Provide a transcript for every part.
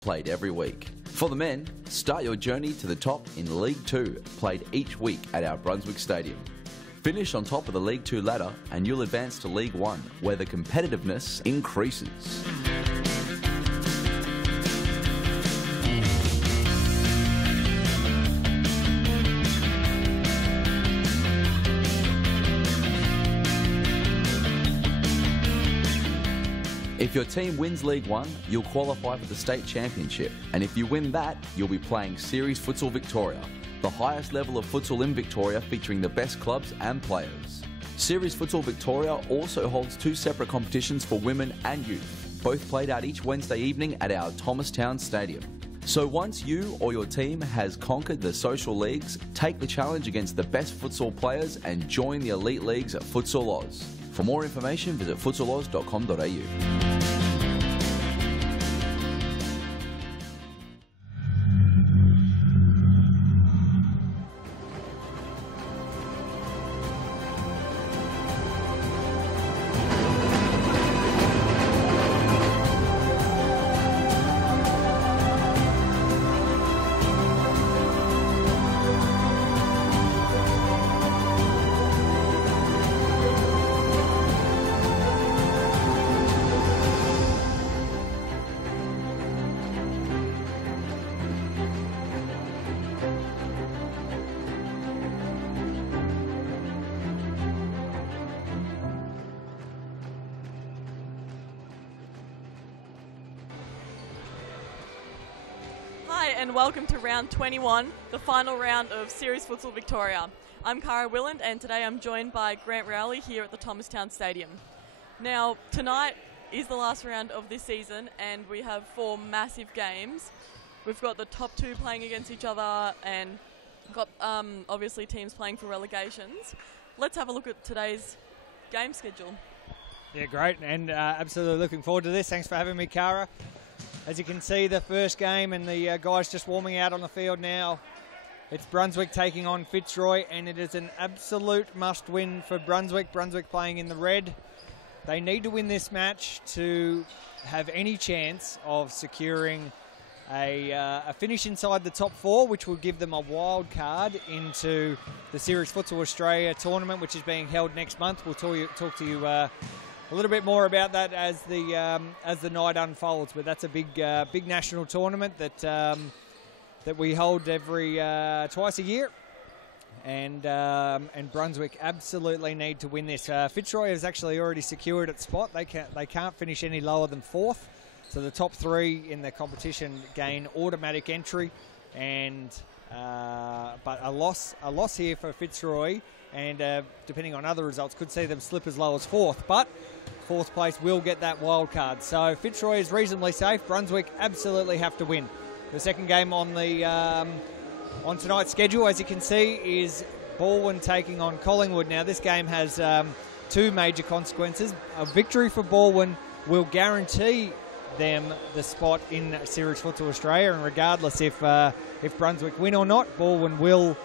played every week. For the men, start your journey to the top in League 2, played each week at our Brunswick Stadium. Finish on top of the League 2 ladder and you'll advance to League 1, where the competitiveness increases. If your team wins League 1, you'll qualify for the state championship, and if you win that, you'll be playing Series Futsal Victoria, the highest level of futsal in Victoria featuring the best clubs and players. Series Futsal Victoria also holds 2 separate competitions for women and youth, both played out each Wednesday evening at our Thomastown Stadium. So once you or your team has conquered the social leagues, take the challenge against the best futsal players and join the elite leagues at Futsal Oz. For more information, visit futsaloz.com.au. And welcome to round 21, the final round of Series Futsal Victoria. I'm Cara Willand and today I'm joined by Grant Rowley here at the Thomastown Stadium. Now, tonight is the last round of this season and we have 4 massive games. We've got the top 2 playing against each other and got obviously teams playing for relegations. Let's have a look at today's game schedule. Yeah, great, and absolutely looking forward to this. Thanks for having me, Cara. As you can see, the first game and the guys just warming out on the field now. It's Brunswick taking on Fitzroy, and it is an absolute must-win for Brunswick. Brunswick playing in the red. They need to win this match to have any chance of securing a finish inside the top 4, which will give them a wild card into the Series Futsal Australia tournament, which is being held next month. We'll talk to you a little bit more about that as the night unfolds, but that's a big national tournament that we hold every twice a year, and Brunswick absolutely need to win this. Fitzroy has actually already secured its spot. They can't finish any lower than 4th, so the top 3 in the competition gain automatic entry, and but a loss here for Fitzroy. And depending on other results, could see them slip as low as 4th, but 4th place will get that wild card. So Fitzroy is reasonably safe. Brunswick absolutely have to win. The second game on the on tonight's schedule, as you can see, is Balwyn taking on Collingwood. Now this game has 2 major consequences. A victory for Balwyn will guarantee them the spot in Series Futsal Australia, and regardless if Brunswick win or not, Balwyn will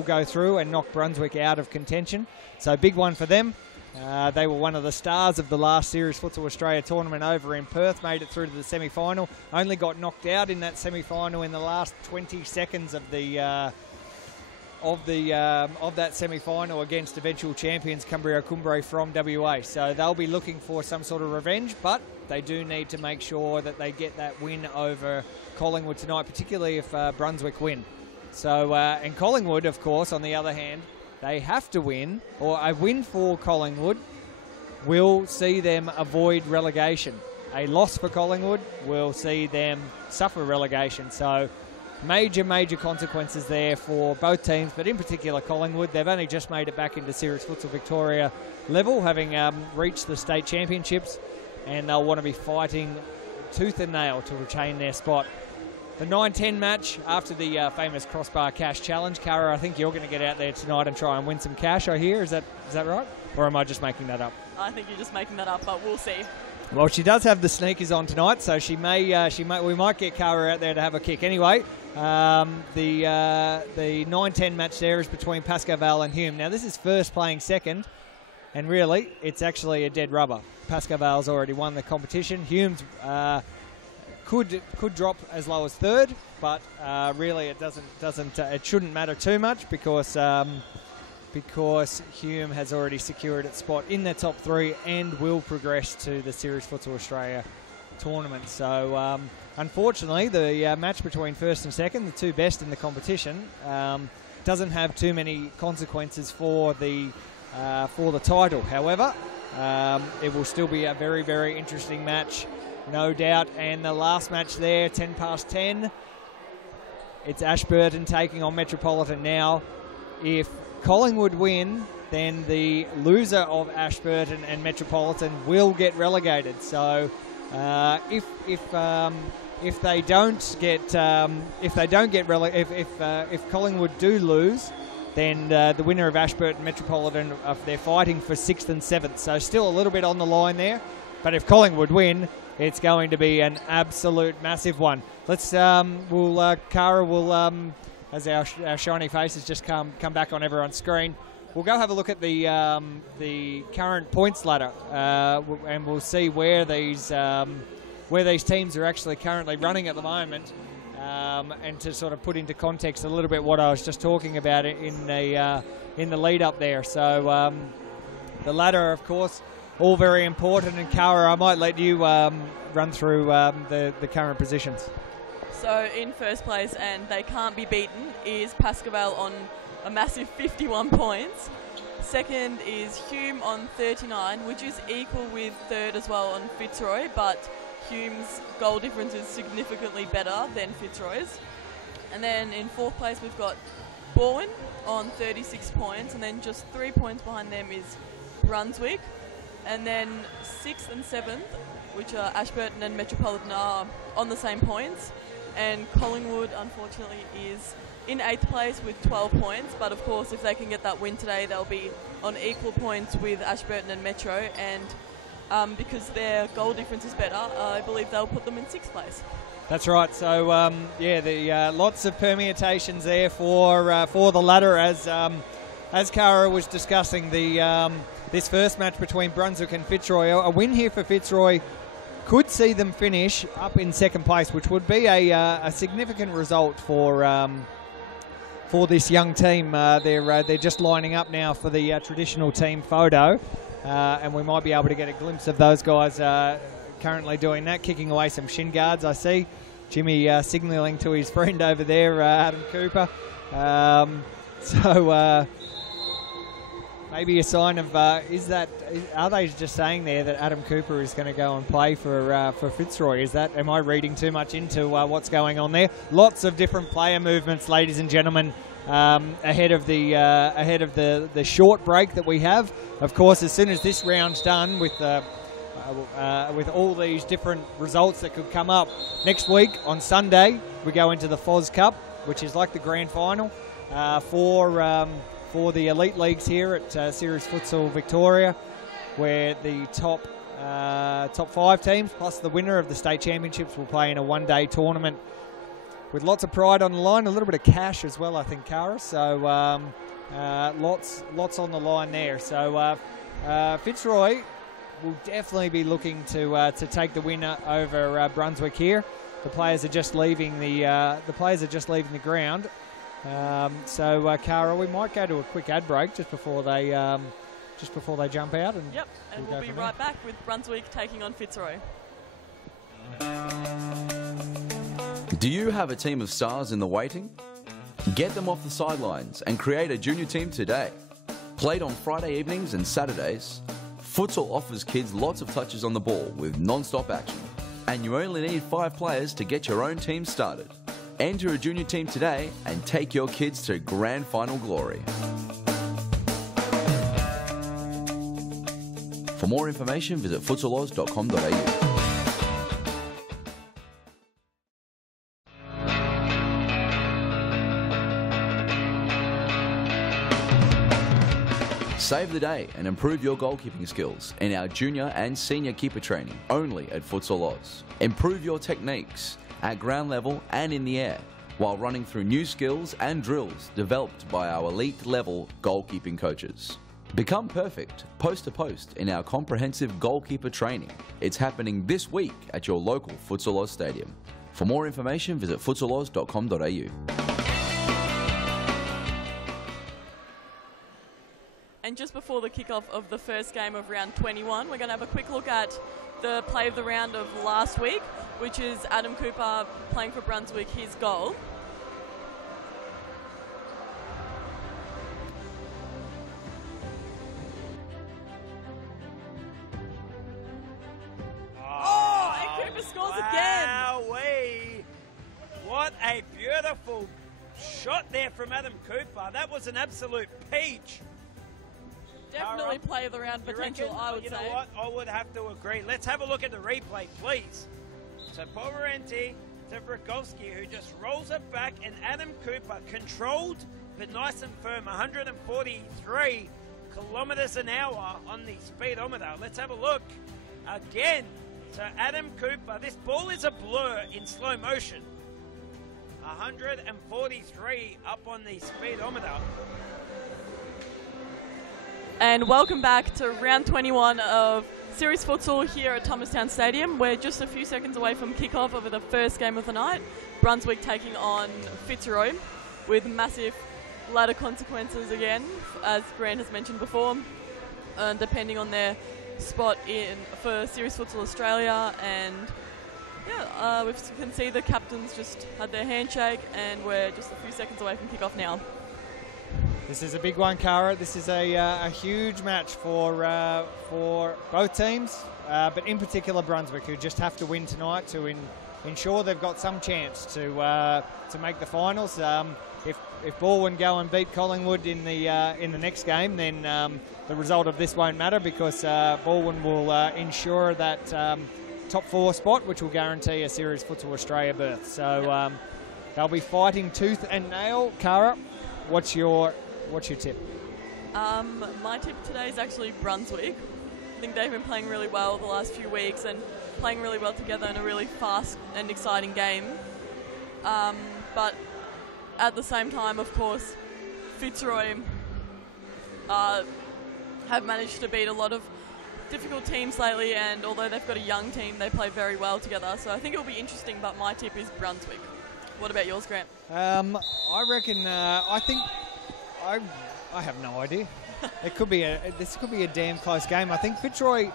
go through and knock Brunswick out of contention. So big one for them. They were one of the stars of the last Series Futsal Australia tournament over in Perth, made it through to the semi-final, only got knocked out in that semi-final in the last 20 seconds of that semi-final against eventual champions Cumbria Cumbre from WA. So they'll be looking for some sort of revenge, but they do need to make sure that they get that win over Collingwood tonight, particularly if Brunswick win. So, and Collingwood, of course, on the other hand, they have to win, or a win for Collingwood will see them avoid relegation. A loss for Collingwood will see them suffer relegation. So major consequences there for both teams, but in particular Collingwood. They've only just made it back into Series Futsal Victoria level, having reached the state championships, and they'll want to be fighting tooth and nail to retain their spot. The 9-10 match after the famous crossbar cash challenge. Cara, I think you're going to get out there tonight and try and win some cash, I hear. Is that right? Or am I just making that up? I think you're just making that up, but we'll see. Well, she does have the sneakers on tonight, so we might get Cara out there to have a kick. Anyway, the 9-10 match there is between Pascoe and Hume. Now, this is first playing second, and really, it's actually a dead rubber. Pascoe already won the competition. Hume's could drop as low as third, but really it it shouldn't matter too much because Hume has already secured its spot in the top 3 and will progress to the Series Futsal Australia tournament. So unfortunately, the match between first and second, the 2 best in the competition, doesn't have too many consequences for the title. However, it will still be a very, very interesting match, no doubt. And the last match there, 10 past 10, it's Ashburton taking on Metropolitan now. If Collingwood win, then the loser of Ashburton and Metropolitan will get relegated. So if Collingwood do lose, then the winner of Ashburton Metropolitan, they're fighting for 6th and 7th. So still a little bit on the line there. But if Collingwood win, it's going to be an absolute massive one. Let's Cara will, as our shiny faces just come back on everyone's screen, we'll go have a look at the current points ladder, and we'll see where these teams are actually currently running at the moment. And to sort of put into context a little bit what I was just talking about in the lead up there. So the ladder, of course, all very important. And Cara, I might let you run through the current positions. So in first place, and they can't be beaten, is Pascoval on a massive 51 points. Second is Hume on 39, which is equal with third as well on Fitzroy, but Hume's goal difference is significantly better than Fitzroy's. And then in fourth place we've got Bowen on 36 points, and then just 3 points behind them is Brunswick. And then 6th and 7th, which are Ashburton and Metropolitan, are on the same points. And Collingwood, unfortunately, is in 8th place with 12 points. But of course, if they can get that win today, they'll be on equal points with Ashburton and Metro. And because their goal difference is better, I believe they'll put them in 6th place. That's right. So lots of permutations there for the ladder, as Cara was discussing this first match between Brunswick and Fitzroy. A win here for Fitzroy could see them finish up in 2nd place, which would be a significant result for this young team. They're just lining up now for the traditional team photo. And we might be able to get a glimpse of those guys currently doing that, kicking away some shin guards. I see Jimmy signalling to his friend over there, Adam Cooper. Maybe a sign of, are they just saying there that Adam Cooper is going to go and play for Fitzroy? Am I reading too much into what's going on there? Lots of different player movements, ladies and gentlemen. Ahead of the short break that we have. Of course, as soon as this round's done with all these different results that could come up next week on Sunday, we go into the FOS Cup, which is like the grand final for the elite leagues here at Series Futsal Victoria, where the top 5 teams plus the winner of the state championships will play in a one-day tournament with lots of pride on the line, a little bit of cash as well, I think, Cara. So lots on the line there. So Fitzroy will definitely be looking to take the winner over Brunswick here. The players are just leaving the ground. So Cara, we might go to a quick ad break just before they jump out. And yep, and we'll be right back with Brunswick taking on Fitzroy. Do you have a team of stars in the waiting? Get them off the sidelines and create a junior team today. Played on Friday evenings and Saturdays, futsal offers kids lots of touches on the ball with non-stop action. And you only need 5 players to get your own team started. Enter a junior team today and take your kids to grand final glory. For more information, visit futsaloz.com.au. Save the day and improve your goalkeeping skills in our junior and senior keeper training only at Futsal Oz. Improve your techniques at ground level and in the air while running through new skills and drills developed by our elite level goalkeeping coaches. Become perfect post to post in our comprehensive goalkeeper training. It's happening this week at your local Futsal Oz stadium. For more information, visit futsaloz.com.au. And just before the kickoff of the first game of round 21, we're going to have a quick look at the play of the round of last week, which is Adam Cooper playing for Brunswick, his goal. Oh, and Cooper scores again. Wowee. What a beautiful shot there from Adam Cooper. That was an absolute peach. Definitely play of the round potential, I would say. You know what? I would have to agree. Let's have a look at the replay, please. So Pomerantey to Vragowski, who just rolls it back, and Adam Cooper, controlled but nice and firm, 143 kilometres an hour on the speedometer. Let's have a look again. So Adam Cooper, this ball is a blur in slow motion. 143 up on the speedometer. And welcome back to round 21 of Series Futsal here at Thomastown Stadium. We're just a few seconds away from kickoff of the first game of the night. Brunswick taking on Fitzroy with massive ladder consequences again, as Grant has mentioned before, depending on their spot for Series Futsal Australia. And yeah, we can see the captains just had their handshake, and we're just a few seconds away from kickoff now. This is a big one, Cara. This is a huge match for both teams, but in particular Brunswick, who just have to win tonight to ensure they've got some chance to make the finals. If Baldwin go and beat Collingwood in the next game, then the result of this won't matter, because Baldwin will ensure that top 4 spot, which will guarantee a Series Futsal Australia berth. So they'll be fighting tooth and nail. Cara, what's your tip? My tip today is actually Brunswick. I think they've been playing really well the last few weeks and playing really well together in a really fast and exciting game. But at the same time, of course, Fitzroy have managed to beat a lot of difficult teams lately, and although they've got a young team, they play very well together. So I think it'll be interesting, but my tip is Brunswick. What about yours, Grant? I reckon. I have no idea. This could be a damn close game. I think Fitzroy,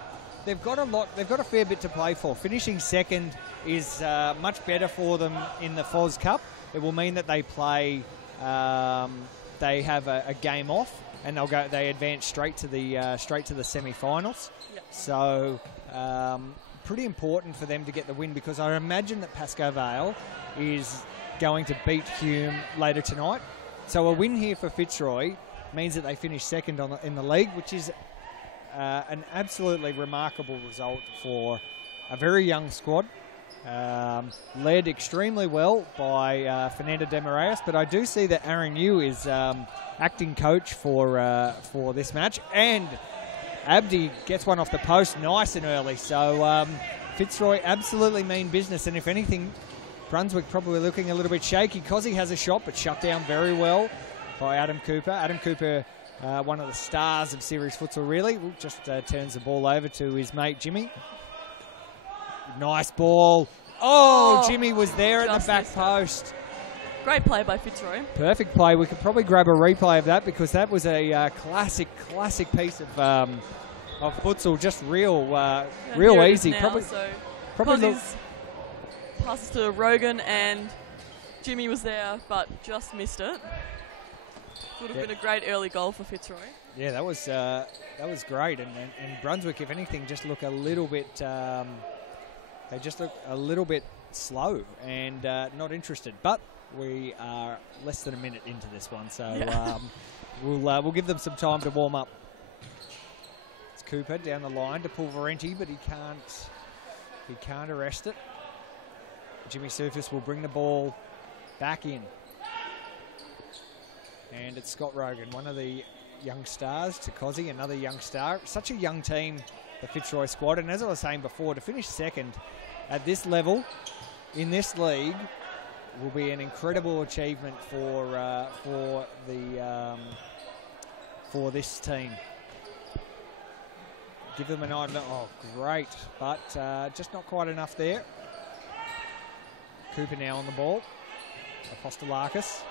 they've got a fair bit to play for. Finishing second is much better for them in the FOS Cup. It will mean that they play. They have a game off, and they advance straight to the semi-finals. Yep. So pretty important for them to get the win, because I imagine that Pascoe Vale is going to beat Hume later tonight. So a win here for Fitzroy means that they finish second in the league, which is an absolutely remarkable result for a very young squad, led extremely well by Fernando de Moraes. But I do see that Aaron Yu is acting coach for this match, and Abdi gets one off the post nice and early. So Fitzroy absolutely mean business, and if anything, Brunswick probably looking a little bit shaky. Cozzy has a shot, but shut down very well by Adam Cooper. Adam Cooper, one of the stars of Series Futsal, really. Just turns the ball over to his mate, Jimmy. Nice ball. Oh, Jimmy was there at the back post. Great play by Fitzroy. Perfect play. We could probably grab a replay of that, because that was a classic piece of futsal. Just real easy. Now, probably passes to Rogan, and Jimmy was there but just missed it. Would have been a great early goal for Fitzroy. Yeah, that was great, and Brunswick, if anything, just look a little bit. They just look a little bit slow and not interested. But we are less than a minute into this one, so we'll give them some time to warm up. It's Cooper down the line to pull Valenti, but he can't arrest it. Jimmy Surface will bring the ball back in. And it's Scott Rogan, one of the young stars, to Cozzy, another young star. Such a young team, the Fitzroy squad. And as I was saying before, to finish second at this level in this league will be an incredible achievement for this team. give them an idea. Oh, great. But just not quite enough there. Cooper now on the ball. Apostolakis.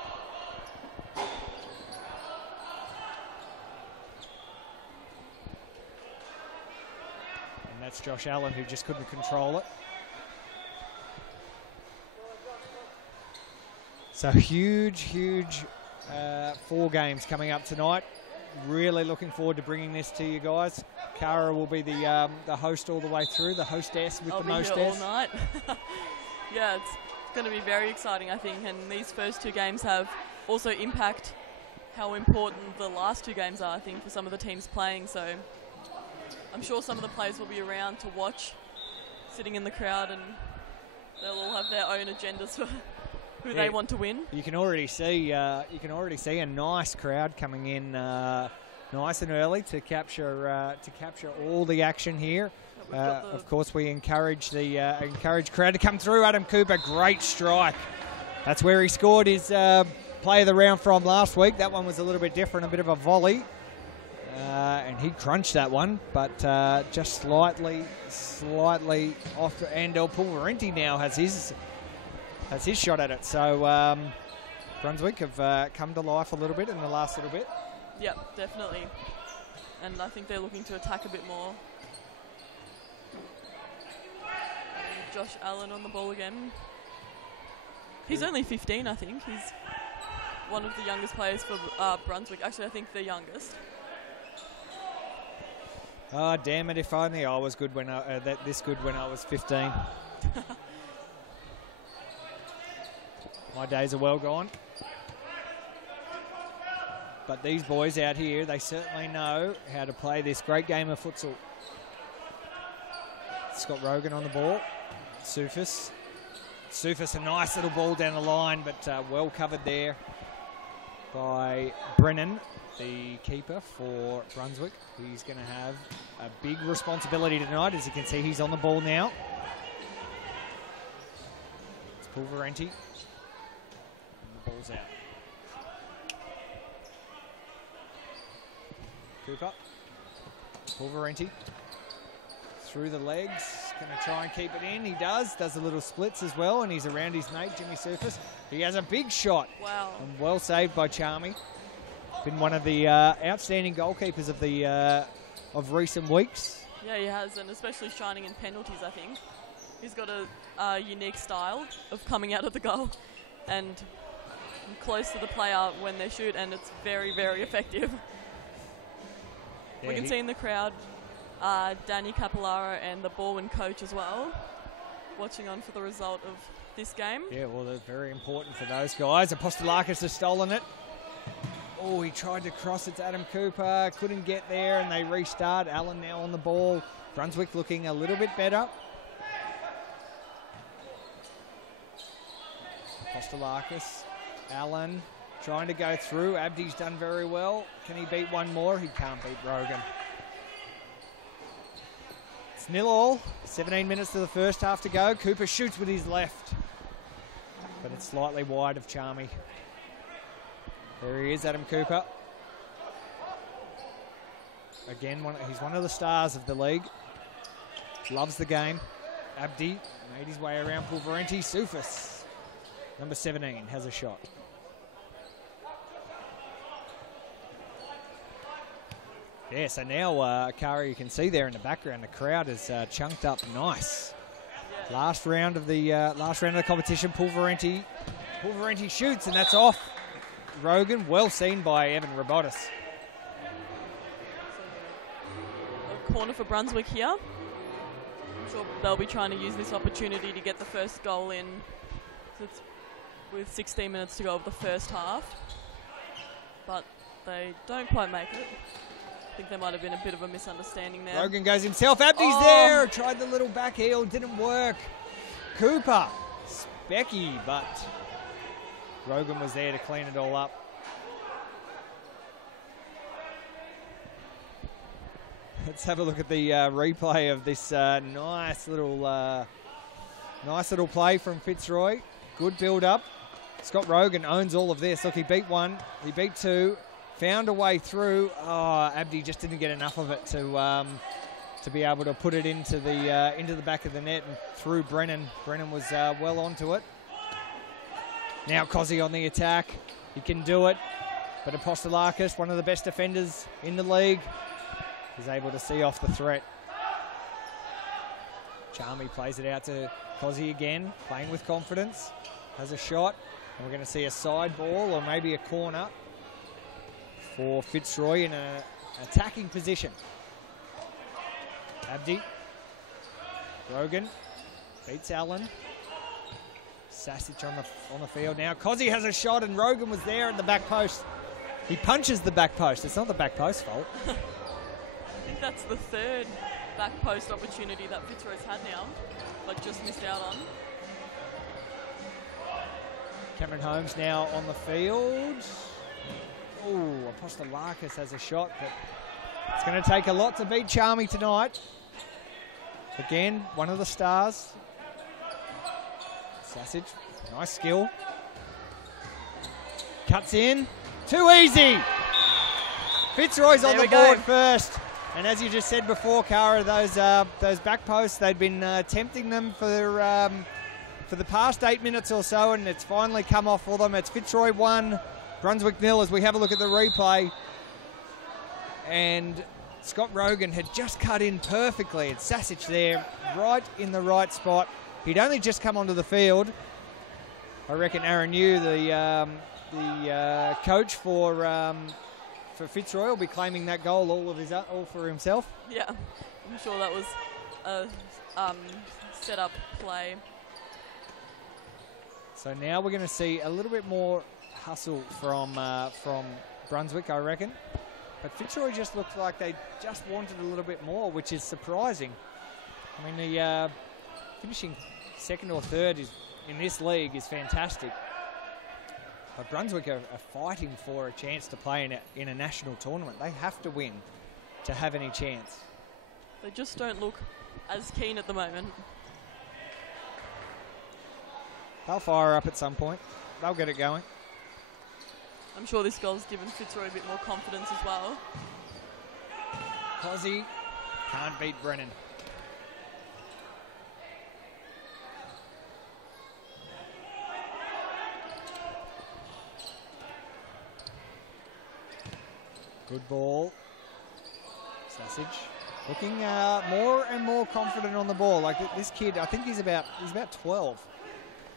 And that's Josh Allen, who just couldn't control it. So huge 4 games coming up tonight. Really looking forward to bringing this to you guys. Cara will be the host all the way through, the hostess with the mostess. I'll be here all night. Yeah, it's going to be very exciting, I think, and these first 2 games have also impact how important the last 2 games are, I think, for some of the teams playing. So I'm sure some of the players will be around to watch, sitting in the crowd, and they'll all have their own agendas for who they want to win. You can already see a nice crowd coming in nice and early to capture all the action here. Of course, we encourage crowd to come through. Adam Cooper, great strike. That's where he scored his play of the round from last week. That one was a little bit different, a bit of a volley. And he crunched that one, but just slightly off. And El Pulverenti now has his shot at it. So Brunswick have come to life a little bit in the last little bit. Yep, definitely. And I think they're looking to attack a bit more. And Josh Allen on the ball again. He's only 15, I think. He's one of the youngest players for Brunswick. Actually, I think the youngest. Oh, damn it, if only I was good when this good when I was 15. My days are well gone. But these boys out here, they certainly know how to play this great game of futsal. Scott Rogan on the ball. Sufis, a nice little ball down the line, but well covered there by Brennan, the keeper for Brunswick. He's going to have a big responsibility tonight. As you can see, he's on the ball now. It's Pulverenti. Ball's out. Cooper. Pulverenti. Through the legs. Going to try and keep it in. He does. Does a little splits as well. And he's around his mate, Jimmy Surface. He has a big shot. Wow. And well saved by Charmy. Been one of the outstanding goalkeepers of recent weeks. Yeah, he has. And especially shining in penalties, I think. He's got a unique style of coming out of the goal. And close to the player when they shoot, and it's very, very effective. Yeah, we can see in the crowd Danny Capillara and the Baldwin coach as well, watching on for the result of this game. Yeah, well, they're very important for those guys. Apostolakis has stolen it. Oh, he tried to cross it to Adam Cooper, couldn't get there, and they restart. Allen now on the ball. Brunswick looking a little bit better. Apostolakis. Allen trying to go through. Abdi's done very well. Can he beat one more? He can't beat Rogan. It's 0-0. 17 minutes to the first half to go. Cooper shoots with his left, but it's slightly wide of Charmy. There he is, Adam Cooper. Again, he's one of the stars of the league. Loves the game. Abdi made his way around Pulverenti. Sufis, number 17, has a shot. Yeah, so now, Kara, you can see there in the background, the crowd is chunked up nice. Yeah. Last round of the competition, Pulverenti shoots, and that's off. Rogan, well seen by Evan Robotis. A corner for Brunswick here. I'm sure they'll be trying to use this opportunity to get the first goal in with 16 minutes to go of the first half. But they don't quite make it. I think there might have been a bit of a misunderstanding there. Rogan goes himself. Abdi's there. Tried the little back heel. Didn't work. Cooper. Specky, but Rogan was there to clean it all up. Let's have a look at the replay of this nice little play from Fitzroy. Good build-up. Scott Rogan owns all of this. Look, he beat one. He beat two. Found a way through. Oh, Abdi just didn't get enough of it to be able to put it into the back of the net and through Brennan. Brennan was well onto it. Now Cozzy on the attack. He can do it. But Apostolakis, one of the best defenders in the league, is able to see off the threat. Charmy plays it out to Cozzy again, playing with confidence. Has a shot. And we're going to see a side ball or maybe a corner for Fitzroy in an attacking position. Abdi. Rogan beats Allen. Sasic on the field now. Cozzy has a shot and Rogan was there at the back post. He punches the back post. It's not the back post fault. I think that's the third back post opportunity that Fitzroy's had now, but just missed out on. Cameron Holmes now on the field. Oh, Apostolakis has a shot, but it's going to take a lot to beat Charmy tonight. Again, one of the stars. Sasic, nice skill. Cuts in. Too easy. Fitzroy's on the board first. And as you just said before, Cara, those back posts, they'd been tempting them for the past 8 minutes or so, and it's finally come off for them. It's Fitzroy 1, Brunswick 0 as we have a look at the replay. And Scott Rogan had just cut in perfectly. It's Sasic there, right in the right spot. He'd only just come onto the field. I reckon Aaron Yu, the coach for Fitzroy, will be claiming that goal all for himself. Yeah, I'm sure that was a set-up play. So now we're going to see a little bit more hustle from Brunswick, I reckon. But Fitzroy just looked like they just wanted a little bit more, which is surprising. I mean, the finishing second or third in this league is fantastic. But Brunswick are fighting for a chance to play in a national tournament. They have to win to have any chance. They just don't look as keen at the moment. They'll fire up at some point. They'll get it going. I'm sure this goal's given Fitzroy a bit more confidence as well. Cozzy can't beat Brennan. Good ball. Sasic looking more and more confident on the ball. Like this kid, I think he's about 12. Or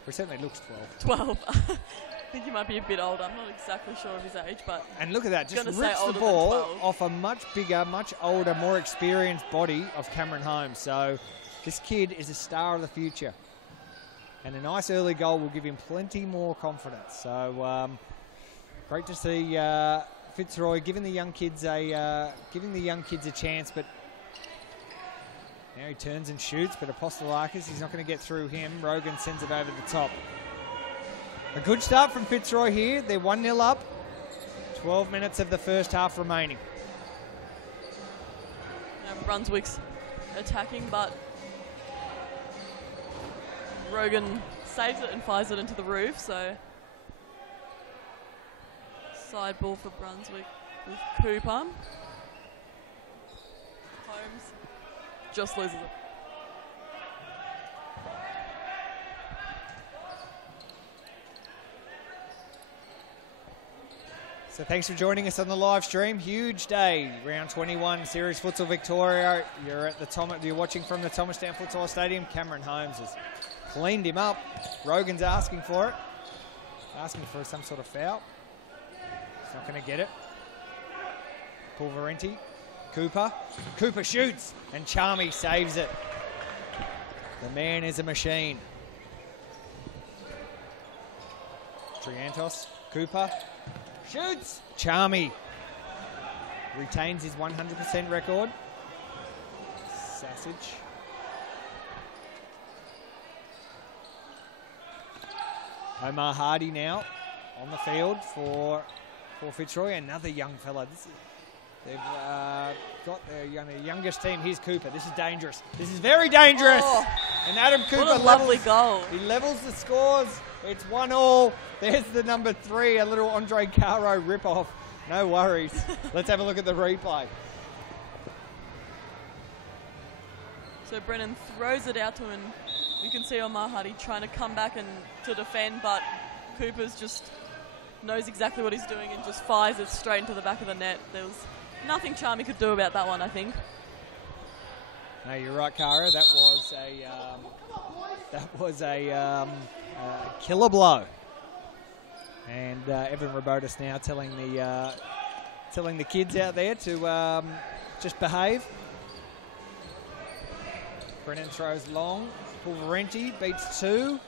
he certainly looks 12. 12. I think he might be a bit older. I'm not exactly sure of his age, but... And look at that, just rips the ball off a much bigger, much older, more experienced body of Cameron Holmes. So this kid is a star of the future. And a nice early goal will give him plenty more confidence. So great to see Fitzroy giving the young kids a chance, but now he turns and shoots, but Apostolakis, he's not going to get through him. Rogan sends it over the top. A good start from Fitzroy here. They're 1-0 up. 12 minutes of the first half remaining. Now Brunswick's attacking, but Rogan saves it and fires it into the roof, so side ball for Brunswick with Cooper. Holmes just loses it. So thanks for joining us on the live stream. Huge day, round 21, Series Futsal Victoria. You're watching from the Thomastown Futsal Stadium. Cameron Holmes has cleaned him up. Rogan's asking for it. Asking for some sort of foul. He's not going to get it. Pulverenti. Cooper. Cooper shoots and Charmy saves it. The man is a machine. Triantos. Cooper. Shoots! Charmy retains his 100% record. Sasic. Omar Hardy now on the field for Fitzroy. Another young fella. They've got their youngest team. Here's Cooper. This is dangerous. This is very dangerous. Oh, and Adam Cooper what a lovely goal. He levels the scores. It's 1-1. There's the number 3, a little Andre Caro rip-off. No worries. Let's have a look at the replay. So Brennan throws it out to him. You can see Omar Hardy trying to come back and to defend, but Cooper's just knows exactly what he's doing and just fires it straight into the back of the net. There was nothing Charmy could do about that one, I think. No, you're right, Cara. That was a killer blow. And Evan Robotis now telling the kids out there to just behave. Brennan throws long. Pulverenti beats 2.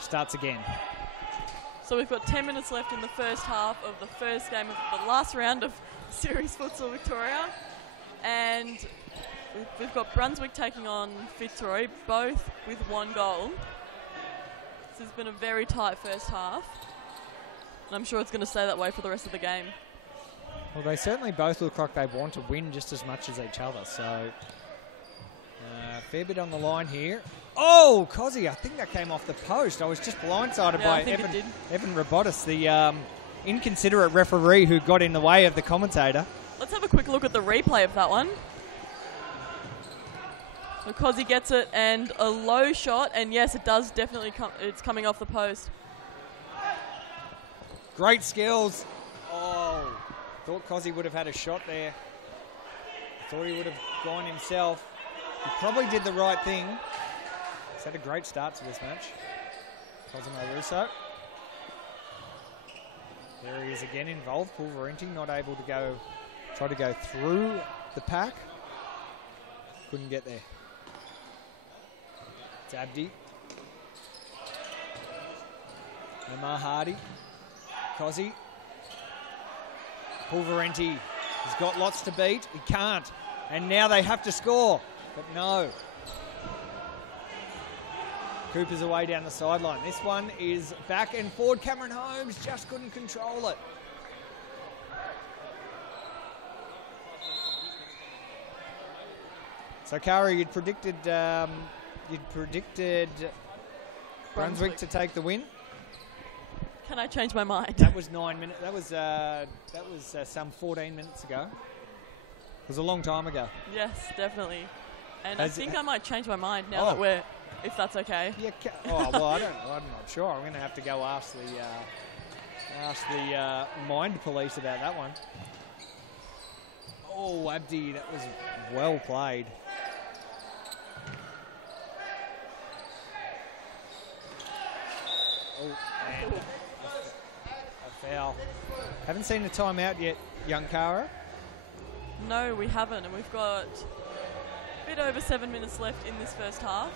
Starts again. So we've got 10 minutes left in the first half of the first game of the last round of Series Futsal Victoria. And we've got Brunswick taking on Fitzroy, both with 1 goal. This has been a very tight first half. And I'm sure it's going to stay that way for the rest of the game. Well, they certainly both look like they want to win just as much as each other. So, fair bit on the line here. Oh, Cozzy, I think that came off the post. I was just blindsided by Evan Robotis, the inconsiderate referee who got in the way of the commentator. Let's have a quick look at the replay of that one. So Cozzy gets it, and a low shot, and yes, it does definitely it's coming off the post. Great skills. Oh, thought Cozzy would have had a shot there. Thought he would have gone himself. He probably did the right thing. He's had a great start to this match. Cosimo Russo. There he is again involved. Pulverenti not able to try to go through the pack. Couldn't get there. It's Abdi. Omar Hardy. Cozzy. Pulverenti. He's got lots to beat. He can't. And now they have to score. But no. Cooper's away down the sideline. This one is back and forward. Cameron Holmes just couldn't control it. So, Cara, you'd predicted Brunswick to take the win. Can I change my mind? That was 9 minutes. That was some 14 minutes ago. It was a long time ago. Yes, definitely. And I think I might change my mind now that if that's okay. Yeah. Oh well, I'm not sure. I'm going to have to go ask the mind police about that one. Oh, Abdi, that was well played. Oh, and a foul. Haven't seen the timeout yet, young Cara. No, we haven't, and we've got a bit over 7 minutes left in this first half.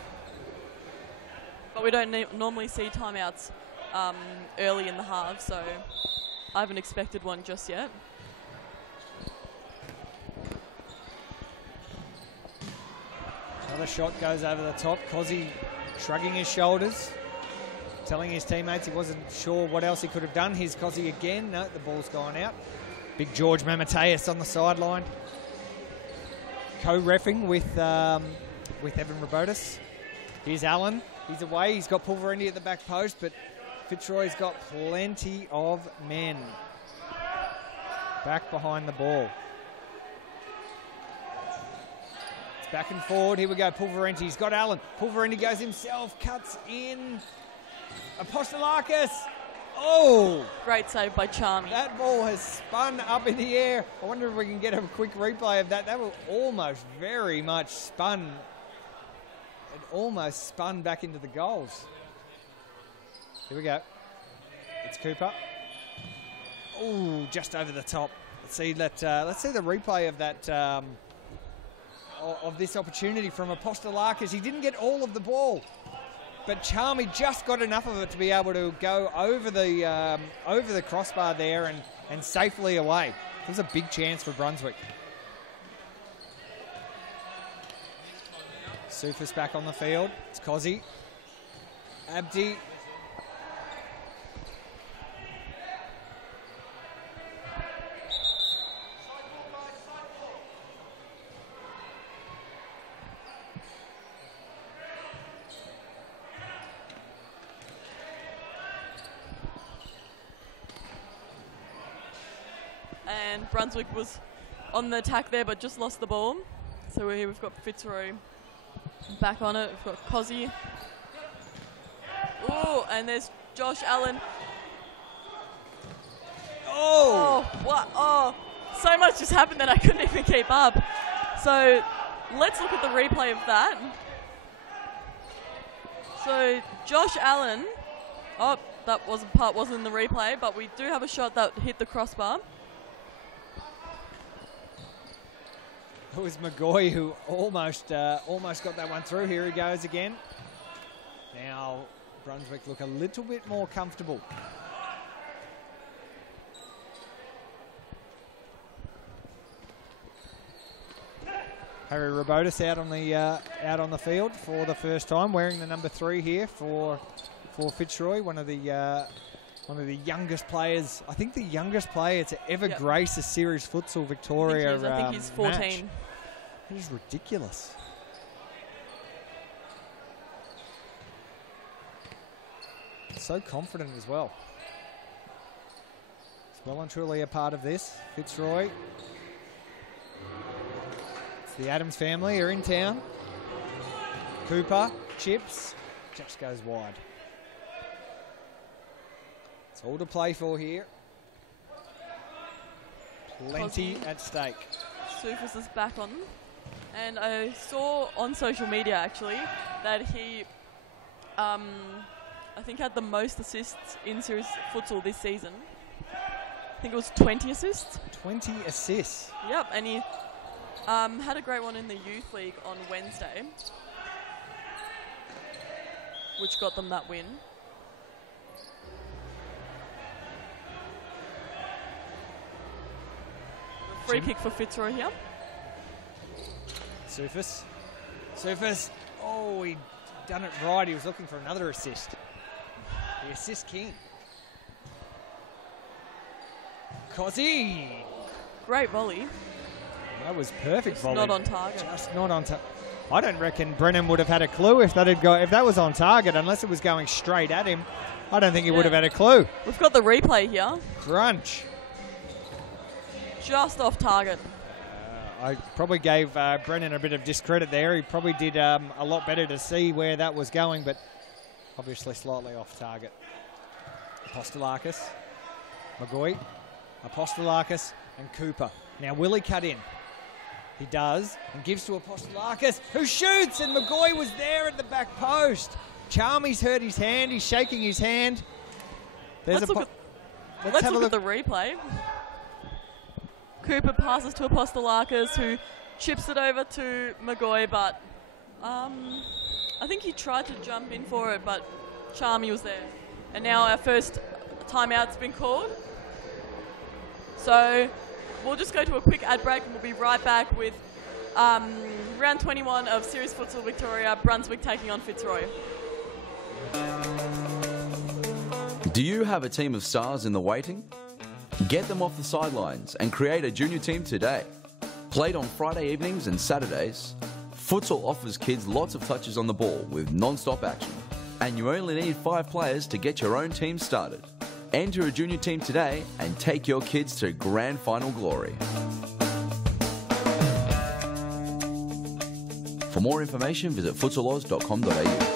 But we don't normally see timeouts early in the half, so I haven't expected one just yet. Another shot goes over the top. Cozzy shrugging his shoulders, telling his teammates he wasn't sure what else he could have done. Here's Cozzy again. No, the ball's gone out. Big George Mamateus on the sideline. Co-reffing with Evan Robotis. Here's Allen. He's away. He's got Pulverenti at the back post, but Fitzroy's got plenty of men back behind the ball. It's back and forward. Here we go. Pulverenti's got Allen. Pulverenti goes himself, cuts in. Apostolakis. Oh! Great save by Charmy. That ball has spun up in the air. I wonder if we can get a quick replay of that. That was almost very much spun. It almost spun back into the goals. Here we go. It's Cooper. Oh, just over the top. Let's see the replay of that of this opportunity from Apostolakis. He didn't get all of the ball, but Charmy just got enough of it to be able to go over the crossbar there and safely away. It was a big chance for Brunswick. Sufis back on the field. It's Cozzy. Abdi. And Brunswick was on the attack there but just lost the ball. So here we've got Fitzroy Back on it, we've got Cozzy. Oh, and there's Josh Allen. Oh! Oh, what? Oh, so much just happened that I couldn't even keep up. So let's look at the replay of that. So Josh Allen, oh, that wasn't in the replay, but we do have a shot that hit the crossbar. It was McGoy who almost got that one through. Here he goes again. Now Brunswick look a little bit more comfortable. Harry Robotis out on the field for the first time, wearing the number 3 here for Fitzroy, one of the youngest players. I think the youngest player to ever grace a Series Futsal Victoria. I think he's 14. Match. That is ridiculous. So confident as well. It's well and truly a part of this. Fitzroy. It's the Adams family are in town. Cooper, chips, just goes wide. It's all to play for here. Plenty at stake. Sufis is back on. And I saw on social media, actually, that he, I think, had the most assists in Series Futsal this season. I think it was 20 assists. 20 assists. Yep, and he had a great one in the Youth League on Wednesday, which got them that win. Free kick for Fitzroy here. Sufis. Oh, he done it right. He was looking for another assist. The assist king. Cozzy. Great volley. That was perfect volley. Not on target. Just not on target. I don't reckon Brennan would have had a clue if that was on target, unless it was going straight at him. I don't think he would have had a clue. We've got the replay here. Crunch. Just off target. I probably gave Brennan a bit of discredit there. He probably did a lot better to see where that was going, but obviously slightly off target. Apostolakis, McGoy, Apostolakis, and Cooper. Now, will he cut in? He does, and gives to Apostolakis, who shoots, and McGoy was there at the back post. Charmy's hurt his hand. He's shaking his hand. Let's look at the replay. Cooper passes to Apostolakis, who chips it over to McGoy, but I think he tried to jump in for it, but Charmy was there. And now our first timeout's been called. So we'll just go to a quick ad break and we'll be right back with round 21 of Series Futsal Victoria, Brunswick taking on Fitzroy. Do you have a team of stars in the waiting? Get them off the sidelines and create a junior team today. Played on Friday evenings and Saturdays, futsal offers kids lots of touches on the ball with non-stop action. And you only need 5 players to get your own team started. Enter a junior team today and take your kids to grand final glory. For more information, visit futsaloz.com.au.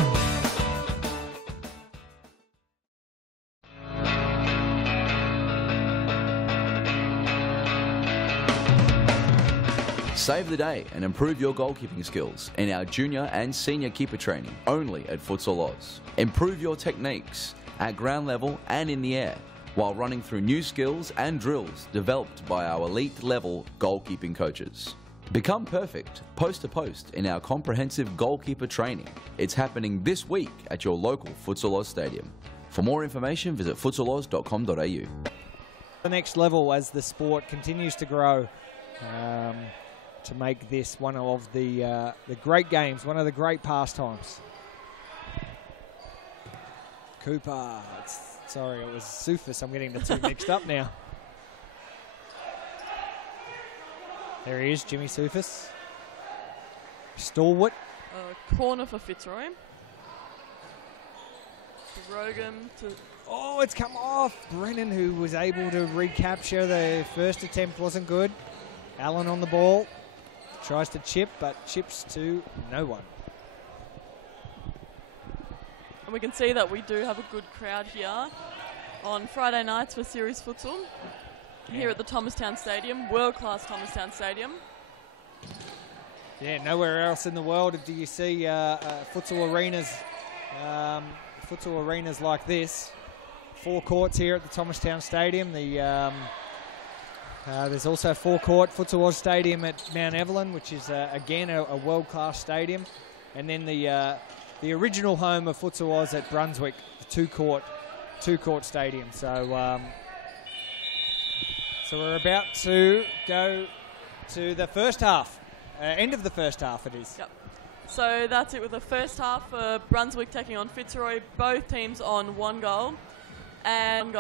Save the day and improve your goalkeeping skills in our junior and senior keeper training only at Futsal Oz. Improve your techniques at ground level and in the air while running through new skills and drills developed by our elite level goalkeeping coaches. Become perfect post to post in our comprehensive goalkeeper training. It's happening this week at your local Futsal Oz stadium. For more information, visit futsaloz.com.au. The next level as the sport continues to grow. To make this one of the great games, one of the great pastimes. Cooper, sorry, it was Sufis. I'm getting the two mixed up now. There he is, Jimmy Sufis. Stalwart. Corner for Fitzroy. To Rogan. Oh, it's come off. Brennan, who was able to recapture the first attempt, wasn't good. Allen on the ball. Tries to chip, but chips to no one. And we can see that we do have a good crowd here on Friday nights for series futsal here at the Thomastown Stadium, world-class Thomastown Stadium. Yeah, nowhere else in the world do you see futsal arenas like this. 4 courts here at the Thomastown Stadium. There's also a 4-court Futsal Oz Stadium at Mount Evelyn, which is again a world-class stadium, and then the original home of Futsal Oz at Brunswick, the 2-court stadium. So we're about to go to the first half. End of the first half it is. Yep. So that's it with the first half for Brunswick taking on Fitzroy. Both teams on 1 goal. And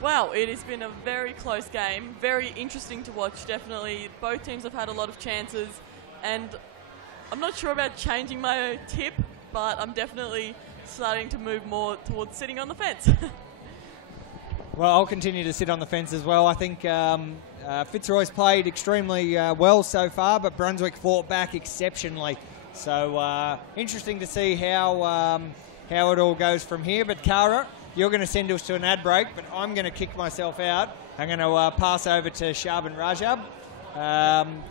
wow, it has been a very close game. Very interesting to watch, definitely. Both teams have had a lot of chances. And I'm not sure about changing my tip, but I'm definitely starting to move more towards sitting on the fence. Well, I'll continue to sit on the fence as well. I think Fitzroy's played extremely well so far, but Brunswick fought back exceptionally. So interesting to see how it all goes from here. But Cara, you're going to send us to an ad break, but I'm going to kick myself out. I'm going to pass over to Shab and Rajab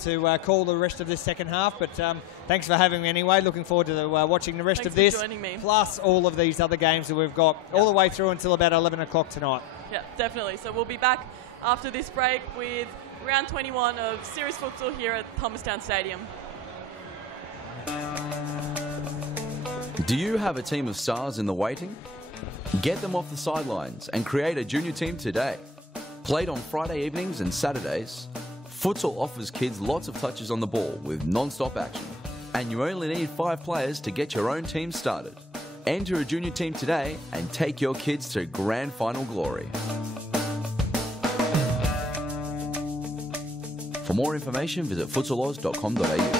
to call the rest of this second half. But thanks for having me anyway. Looking forward to watching the rest of this, plus all of these other games that we've got all the way through until about 11 o'clock tonight. Yeah, definitely. So we'll be back after this break with round 21 of series futsal here at Thomastown Stadium. Do you have a team of stars in the waiting? Get them off the sidelines and create a junior team today. Played on Friday evenings and Saturdays, futsal offers kids lots of touches on the ball with non-stop action. And you only need 5 players to get your own team started. Enter a junior team today and take your kids to grand final glory. For more information, visit futsaloz.com.au.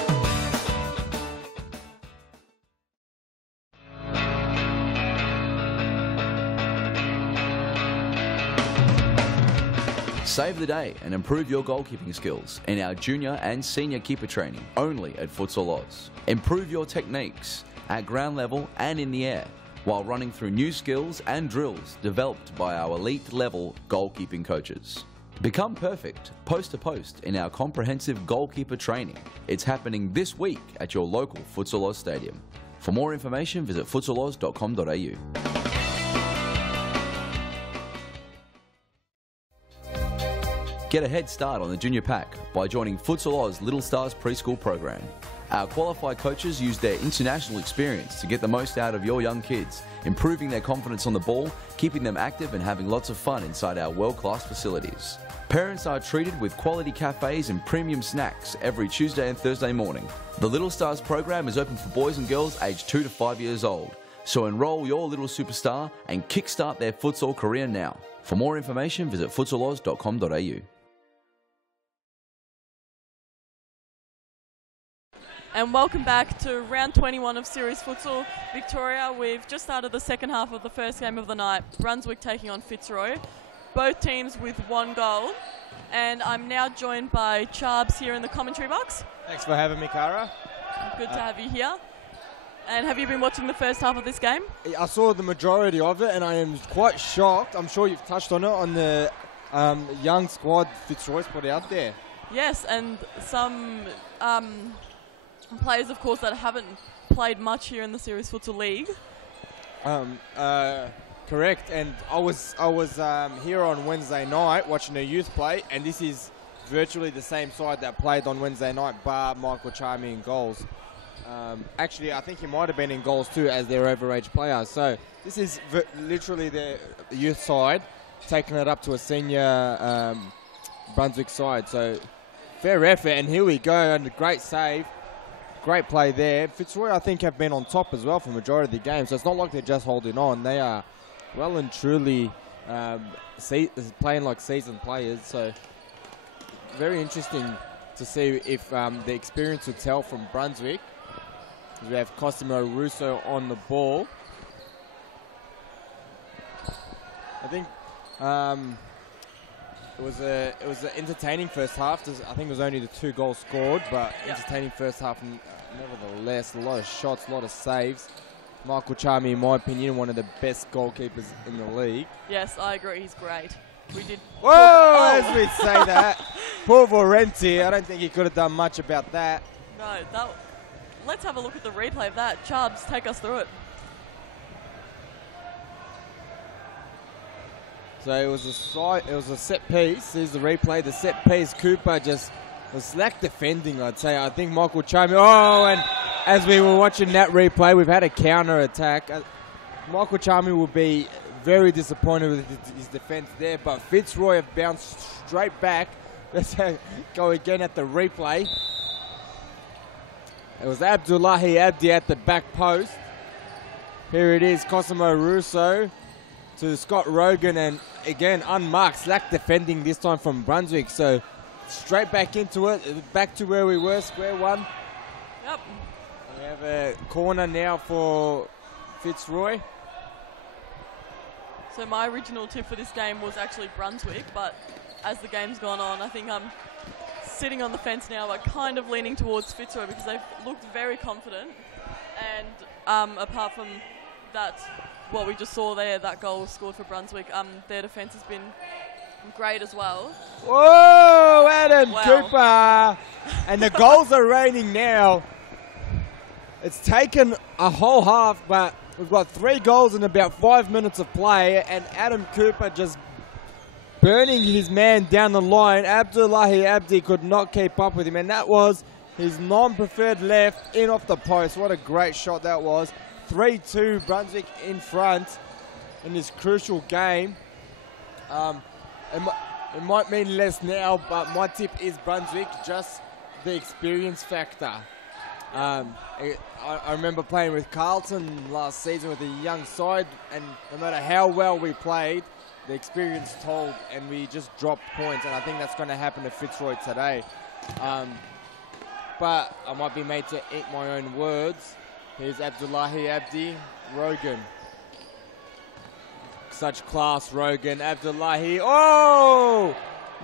Save the day and improve your goalkeeping skills in our junior and senior keeper training only at Futsal Oz. Improve your techniques at ground level and in the air while running through new skills and drills developed by our elite level goalkeeping coaches. Become perfect post to post in our comprehensive goalkeeper training. It's happening this week at your local Futsal Oz Stadium. For more information, visit futsaloz.com.au. Get a head start on the junior pack by joining Futsal Oz Little Stars preschool program. Our qualified coaches use their international experience to get the most out of your young kids, improving their confidence on the ball, keeping them active and having lots of fun inside our world-class facilities. Parents are treated with quality cafes and premium snacks every Tuesday and Thursday morning. The Little Stars program is open for boys and girls aged 2 to 5 years old. So enroll your little superstar and kickstart their futsal career now. For more information, visit futsaloz.com.au. And welcome back to round 21 of Series Futsal Victoria. We've just started the second half of the first game of the night. Brunswick taking on Fitzroy. Both teams with 1 goal. And I'm now joined by Charbs here in the commentary box. Thanks for having me, Cara. Good to have you here. And have you been watching the first half of this game? I saw the majority of it, and I am quite shocked. I'm sure you've touched on it, on the young squad Fitzroy's put out there. Yes, and some players, of course, that haven't played much here in the Series Futsal League. Correct, and I was here on Wednesday night watching a youth play, and this is virtually the same side that played on Wednesday night, bar Michael Charmy in goals. Actually, I think he might have been in goals too as their overage player. So this is literally the youth side taking it up to a senior Brunswick side. So fair effort, and here we go, and a great save. Great play there. Fitzroy, I think, have been on top as well for the majority of the game, so it's not like they're just holding on. They are well and truly playing like seasoned players, so very interesting to see if the experience would tell from Brunswick. We have Cosimo Russo on the ball. I think it was an entertaining first half. I think it was only the 2 goals scored, but entertaining first half nevertheless. A lot of shots, a lot of saves. Michael Charmy, in my opinion, one of the best goalkeepers in the league. Yes, I agree. He's great. We did. Whoa, as we say that. Poor Valenti, I don't think he could have done much about that. No, let's have a look at the replay of that. Chubbs, take us through it. So it was a set piece. Here's the replay. The set piece, Cooper just was slack defending, I'd say. I think Michael Charmy. Oh, and as we were watching that replay, we've had a counter attack. Michael Charmy will be very disappointed with his defence there, but Fitzroy have bounced straight back. Let's go again at the replay. It was Abdullahi Abdi at the back post. Here it is, Cosimo Russo to Scott Rogan, and again unmarked, slack defending this time from Brunswick. So straight back into it, back to where we were, square one. Yep. We have a corner now for Fitzroy. So my original tip for this game was actually Brunswick, but as the game's gone on, I think I'm sitting on the fence now, but kind of leaning towards Fitzroy because they've looked very confident. And apart from that, what we just saw there, that goal scored for Brunswick, their defence has been great as well. Whoa, Adam Cooper! And the goals are raining now. It's taken a whole half, but we've got 3 goals in about 5 minutes of play, and Adam Cooper just burning his man down the line. Abdullahi Abdi could not keep up with him, and that was his non-preferred left in off the post. What a great shot that was. 3-2, Brunswick in front in this crucial game. It might mean less now, but my tip is Brunswick, just the experience factor. I remember playing with Carlton last season with a young side, and no matter how well we played, the experience told, and we just dropped points, and I think that's going to happen to Fitzroy today. But I might be made to eat my own words. Here's Abdullahi Abdi, Rogan. Such class, Rogan. Abdullahi, oh!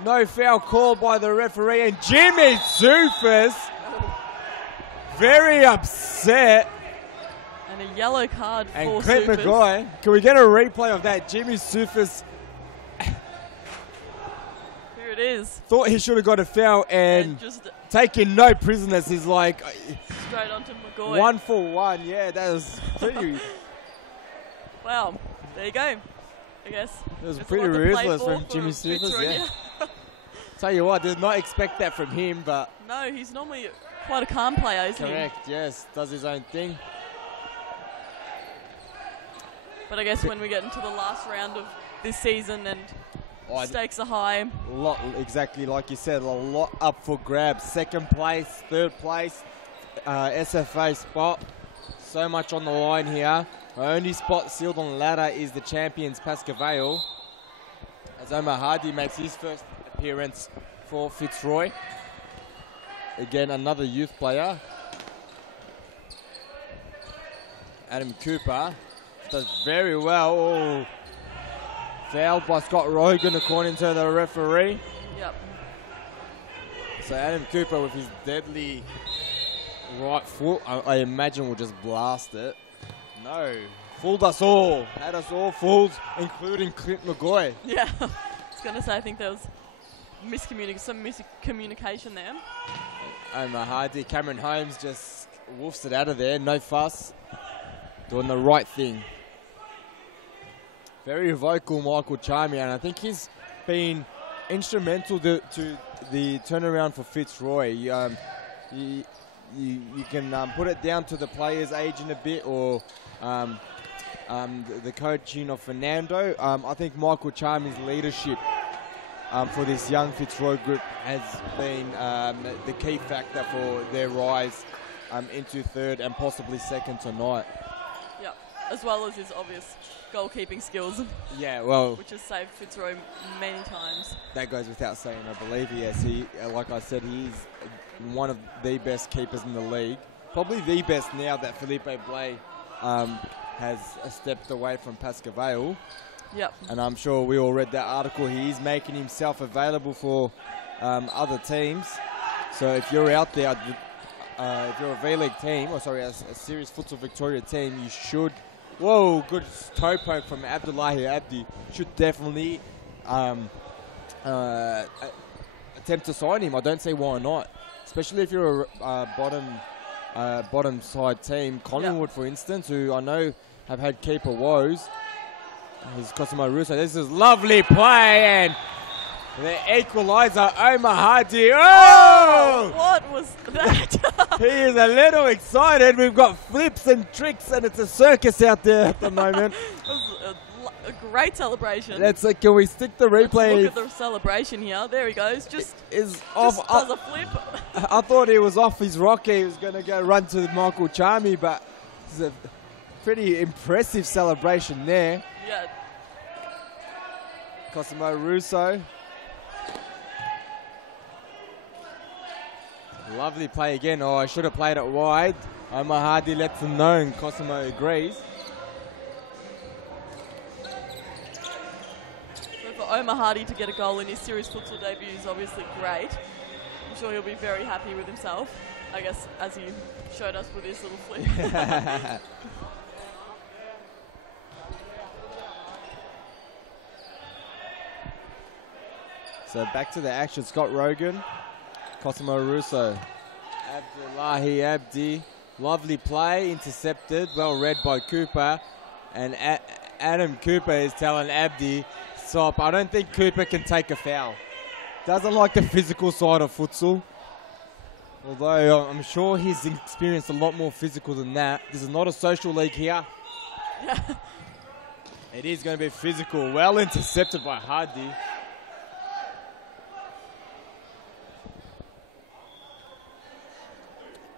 No foul called by the referee, and Jimmy Sufis very upset. And a yellow card and for Clint Sufis. McGoy. Can we get a replay of that? Jimmy Sufis Here it is. thought he should have got a foul, and just taking no prisoners. He's like straight onto McGoy. 1 for 1. Yeah, that was pretty. Wow, there you go. I guess. It was It's pretty a lot to play ruthless for from Jimmy Fitzroy, Sufis. Yeah. Tell you what, did not expect that from him, but No, he's normally quite a calm player, isn't he? correct. Yes, does his own thing. But I guess when we get into the last round of this season and Oh, stakes are high. exactly like you said, a lot up for grabs. 2nd place, 3rd place, SFA spot. So much on the line here. Our only spot sealed on the ladder is the champions, Pascavale, as Omar Hardy makes his first appearance for Fitzroy. Again, another youth player. Adam Cooper does very well. Oh. Fouled by Scott Rogan according to the referee. Yep. So Adam Cooper with his deadly right foot, I imagine will just blast it. No. Fooled us all. Had us all fooled, including Clint McGoy. Yeah. I was going to say, I think there was some miscommunication there. Omar Hardy, Cameron Holmes just woofs it out of there. No fuss. Doing the right thing. Very vocal Michael Charmy, and I think he's been instrumental to the turnaround for Fitzroy. You can put it down to the players' aging a bit, or the coaching of Fernando. I think Michael Charmy's leadership for this young Fitzroy group has been the key factor for their rise into 3rd and possibly 2nd tonight. Yep. As well as his obvious goalkeeping skills. Yeah, well, which has saved Fitzroy many times. that goes without saying, I believe. Yes, he, like I said, he is one of the best keepers in the league. Probably the best now that Felipe Blay has stepped away from Pascavale. Yep. And I'm sure we all read that article. He is making himself available for other teams. So if you're out there, if you're a V-League team, or sorry, a Series Futsal Victoria team, you should. Whoa, good toe poke from Abdullahi Abdi. Should definitely attempt to sign him. I don't see why not, especially if you're a bottom side team. Collingwood, for instance, who I know have had keeper woes. Here's Cosimo Russo. This is lovely play, and the equaliser, Omar Hardy. Oh! What was that? He is a little excited. We've got flips and tricks, and it's a circus out there at the moment. It was a great celebration. Can we stick the replay? Let's look at the celebration here. There he goes. Just does a flip. I thought he was off his rocker. He was going to go run to Michael Charmy, but it's a pretty impressive celebration there. Yeah. Cosimo Russo. Lovely play again. Oh, I should have played it wide. Omar Hardy lets him know, and Cosimo agrees. So for Omar Hardy to get a goal in his Series Futsal debut is obviously great. I'm sure he'll be very happy with himself, I guess, as he showed us with his little flip. So back to the action. Scott Rogan, Cosimo Russo, Abdullahi Abdi. Lovely play, intercepted, well read by Cooper. And Adam Cooper is telling Abdi, stop. I don't think Cooper can take a foul. Doesn't like the physical side of futsal. Although I'm sure he's experienced a lot more physical than that. This is not a social league here. It is going to be physical. Well intercepted by Hardy.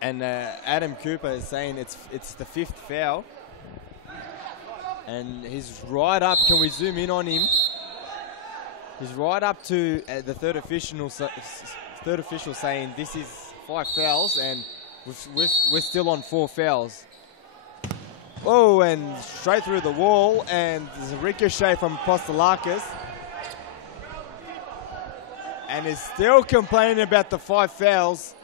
And Adam Cooper is saying it's the 5th foul. And he's right up. Can we zoom in on him? He's right up to the third official saying this is 5 fouls, and we're still on 4 fouls. Oh, and straight through the wall, and there's a ricochet from Apostolakis. And is still complaining about the 5 fouls.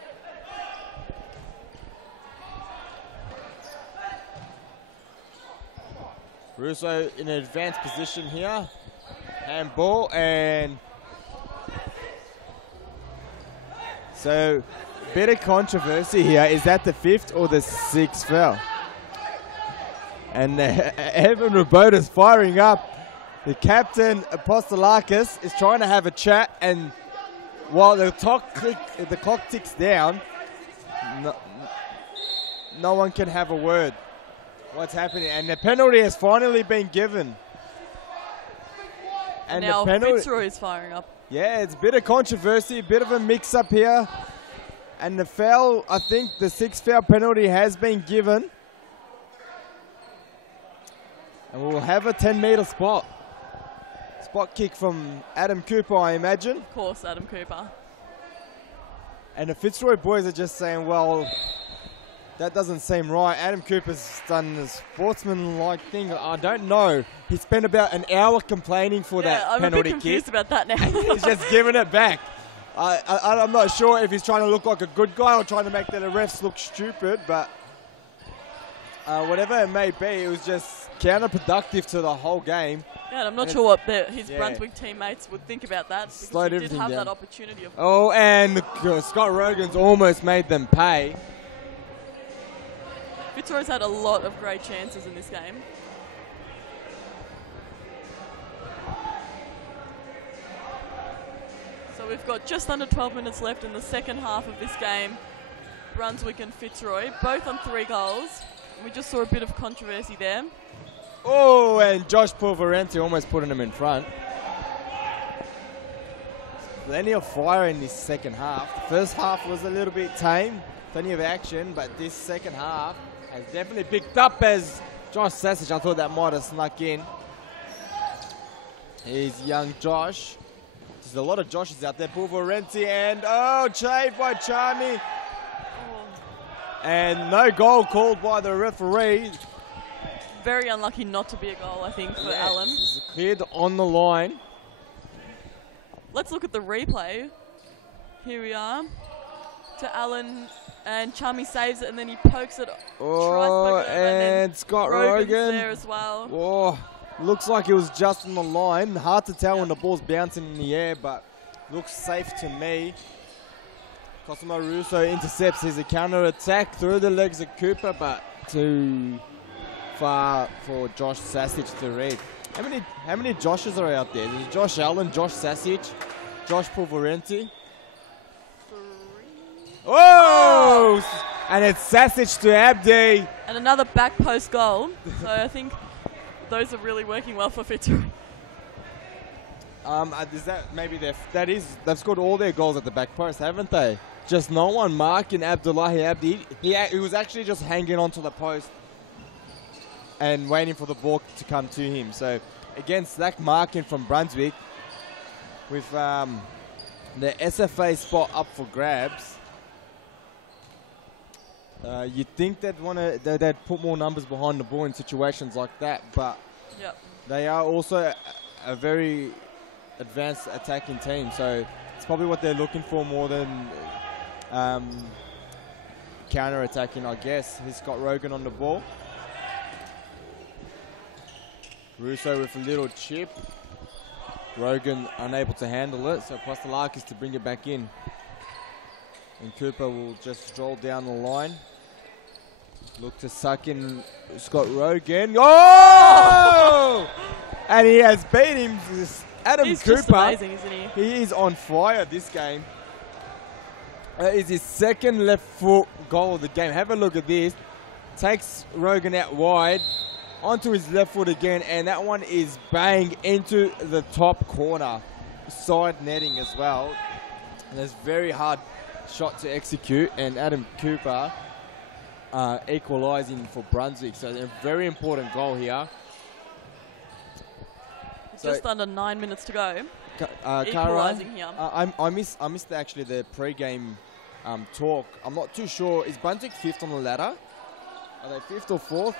Russo in an advanced position here. Handball, and so bit of controversy here. Is that the 5th or the 6th foul? And Evan Rabota's firing up. The captain, Apostolakis, is trying to have a chat, and while the clock ticks down, no one can have a word. What's happening? And the penalty has finally been given. And now Fitzroy is firing up. Yeah, it's a bit of controversy, a bit of a mix-up here. And the foul, I think the 6th foul penalty has been given. And we'll have a 10-metre spot. Spot kick from Adam Cooper, I imagine. Of course, Adam Cooper. And the Fitzroy boys are just saying, well, that doesn't seem right. Adam Cooper's done a sportsman-like thing. I don't know. He spent about an hour complaining for that penalty kick. I'm a bit confused about that now. He's just giving it back. I'm not sure if he's trying to look like a good guy or trying to make the refs look stupid, but whatever it may be, it was just counterproductive to the whole game. Yeah, and I'm not sure what his Brunswick teammates would think about that, because he did have that opportunity. Oh, and Scott Rogan's almost made them pay. Fitzroy's had a lot of great chances in this game. So we've got just under 12 minutes left in the second half of this game. Brunswick and Fitzroy, both on 3 goals. We just saw a bit of controversy there. Oh, and Josh Pulverenti almost putting him in front. Plenty of fire in this second half. The first half was a little bit tame, plenty of action, but this second half has definitely picked up. As Josh Sassage, I thought that might have snuck in. Here's young Josh. There's a lot of Joshes out there. Pulverenti, and shaved by Charmy. And no goal called by the referee. Very unlucky not to be a goal, I think, for Allen. It's cleared on the line. Let's look at the replay. Here we are. To Allen, And Chummy saves it, and then he pokes it. Oh, and Scott Rogan there as well. Oh, looks like it was just on the line. Hard to tell when the ball's bouncing in the air, but looks safe to me. Cosimo Russo intercepts his counter attack through the legs of Cooper, but too far for Josh Sasich to read. How many Joshes are out there? There's Josh Allen, Josh Sasich, Josh Pulverenti. Oh! And it's Sasich to Abdi. And another back post goal. So I think those are really working well for Fitzroy. Is that maybe they've scored all their goals at the back post, haven't they? Just no one marking Abdullahi Abdi. He was actually just hanging onto the post and waiting for the ball to come to him. So against that marking from Brunswick, with the SFA spot up for grabs, you'd think they'd put more numbers behind the ball in situations like that, but they are also a very advanced attacking team, so it's probably what they're looking for more than counter-attacking, I guess. He's got Rogan on the ball. Russo with a little chip. Rogan unable to handle it, so Pastelakis to bring it back in. And Cooper will just stroll down the line. Look to suck in Scott Rogan. Oh! And he has beat him. He's Cooper. Just amazing, isn't he? He is on fire this game. That is his second left foot goal of the game. Have a look at this. Takes Rogan out wide. Onto his left foot again. And that one is bang into the top corner. Side netting as well. And it's very hard shot to execute, and Adam Cooper equalising for Brunswick. So a very important goal here. Just under 9 minutes to go. Equalising here. I missed actually the pre-game talk. I'm not too sure. Is Brunswick 5th on the ladder? Are they 5th or 4th?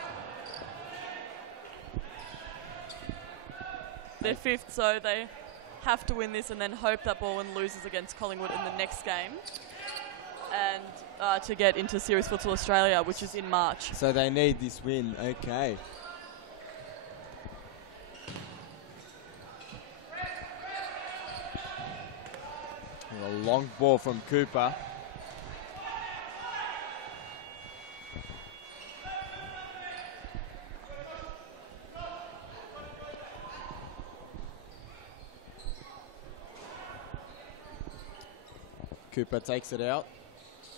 They're 5th, so they have to win this and then hope that Baldwin loses against Collingwood in the next game, and to get into Series Futsal Australia, which is in March. So they need this win. Okay. A long ball from Cooper. Cooper takes it out.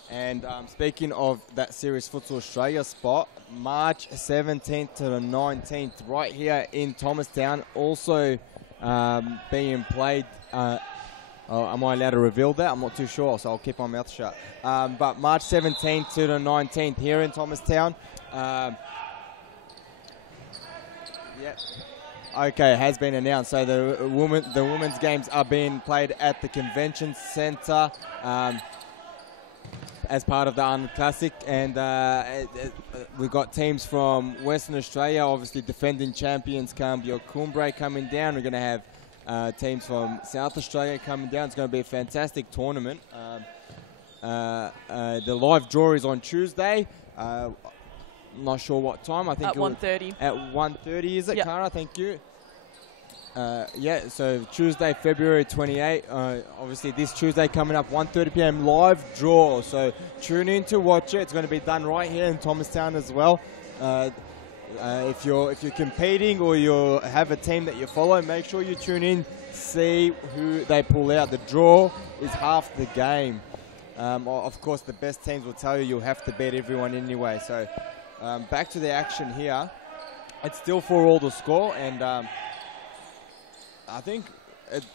And speaking of that Series Futsal Australia spot, March 17th to the 19th, right here in Thomastown, also being played. Am I allowed to reveal that? I'm not too sure, so I'll keep my mouth shut. But March 17th to the 19th here in Thomastown. Okay, it has been announced. So the women's games are being played at the Convention Centre as part of the Arnold Classic, and we've got teams from Western Australia, obviously defending champions Cambio Cumbre coming down. We're going to have teams from South Australia coming down. It's going to be a fantastic tournament. The live draw is on Tuesday. Not sure what time. I think at 1:30. At 1:30, is it, yep. Cara? Thank you. Yeah, so Tuesday, February 28. Obviously, this Tuesday coming up, 1:30 p.m. live draw. So tune in to watch it. It's going to be done right here in Thomastown as well. If you're competing or you have a team that you follow, make sure you tune in, see who they pull out. The draw is half the game. Of course, the best teams will tell you you'll have to beat everyone anyway. So back to the action here. It's still 4-4 the score, and I think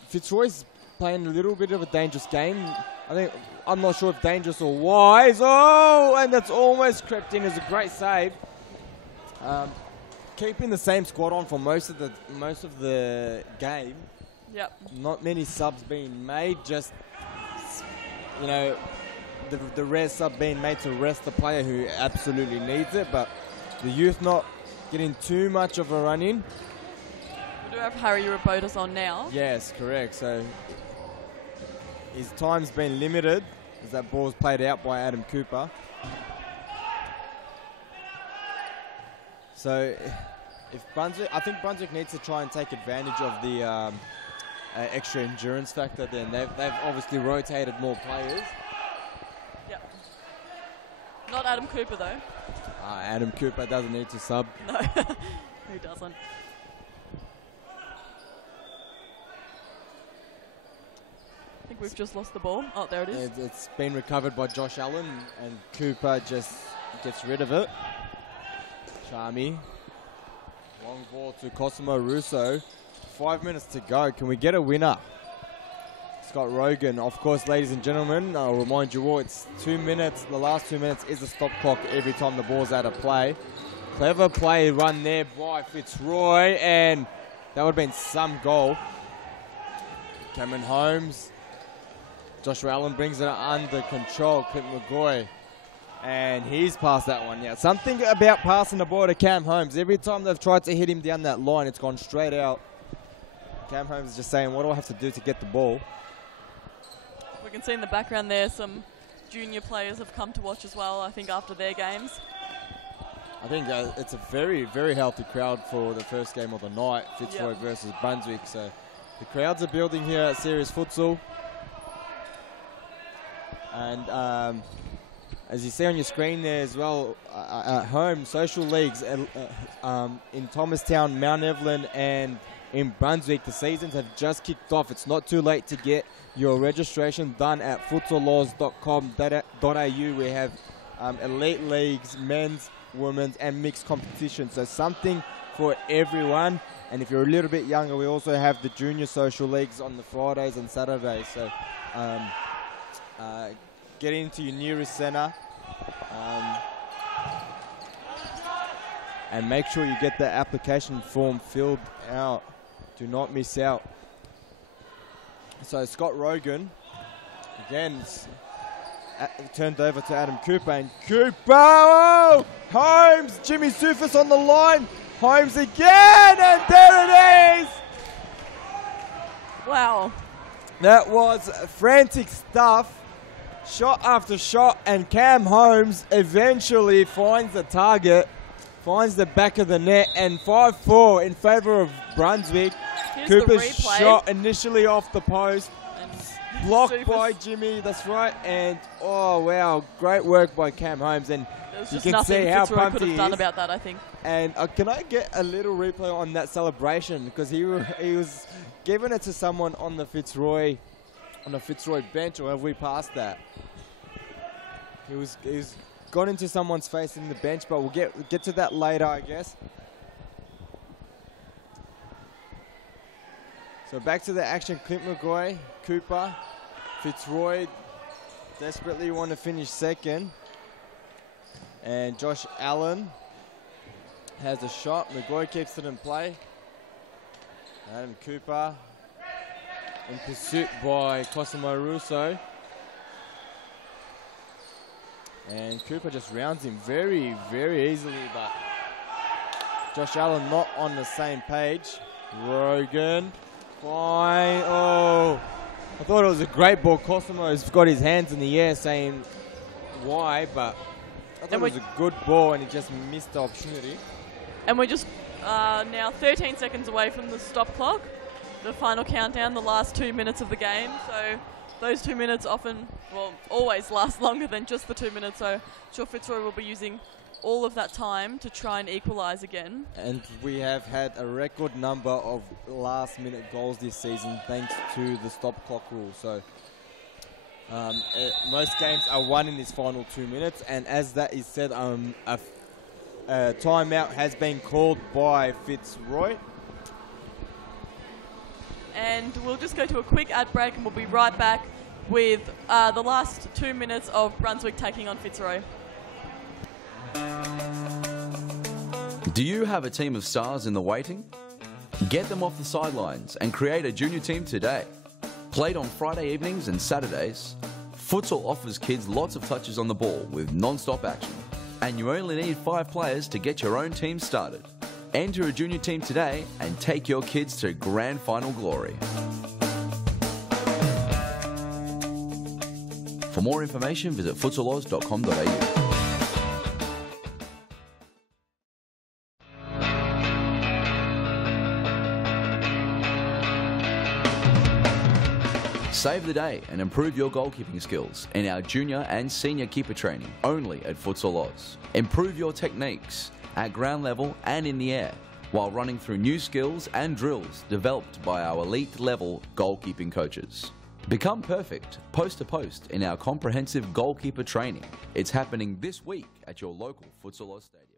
Fitzroy's playing a little bit of a dangerous game. I'm not sure if dangerous or wise. Oh, and that's almost crept in as a great save. Keeping the same squad on for most of the game. Yep. Not many subs being made. Just the rare sub being made to rest the player who absolutely needs it. But the youth not getting too much of a run in. We do have Harry Urabotas on now. Yes, correct. So his time's been limited as that ball's played out by Adam Cooper. So, if Brunswick, I think Brunswick needs to try and take advantage of the extra endurance factor. Then they've obviously rotated more players. Yep. Not Adam Cooper though. Adam Cooper doesn't need to sub. No, he doesn't. I think we've just lost the ball. Oh, there it is. It's been recovered by Josh Allen, and Cooper just gets rid of it. Charmy. Long ball to Cosimo Russo. 5 minutes to go. Can we get a winner? Scott Rogan. Of course, ladies and gentlemen, I'll remind you all, it's 2 minutes. The last 2 minutes is a stop clock every time the ball's out of play. Clever play run there by Fitzroy, and that would have been some goal. Cameron Holmes. Joshua Allen brings it under control. Clint McGoy. And he's passed that one. Yeah, something about passing the ball to Cam Holmes. Every time they've tried to hit him down that line, it's gone straight out. Cam Holmes is just saying, what do I have to do to get the ball? We can see in the background there some junior players have come to watch as well, I think, after their games. I think it's a very, very healthy crowd for the first game of the night, Fitzroy versus Brunswick. So the crowds are building here at Serious Futsal. And as you see on your screen there as well, at home, social leagues in Thomastown, Mount Evelyn, and in Brunswick, the seasons have just kicked off. It's not too late to get your registration done at futsaloz.com.au. We have elite leagues, men's, women's, and mixed competition. So something for everyone. And if you're a little bit younger, we also have the junior social leagues on the Fridays and Saturdays. So get into your nearest centre. And make sure you get the application form filled out. Do not miss out. So Scott Rogan, again, turned over to Adam Cooper. And Cooper, oh, Holmes, Jimmy Sufis on the line. Holmes again, and there it is. Wow. That was frantic stuff. Shot after shot, and Cam Holmes eventually finds the target, finds the back of the net, and 5-4 in favour of Brunswick. Here's Cooper's shot initially off the post, blocked by Jimmy, that's right, and oh wow, great work by Cam Holmes, and you can see how pumped he is. Done about that, I think. And can I get a little replay on that celebration, because he was giving it to someone on the Fitzroy bench, or have we passed that? He's gone into someone's face in the bench, but we'll get to that later, I guess. So back to the action. Clint McGoy, Cooper, Fitzroy desperately want to finish second, and Josh Allen has a shot. McGoy keeps it in play. Adam Cooper in pursuit by Cosimo Russo. And Cooper just rounds him very, very easily, but Josh Allen not on the same page. Rogan, fine. Oh, I thought it was a great ball. Cosimo's got his hands in the air saying why, but I thought it was a good ball and he just missed the opportunity. And we're just now 13 seconds away from the stop clock. The final countdown, the last 2 minutes of the game. So those 2 minutes always last longer than just the 2 minutes. So I'm sure Fitzroy will be using all of that time to try and equalise again. And we have had a record number of last-minute goals this season thanks to the stop clock rule. So most games are won in this final 2 minutes. And as that is said, a timeout has been called by Fitzroy. And we'll just go to a quick ad break and we'll be right back with the last 2 minutes of Brunswick taking on Fitzroy. Do you have a team of stars in the waiting? Get them off the sidelines and create a junior team today. Played on Friday evenings and Saturdays, futsal offers kids lots of touches on the ball with non-stop action. And you only need 5 players to get your own team started. Enter a junior team today and take your kids to grand final glory. For more information, visit futsaloz.com.au. Save the day and improve your goalkeeping skills in our junior and senior keeper training only at Futsal Oz. Improve your techniques at ground level and in the air while running through new skills and drills developed by our elite level goalkeeping coaches. Become perfect post to post in our comprehensive goalkeeper training. It's happening this week at your local Futsal Oz Stadium.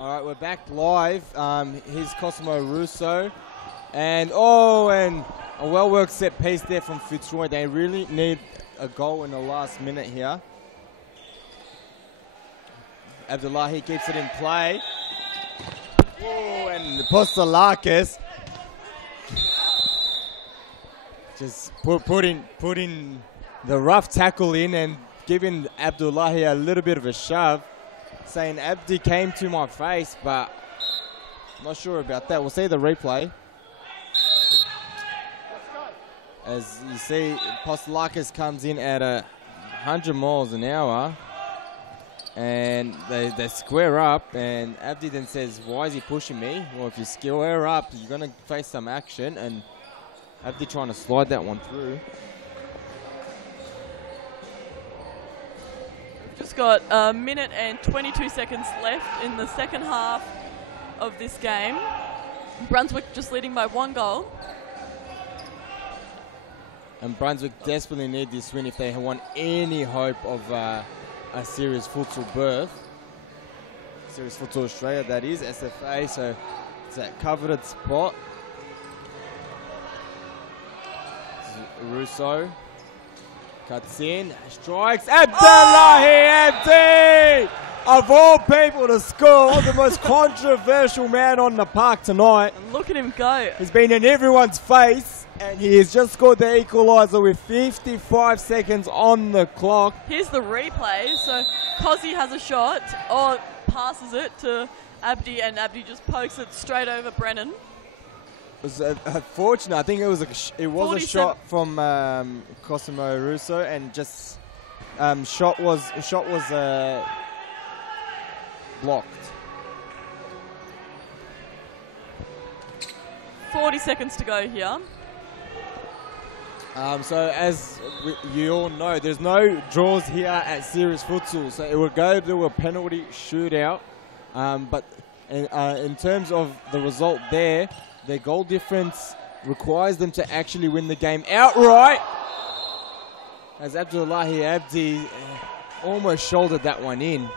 All right, we're back live. Here's Cosimo Russo. And a well-worked set piece there from Fitzroy. They really need a goal in the last minute here. Abdullahi keeps it in play. Oh, and Postalakis just putting the rough tackle in and giving Abdullahi a little bit of a shove, saying Abdi came to my face, but not sure about that. We'll see the replay. As you see, Postalakis comes in at 100 miles an hour, and they square up, and Abdi then says, why is he pushing me? Well, if you square up, you're going to face some action, and Abdi trying to slide that one through. Just got a minute and 22 seconds left in the second half of this game. Brunswick just leading by 1 goal. And Brunswick desperately need this win if they want any hope of a serious futsal berth. Serious Futsal Australia, that is, SFA, so it's that coveted spot. Russo cuts in, strikes, Abdullahi Abdi! Of all people to score, the most controversial man on the park tonight. And look at him go. He's been in everyone's face, and he has just scored the equaliser with 55 seconds on the clock. Here's the replay. So Cozzy has a shot, or passes it to Abdi, and Abdi just pokes it straight over Brennan. It was unfortunate. I think it was a shot from Cosimo Russo, and just shot was blocked. 40 seconds to go here. So as you all know, there's no draws here at Serious Futsal, so it will go to a penalty shootout. But in terms of the result there, their goal difference requires them to actually win the game outright, as Abdullahi Abdi almost shouldered that one in.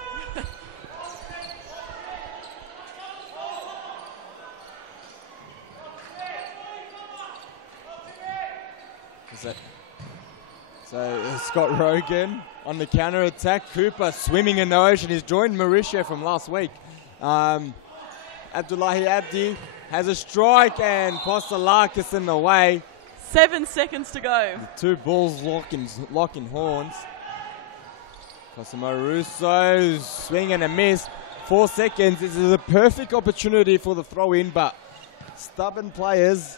So Scott Rogan on the counter attack. Cooper swimming in the ocean. He's joined Mauricio from last week. Abdullahi Abdi has a strike, and Postalakis in the way. 7 seconds to go. The two balls locking horns. Cosimo Russo swing and a miss. 4 seconds. This is a perfect opportunity for the throw in, but stubborn players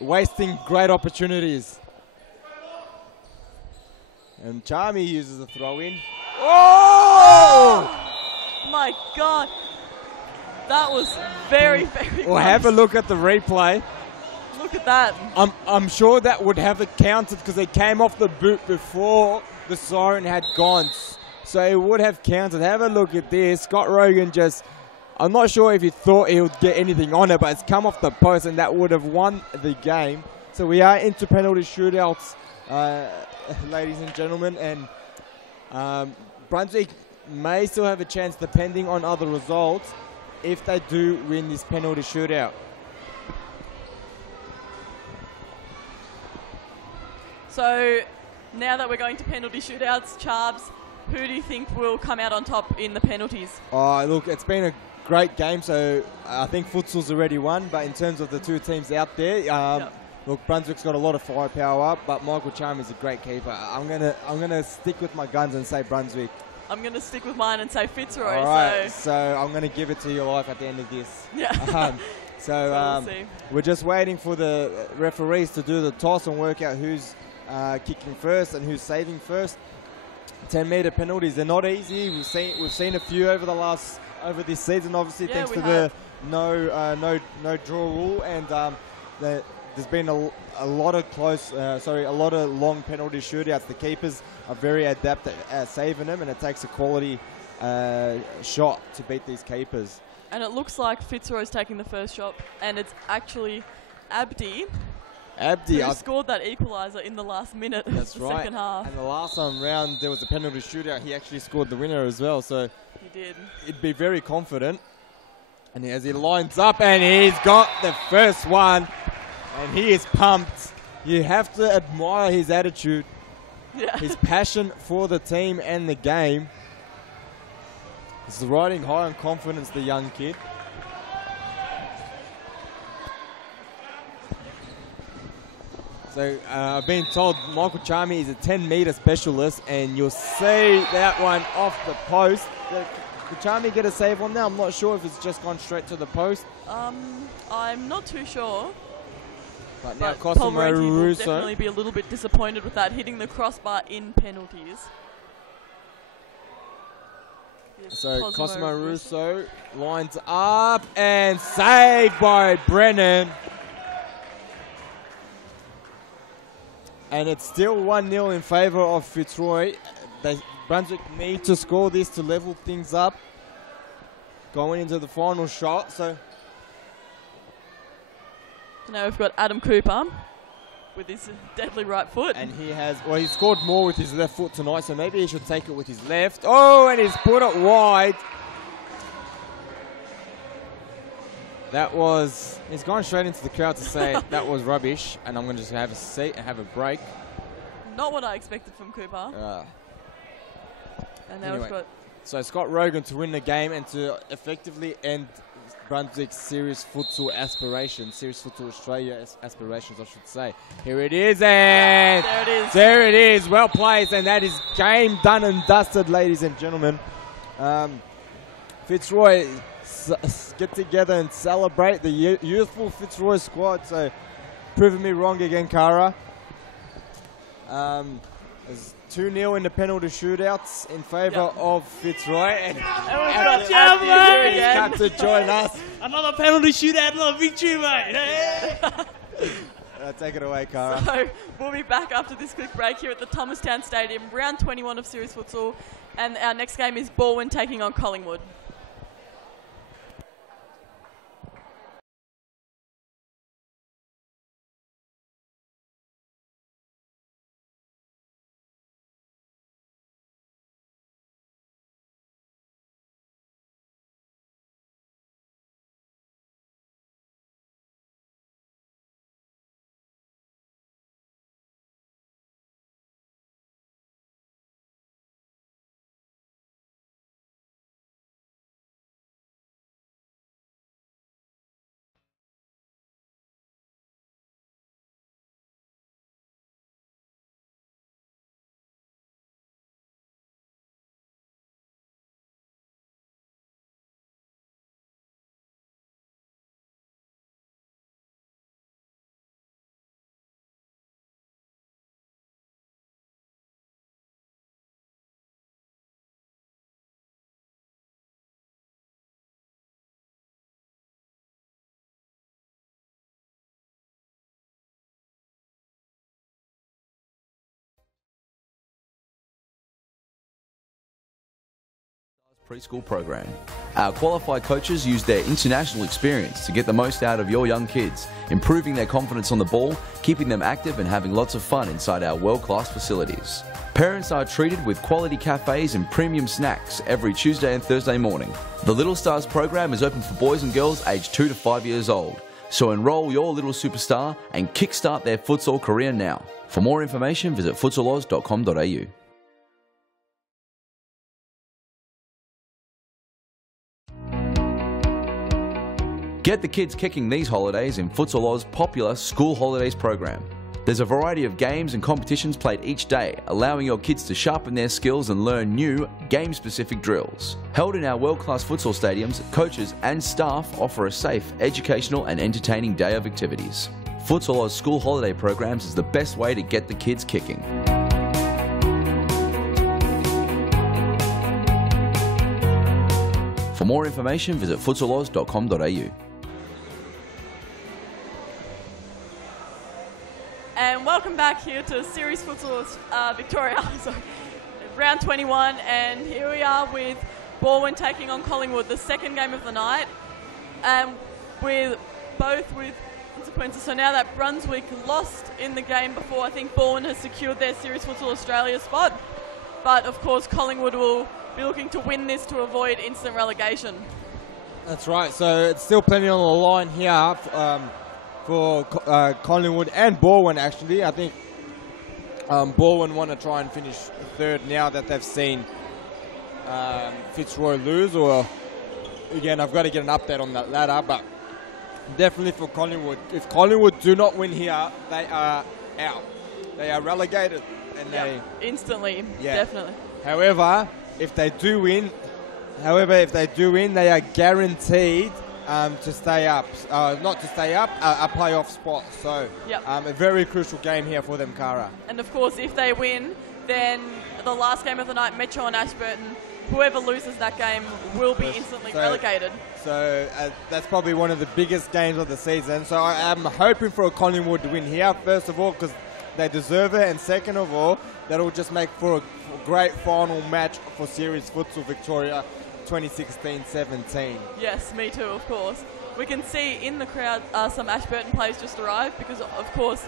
wasting great opportunities. And Charmy uses a throw in. Oh! My God. That was very, very close. We'll have a look at the replay. Look at that. I'm sure that would have it counted because it came off the boot before the siren had gone. So it would have counted. Have a look at this. Scott Rogan just, I'm not sure if he thought he would get anything on it, but it's come off the post, and that would have won the game. So we are into penalty shootouts, ladies and gentlemen, and Brunswick may still have a chance depending on other results if they do win this penalty shootout. So now that we're going to penalty shootouts, Charbs, who do you think will come out on top in the penalties? Oh, look, it's been a great game, so I think Futsal's already won, but in terms of the two teams out there, look, Brunswick's got a lot of firepower, but Michael Charmy's a great keeper. I'm gonna stick with my guns and say Brunswick. I'm going to stick with mine and say Fitzroy. All right, so I'm going to give it to your life at the end of this. Yeah. So we're just waiting for the referees to do the toss and work out who's kicking first and who's saving first. 10-meter penalties, they're not easy. We've seen a few over the last over this season, obviously, Yeah, thanks we to the no draw rule, and there's been a lot of long penalty shootouts. The keepers are very adept at saving them, and it takes a quality shot to beat these keepers. And it looks like Fitzroy's taking the first shot, and it's actually Abdi who scored that equaliser in the last minute of the second half. And the last time round there was a penalty shootout. He actually scored the winner as well, so he did. He'd be very confident. And as he lines up, and he's got the first one, and he is pumped. You have to admire his attitude, his passion for the team and the game. He's riding high on confidence, the young kid. So I've been told Michael Charmy is a 10-metre specialist, and you'll see that one off the post. Did Charmy get a save on there? I'm not sure if it's just gone straight to the post. I'm not too sure. But now Cosimo Russo will definitely be a little bit disappointed with that, hitting the crossbar in penalties. So Cosimo Russo lines up and saved by Brennan. And it's still 1-0 in favour of Fitzroy. Brunswick need to score this to level things up going into the final shot. So now we've got Adam Cooper with his deadly right foot. And he scored more with his left foot tonight, so maybe he should take it with his left. Oh, and he's put it wide. He's gone straight into the crowd to say that was rubbish, and I'm going to just have a seat and have a break. Not what I expected from Cooper. And now we've got... So Scott Rogan to win the game and to effectively end Brunswick's Series Futsal aspirations, Series Futsal Australia aspirations, I should say. Here it is, and there it is. There it is, well played, and that is game done and dusted, ladies and gentlemen. Fitzroy get together and celebrate the youthful Fitzroy squad. So proving me wrong again, Cara. There's 2-0 in the penalty shootouts in favour of Fitzroy. And we've got Abdi here come to join us. Another penalty shootout, another victory, mate. Take it away, Cara. So we'll be back after this quick break here at the Thomastown Stadium, round 21 of Series Futsal, and our next game is Balwyn taking on Collingwood. Preschool program. Our qualified coaches use their international experience to get the most out of your young kids, improving their confidence on the ball, keeping them active and having lots of fun inside our world-class facilities. Parents are treated with quality cafes and premium snacks every Tuesday and Thursday morning. The Little Stars program is open for boys and girls aged 2 to 5 years old. So enroll your little superstar and kickstart their futsal career now. For more information, visit futsaloz.com.au. Get the kids kicking these holidays in Futsal Oz's popular School Holidays program. There's a variety of games and competitions played each day, allowing your kids to sharpen their skills and learn new, game-specific drills. Held in our world-class futsal stadiums, coaches and staff offer a safe, educational and entertaining day of activities. Futsal Oz School Holiday programs is the best way to get the kids kicking. For more information, visit futsaloz.com.au. And welcome back here to Series Futsal Victoria, sorry, round 21, and here we are with Balwyn taking on Collingwood, the second game of the night, and with both with consequences. So now that Brunswick lost in the game before, I think Balwyn has secured their Series Futsal Australia spot, but of course Collingwood will be looking to win this to avoid instant relegation. That's right, so it's still plenty on the line here for Collingwood and Balwyn actually. I think Balwyn want to try and finish third now that they've seen Fitzroy lose, or again I've got to get an update on that ladder, but definitely for Collingwood. If Collingwood do not win here, they are out. They are relegated, and they instantly, definitely. However, if they do win, they are guaranteed to stay up. Not to stay up, a playoff spot. So, a very crucial game here for them, Cara. And of course, if they win, then the last game of the night, Metro and Ashburton, whoever loses that game will be instantly relegated. So that's probably one of the biggest games of the season. So I am hoping for a Collingwood to win here, first of all, because they deserve it, and second of all, that'll just make for a great final match for Series Futsal Victoria 2016-17. Yes, me too, of course. We can see in the crowd some Ashburton players just arrived, because of course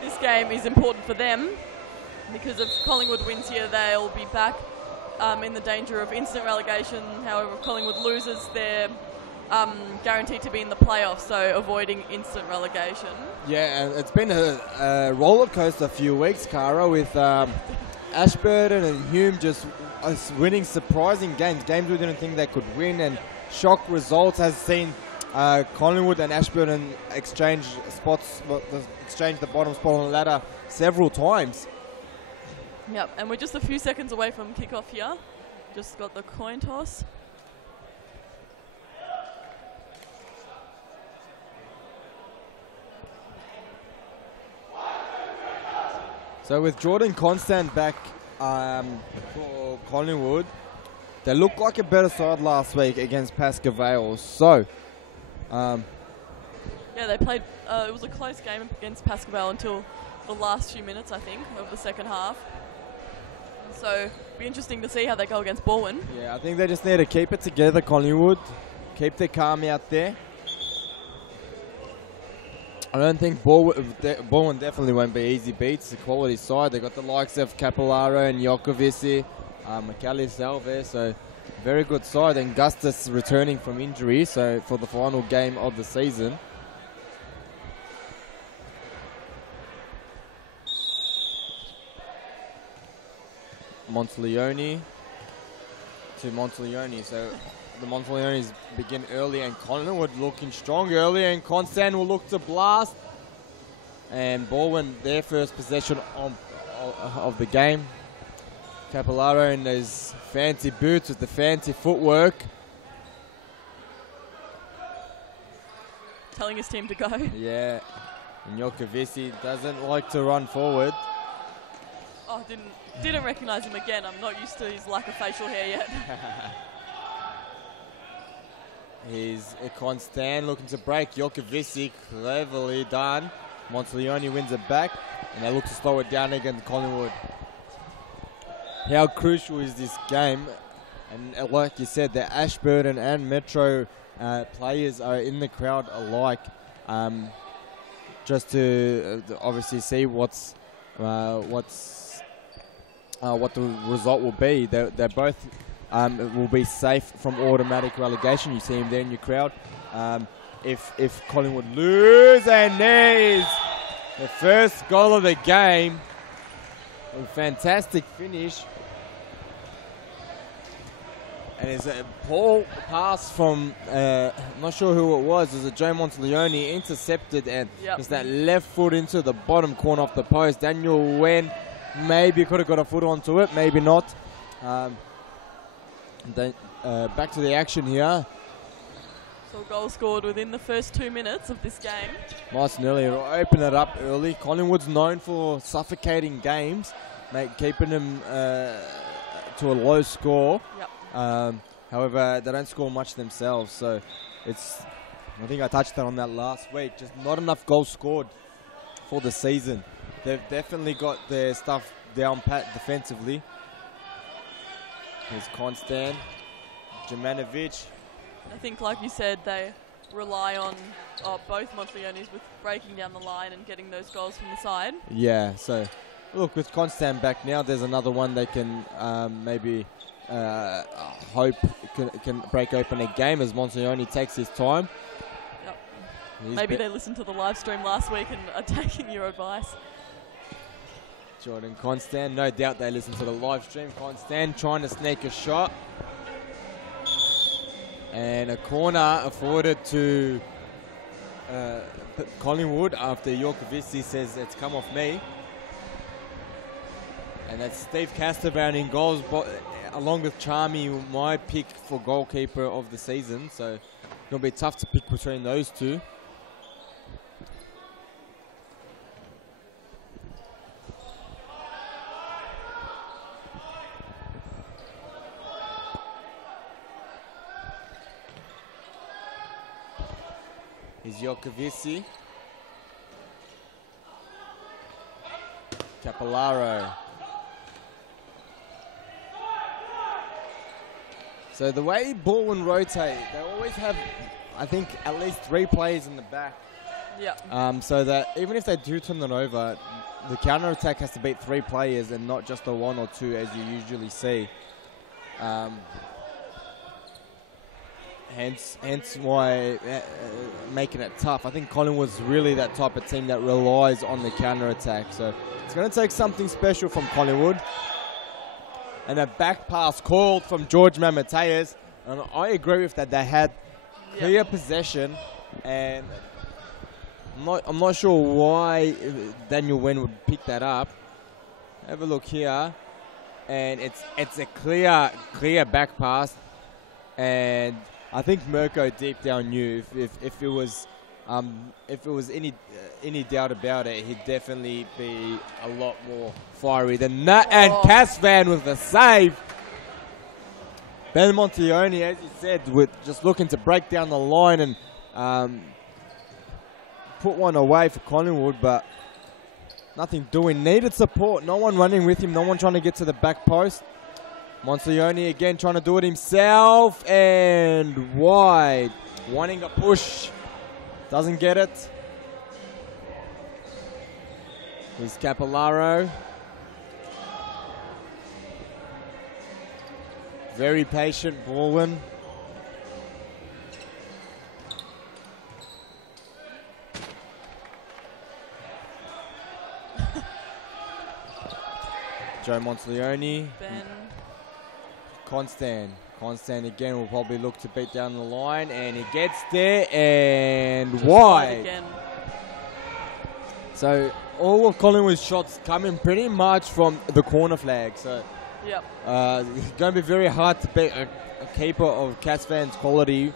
this game is important for them, because if Collingwood wins here, they'll be back in the danger of instant relegation. However, if Collingwood loses, they're guaranteed to be in the playoffs, so avoiding instant relegation. Yeah, and it's been a roller coaster few weeks, Cara, with Ashburton and Hume just winning surprising games we didn't think they could win, and shock results has seen Collingwood and Ashburton exchange the bottom spot on the ladder several times. Yep, and we're just a few seconds away from kickoff here. Just got the coin toss. So with Jordan Constant back for Collingwood, they looked like a better side last week against Pasca Vale. So, yeah, they played. It was a close game against Pasca Vale until the last few minutes, I think, of the second half. So it'll be interesting to see how they go against Balwyn. Yeah, I think they just need to keep it together, Collingwood. Keep their calm out there. I don't think Balwyn definitely won't be easy beats. It's a quality side. They've got the likes of Capillaro and Jokovici, McAllis Alves, so very good side. And Gustus returning from injury, so for the final game of the season. Monteleone to Monteleone, so the Monteleones begin early, and Collingwood looking strong early, and Constant will look to blast, and Balwyn their first possession of the game. Capillaro in his fancy boots with the fancy footwork, telling his team to go. Yeah, and Jokovici doesn't like to run forward. Oh, didn't recognise him again. I'm not used to his lack of facial hair yet. He's a Constant looking to break. Jokovici, cleverly done. Monteleone wins it back, and they look to slow it down against Collingwood. How crucial is this game? And like you said, the Ashburton and Metro players are in the crowd alike, just to obviously see what the result will be. They're both will be safe from automatic relegation. You see him there in your crowd. If Collingwood lose, and there's the first goal of the game. A fantastic finish. And it's a poor pass from, I'm not sure who it was. It was a Joe Monteleone, intercepted, and it's that left foot into the bottom corner of the post. Daniel Wen maybe could have got a foot onto it, maybe not. Back to the action here. So a goal scored within the first 2 minutes of this game. Nice and early. Open it up early. Collingwood's known for suffocating games, keeping them to a low score. Yep. However, they don't score much themselves, so it's, I think I touched on that last week, just not enough goals scored for the season. They've definitely got their stuff down pat defensively. Here's Konstan, Jemanovic. I think, like you said, they rely on both Montleones with breaking down the line and getting those goals from the side. Yeah, so look, with Konstan back now, there's another one they can maybe hope can break open a game as Montleone takes his time. Yep. Maybe they listened to the live stream last week and are taking your advice. Jordan Konstan, no doubt they listened to the live stream. Konstan trying to sneak a shot. And a corner afforded to Collingwood after Yorkovisi says it's come off me. And that's Steve Castervan in goals, along with Charmy, my pick for goalkeeper of the season. So it's going to be tough to pick between those two. Here's Yorkovisi. Capellaro. So the way Baldwin rotate, they always have, I think, at least 3 players in the back. Yeah. So that even if they do turn it over, the counter-attack has to beat 3 players and not just a 1 or 2 as you usually see. Hence why making it tough. I think Collingwood's really that type of team that relies on the counter-attack. So it's going to take something special from Collingwood. And a back pass called from George Mamateas. And I agree with that. They had clear possession. And I'm not sure why Daniel Wen would pick that up. Have a look here. And it's a clear back pass. And I think Mirko deep down knew if it was any doubt about it, he'd definitely be a lot more fiery than that. And Casvan with the save. Ben Montleone, as you said, with just looking to break down the line and put one away for Collingwood, but nothing doing. Needed support. No one running with him. No one trying to get to the back post. Montleone again trying to do it himself and wide. Wanting a push. Doesn't get it. Here's Capellaro. Very patient Baldwin. Joe Montleone. Ben. Konstan again will probably look to beat down the line, and he gets there and just wide. Again. So all of Collingwood's shots coming pretty much from the corner flag. So yep. It's going to be very hard to beat a keeper of Casvan's quality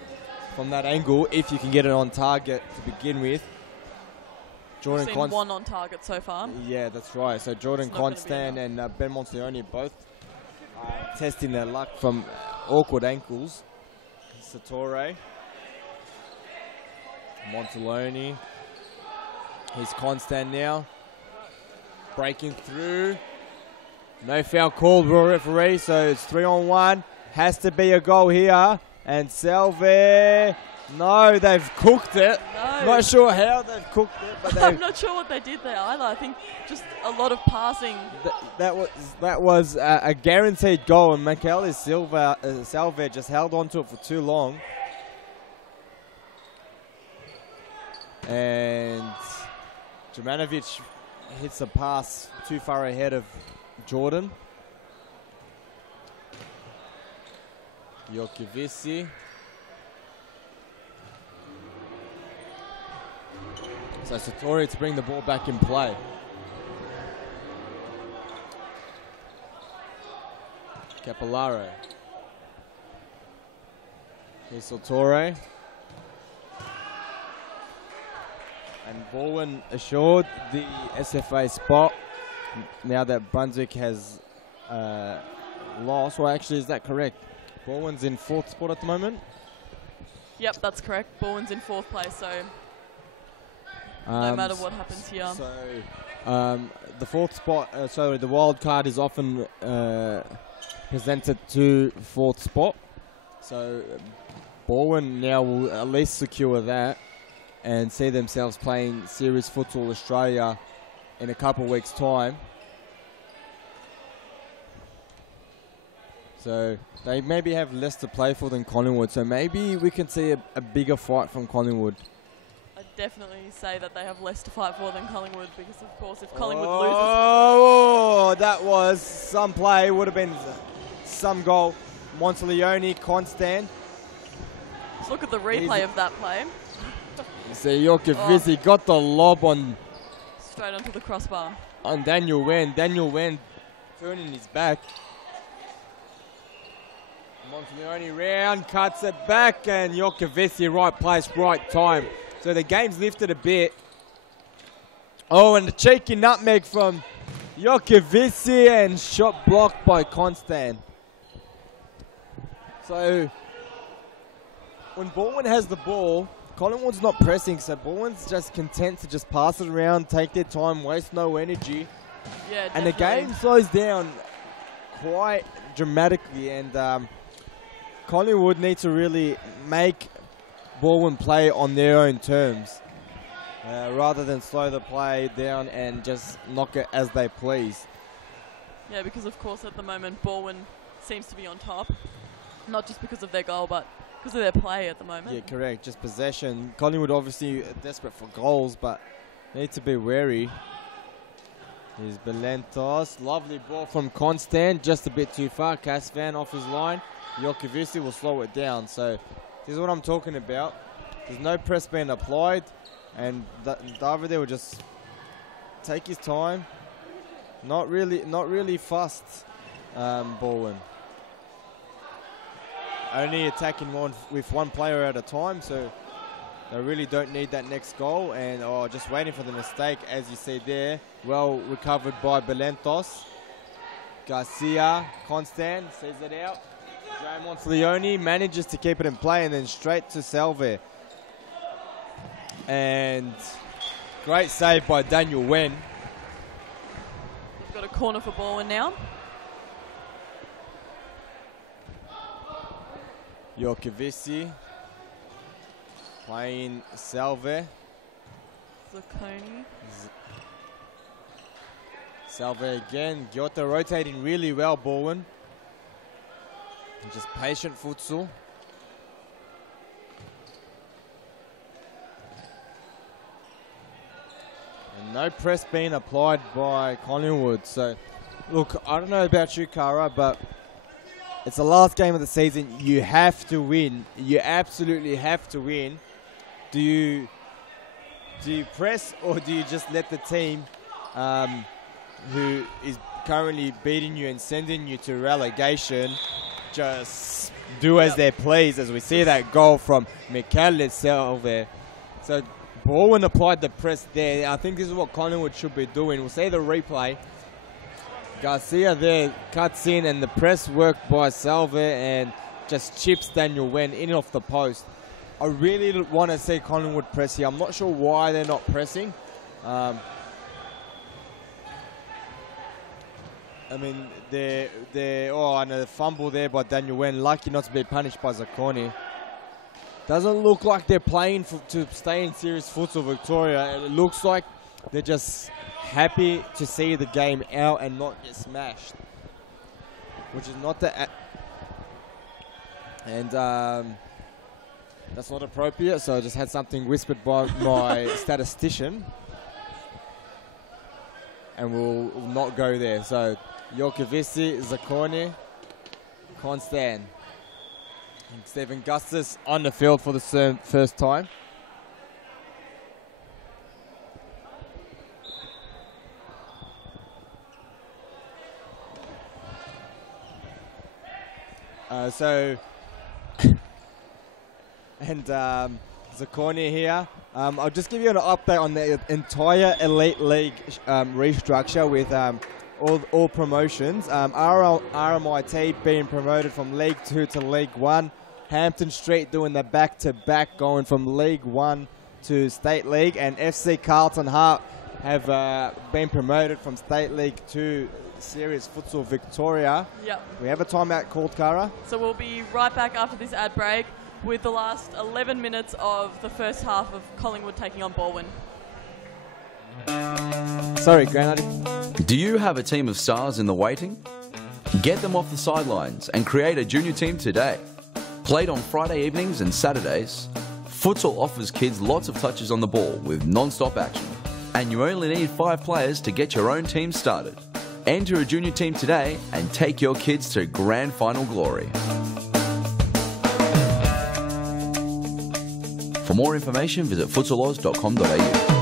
from that angle if you can get it on target to begin with. Jordan We've seen one on target so far. Yeah, that's right. So Jordan Konstan and Ben Montleone both testing their luck from awkward ankles. Satori. Montleone. Here's Konstan now. Breaking through. No foul called, referee, so it's 3-on-1. Has to be a goal here. And Salve. No, they've cooked it. No. Not sure how they've cooked it, but I'm not sure what they did there either. I think just a lot of passing. That was a guaranteed goal, and Michaelis Salve just held on to it for too long. And Jemanovic hits a pass too far ahead of Jordan. Yorkovisi. So Satori to bring the ball back in play. Capellaro. Here's Satori. And Baldwin assured the SFA spot now that Brunswick has lost. Well, actually, is that correct? Baldwin's in 4th spot at the moment. Yep, that's correct. Baldwin's in 4th place, so no matter what happens here. So the 4th spot, the wild card is often presented to 4th spot. So Baldwin now will at least secure that and see themselves playing Series Futsal Australia in a couple of weeks' time. So they maybe have less to play for than Collingwood, so maybe we can see a bigger fight from Collingwood. I'd definitely say that they have less to fight for than Collingwood, because of course if Collingwood loses... Oh, that was some play, would have been some goal. Monteleone, Constant. Let's look at the replay of that play. You see, Yorkavisi got the lob on... Straight onto the crossbar. On Daniel Wen. Daniel Wen turning his back. Monteleone round, cuts it back, and Yorkavisi, right place, right time. So the game's lifted a bit. Oh, and the cheeky nutmeg from Yorkavisi, and shot blocked by Constant. So when Baldwin has the ball, Collingwood's not pressing, so Baldwin's just content to just pass it around, take their time, waste no energy. Yeah, and the game slows down quite dramatically, and Collingwood need to really make Baldwin play on their own terms rather than slow the play down and just knock it as they please. Yeah, because of course at the moment Baldwin seems to be on top, not just because of their goal, but because of their play at the moment. Yeah, correct. Just possession. Collingwood obviously desperate for goals, but need to be wary. Here's Belentos. Lovely ball from Constant. Just a bit too far. Casvan off his line. Yorkavisi will slow it down. So this is what I'm talking about. There's no press being applied, and David there will just take his time. Not really fussed, Baldwin. Only attacking with one player at a time, so they really don't need that next goal, and just waiting for the mistake, as you see there. Well recovered by Belentos. Garcia, Constant, sees it out. Joe Monteleone manages to keep it in play, and then straight to Salve. And great save by Daniel Wen. We've got a corner for Baldwin now. Yorkavisi playing Salve. Zacconi. Salve again. Giotto rotating really well, Baldwin. And just patient futsal. And no press being applied by Collingwood. So, look, I don't know about you, Kara, but it's the last game of the season. You have to win. You absolutely have to win. Do you press, or do you just let the team who is currently beating you and sending you to relegation just do as they please, as we see that goal from Michele Salve. So Baldwin applied the press there. I think this is what Collingwood should be doing. We'll see the replay. Garcia there cuts in, and the press work by Salve and just chips Daniel Wen in off the post. I really want to see Collingwood press here. I'm not sure why they're not pressing. I mean, and a fumble there by Daniel Wen. Lucky not to be punished by Zacconi. Doesn't look like they're playing to stay in Series Futsal Victoria. It looks like they're just happy to see the game out and not get smashed, which is not the... And that's not appropriate, so I just had something whispered by my statistician. And we'll not go there. So Yorkavisi, Zacconi, Constant. And Stephen Gustus on the field for the first time. Zacconi here. I'll just give you an update on the entire Elite League restructure with all promotions. RMIT being promoted from League 2 to League 1. Hampton Street doing the back-to-back, going from League 1 to State League. And FC Carlton Hart have been promoted from State League to Series Futsal Victoria. Yep. We have a timeout called, Cara. So we'll be right back after this ad break with the last 11 minutes of the first half of Collingwood taking on Baldwin. Sorry, Grant. Do you have a team of stars in the waiting? Get them off the sidelines and create a junior team today. Played on Friday evenings and Saturdays, futsal offers kids lots of touches on the ball with non-stop action. And you only need 5 players to get your own team started. Enter a junior team today and take your kids to grand final glory. For more information, visit futsaloz.com.au.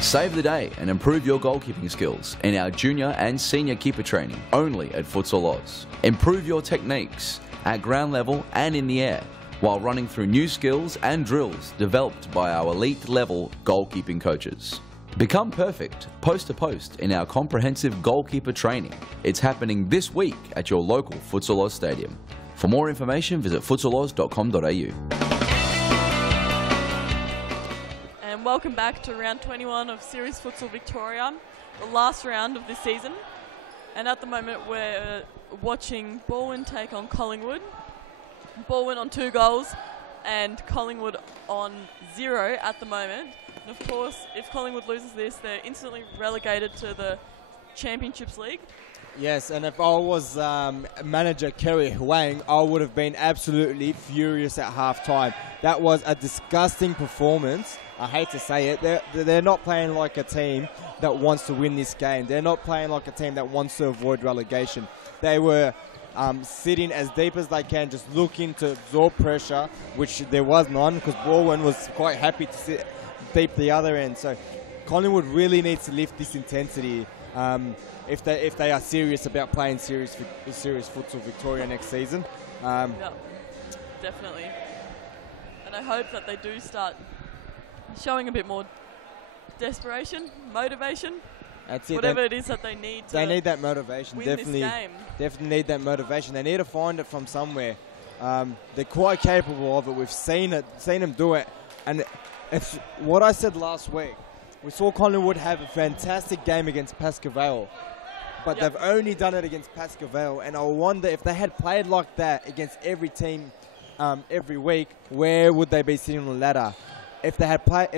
Save the day and improve your goalkeeping skills in our junior and senior keeper training only at Futsal Oz. Improve your techniques at ground level and in the air while running through new skills and drills developed by our elite level goalkeeping coaches. Become perfect post to post in our comprehensive goalkeeper training. It's happening this week at your local Futsal Oz stadium. For more information, visit futsaloz.com.au. Welcome back to round 21 of Series Futsal Victoria, the last round of this season. And at the moment we're watching Baldwin take on Collingwood. Baldwin on 2 goals and Collingwood on 0 at the moment. And of course, if Collingwood loses this, they're instantly relegated to the Championships League. Yes, and if I was manager Kerry Huang, I would have been absolutely furious at half-time. That was a disgusting performance. I hate to say it. They're not playing like a team that wants to win this game. They're not playing like a team that wants to avoid relegation. They were sitting as deep as they can, just looking to absorb pressure, which there was none because Baldwin was quite happy to sit deep the other end. So Collingwood really needs to lift this intensity if they are serious about playing serious Futsal Victoria next season. Yeah, definitely. And I hope that they do start showing a bit more desperation, motivation. That's it. Whatever it is that they need to They need that motivation. win Definitely, this game. definitely need that motivation. They need to find it from somewhere. They're quite capable of it. We've seen them do it. And it's what I said last week. We saw Collingwood have a fantastic game against Pascoe, but they've only done it against Pascoe. And I wonder if they had played like that against every team every week, where would they be sitting on the ladder? If they had played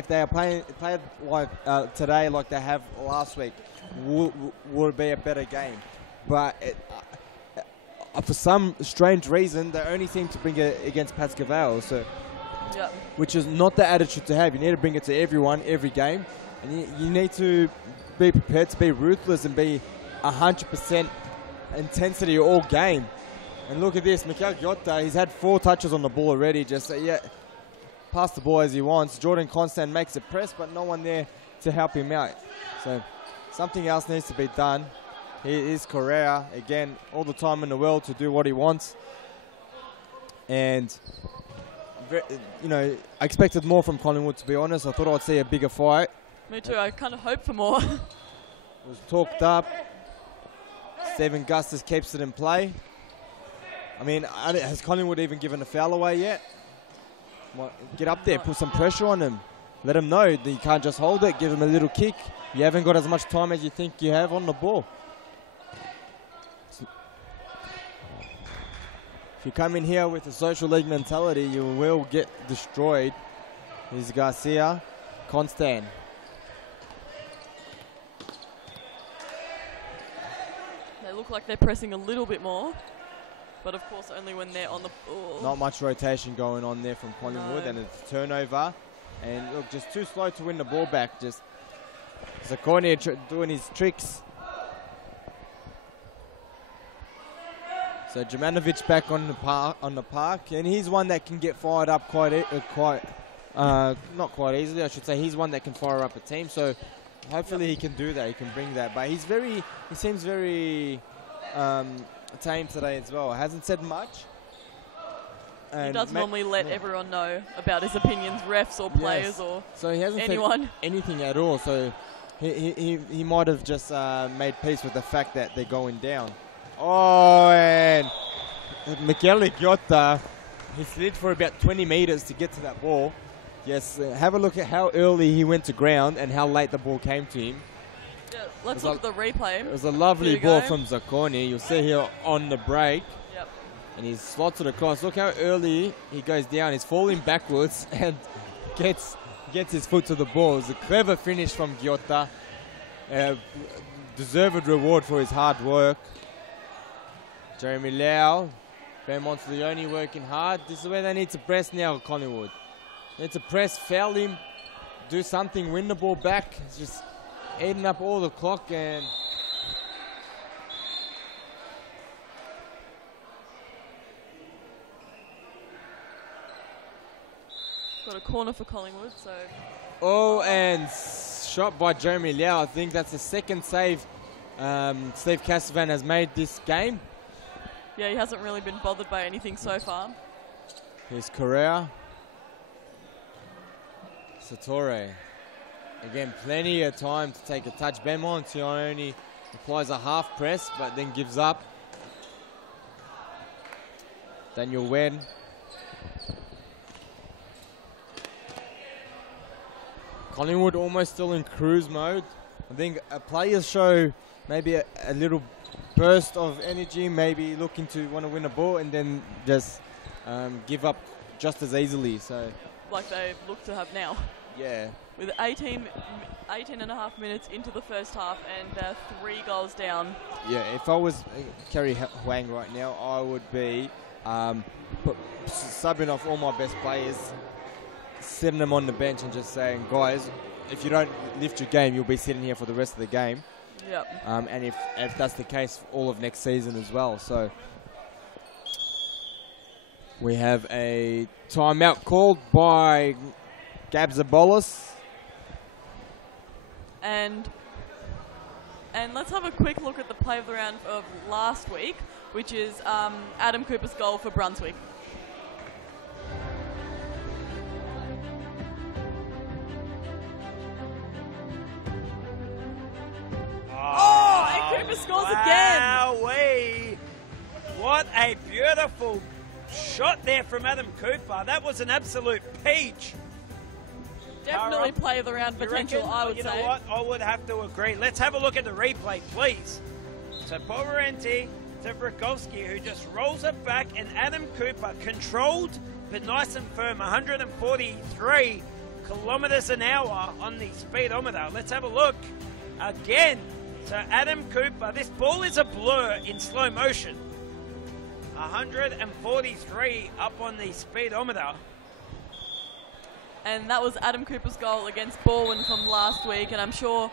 like today, like they have last week, would it be a better game? But for some strange reason, they only seem to bring it against Pascoe. So, which is not the attitude to have. You need to bring it to everyone, every game, and you need to be prepared to be ruthless and be 100% intensity all game. And look at this, Mikael Giotta, he's had 4 touches on the ball already. Just pass the ball as he wants. Jordan Constant makes a press, but no one there to help him out. So something else needs to be done. He is Correa, again, all the time in the world to do what he wants. And, I expected more from Collingwood, to be honest. I thought I'd see a bigger fight. Me too. I kind of hope for more. It was talked up. Stephen Gustus keeps it in play. I mean, has Collingwood even given a foul away yet? Get up there, put some pressure on him. Let him know that you can't just hold it, give him a little kick. You haven't got as much time as you think you have on the ball. If you come in here with a social league mentality, you will get destroyed. Here's Garcia, Constant. They look like they're pressing a little bit more. But of course, only when they're on the ball. Not much rotation going on there from Collingwood, and it's turnover. And look, just too slow to win the ball back. Just Zakornia doing his tricks. So Jemanovic back on the park, and he's one that can get fired up not quite easily, I should say. He's one that can fire up a team. So hopefully he can do that. He can bring that. But he seems very tame today as well. Hasn't said much. He does normally let everyone know about his opinions, refs or players or so he hasn't anyone. said anything at all. So he might have just made peace with the fact that they're going down. Oh, and Michele Giotta, he slid for about 20 meters to get to that ball. Yes, have a look at how early he went to ground and how late the ball came to him. Yeah, let's look at the replay. It was a lovely ball from Zacconi. You'll see here on the break. Yep. And he's slotted across. Look how early he goes down. He's falling backwards and gets his foot to the ball. It was a clever finish from Giotta. Deserved reward for his hard work. Jeremy Lau, Ben Monteleone working hard. This is where they need to press now, Collingwood. They need to press, foul him, do something, win the ball back. It's just eating up all the clock and... Got a corner for Collingwood, so... Oh, and shot by Jeremy Lau. I think that's the second save Steve Casavan has made this game. Yeah, he hasn't really been bothered by anything so far. Here's Correa. Satori. Again, plenty of time to take a touch. Ben Montione applies a half press, but then gives up. Daniel Wen. Collingwood almost still in cruise mode. I think players show maybe a little burst of energy, maybe looking to want to win a ball and then just give up just as easily. So, like they look to have now. Yeah. With 18 and a half minutes into the first half and they're 3 goals down. Yeah, if I was Kerry Huang right now, I would be subbing off all my best players, setting them on the bench and just saying, guys, if you don't lift your game, you'll be sitting here for the rest of the game. Yep. And if that's the case, all of next season as well. So we have a timeout called by Gabs Abolis. And let's have a quick look at the play of the round of last week, which is Adam Cooper's goal for Brunswick. Oh, and Cooper scores again. Wowee. What a beautiful shot there from Adam Cooper. That was an absolute peach. Definitely play of the round potential, I would say. You know what? I would have to agree. Let's have a look at the replay, please. So Pomerenti to Vragowski, who just rolls it back, and Adam Cooper controlled but nice and firm, 143 kilometres an hour on the speedometer. Let's have a look again. So Adam Cooper, this ball is a blur in slow motion. 143 up on the speedometer. And that was Adam Cooper's goal against Bowen from last week. And I'm sure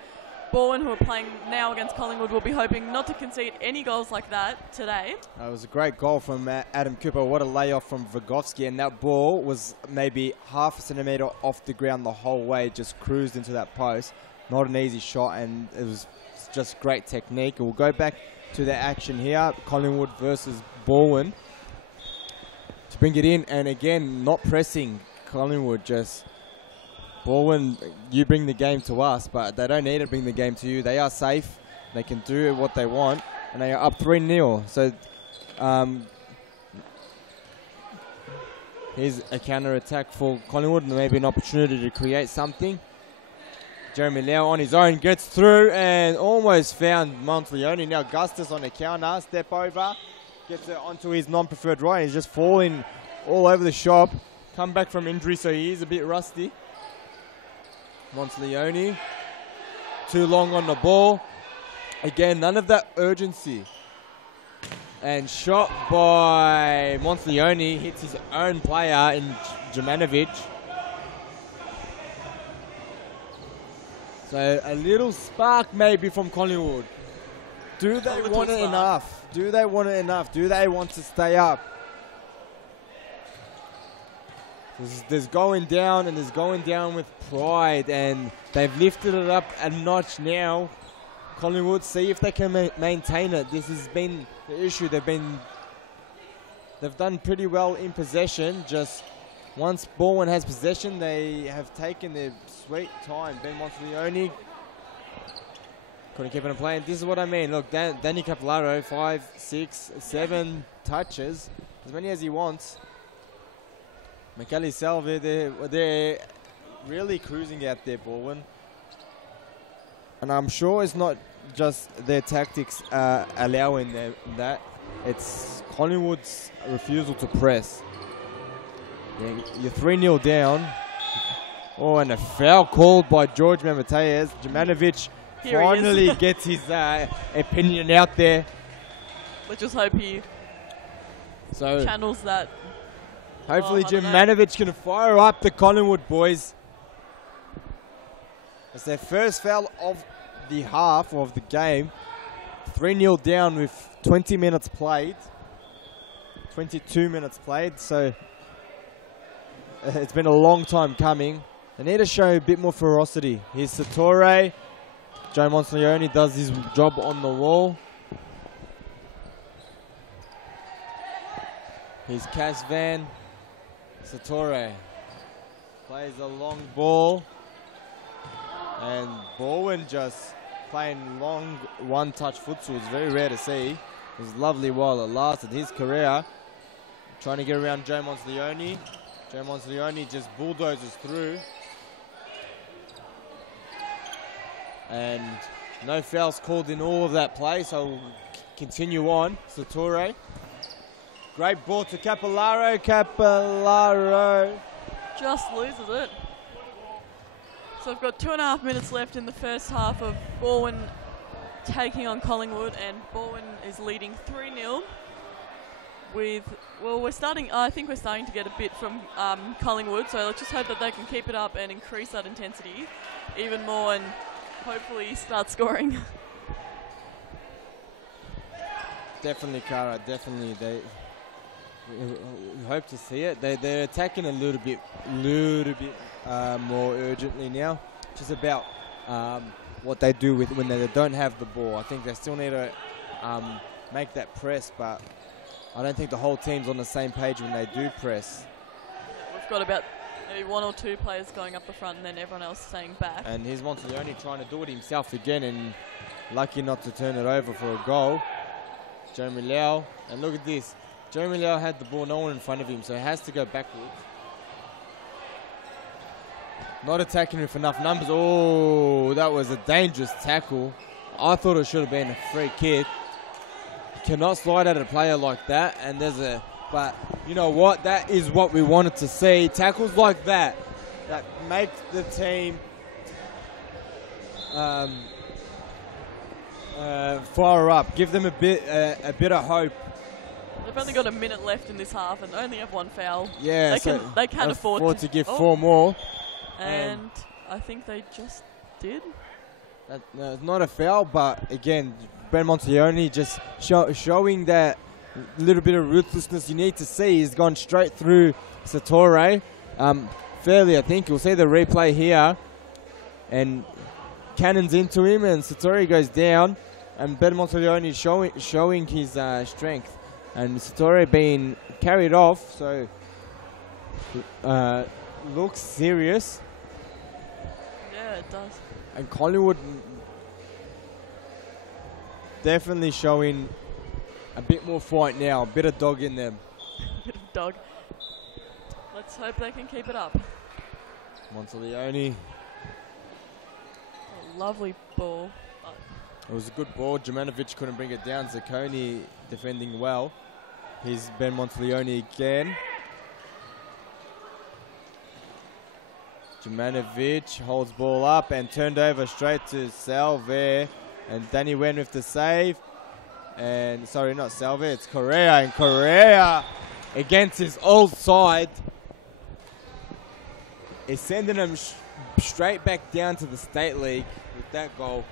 Bowen, who are playing now against Collingwood, will be hoping not to concede any goals like that today. It was a great goal from Adam Cooper. What a layoff from Vragowski. And that ball was maybe half a centimetre off the ground the whole way. Just cruised into that post. Not an easy shot, and it was just great technique. We'll go back to the action here. Collingwood versus Bowen. To bring it in, and again, not pressing. Collingwood just... Bowen, you bring the game to us, but they don't need to bring the game to you. They are safe. They can do what they want, and they are up 3-0. So here's a counter-attack for Collingwood, and maybe an opportunity to create something. Jeremy Lau on his own gets through and almost found Monteleone. Now Gustus on the counter, step over, gets it onto his non-preferred right. He's just falling all over the shop. Come back from injury, so he is a bit rusty. Monteleone, too long on the ball. Again, none of that urgency. And shot by Monteleone, hits his own player in Jumanovic. So a little spark maybe from Collingwood. Do they want it enough? Do they want it enough? Do they want to stay up? There's going down, and there's going down with pride, and they've lifted it up a notch now. Collingwood, see if they can maintain it. This has been the issue. They've they've done pretty well in possession. Just once Baldwin has possession, they have taken their sweet time. Ben Monteleone couldn't keep it playing. This is what I mean. Look, Danny Capillaro, 5, 6, 7 touches, as many as he wants. Michele Salve, they're really cruising out there, Baldwin. And I'm sure it's not just their tactics allowing that. It's Collingwood's refusal to press. You're 3-0 down. Oh, and a foul called by George Mamateas. Jumanovic finally gets his opinion out there. Let's just hope he channels that. Hopefully Jumanovic can fire up the Collingwood boys. It's their first foul of the half of the game. 3-0 down with 20 minutes played. 22 minutes played, so it's been a long time coming. They need to show a bit more ferocity. Here's Sattore. Joe Monteleone does his job on the wall. Here's Casvan. Sattore plays a long ball. And Baldwin just playing long one-touch futsal is very rare to see. It was lovely while it lasted. His career trying to get around Joe Monteleone. Joe Monteleone just bulldozes through. And no fouls called in all of that play, so we'll continue on. Sattore. Great ball to Capillaro. Capillaro just loses it. So we've got 2.5 minutes left in the first half of Baldwin taking on Collingwood, and Baldwin is leading 3-0. I think we're starting to get a bit from Collingwood, so let's just hope that they can keep it up and increase that intensity even more and hopefully start scoring. Definitely, Cara, definitely. We hope to see it. They're attacking a little bit more urgently now. Just about what they do when they don't have the ball. I think they still need to make that press, but I don't think the whole team's on the same page when they do press. We've got about maybe 1 or 2 players going up the front and then everyone else staying back. And here's Monteleone trying to do it himself again and lucky not to turn it over for a goal. Jeremy Lau, and look at this. Jeremy Lau had the ball, no one in front of him, so he has to go backwards. Not attacking with enough numbers. Oh, that was a dangerous tackle. I thought it should have been a free kick. Cannot slide at a player like that, and but you know what? That is what we wanted to see. Tackles like that make the team fire up. Give them a bit of hope. They've only got a minute left in this half and only have 1 foul. Yeah, they can afford to give 4 more. And I think they just did. It's not a foul, but again, Ben Monteleone just showing that little bit of ruthlessness you need to see. He's gone straight through Sattore. Fairly, I think. You'll see the replay here. And cannons into him, and Sattore goes down. And Ben Monteleone is showing his strength. And Sattore being carried off, so looks serious. Yeah, it does. And Collingwood definitely showing a bit more fight now, a bit of dog in them. A bit of dog. Let's hope they can keep it up. Monteleone. A lovely ball. It was a good ball. Jumanovic couldn't bring it down. Zacconi defending well. Here's Ben Monteleone again. Jumanovic holds ball up and turned over straight to Salve. And Danny Wen with the save. And, sorry, not Salve, it's Correa. And Correa, against his old side, is sending him straight back down to the State League with that goal.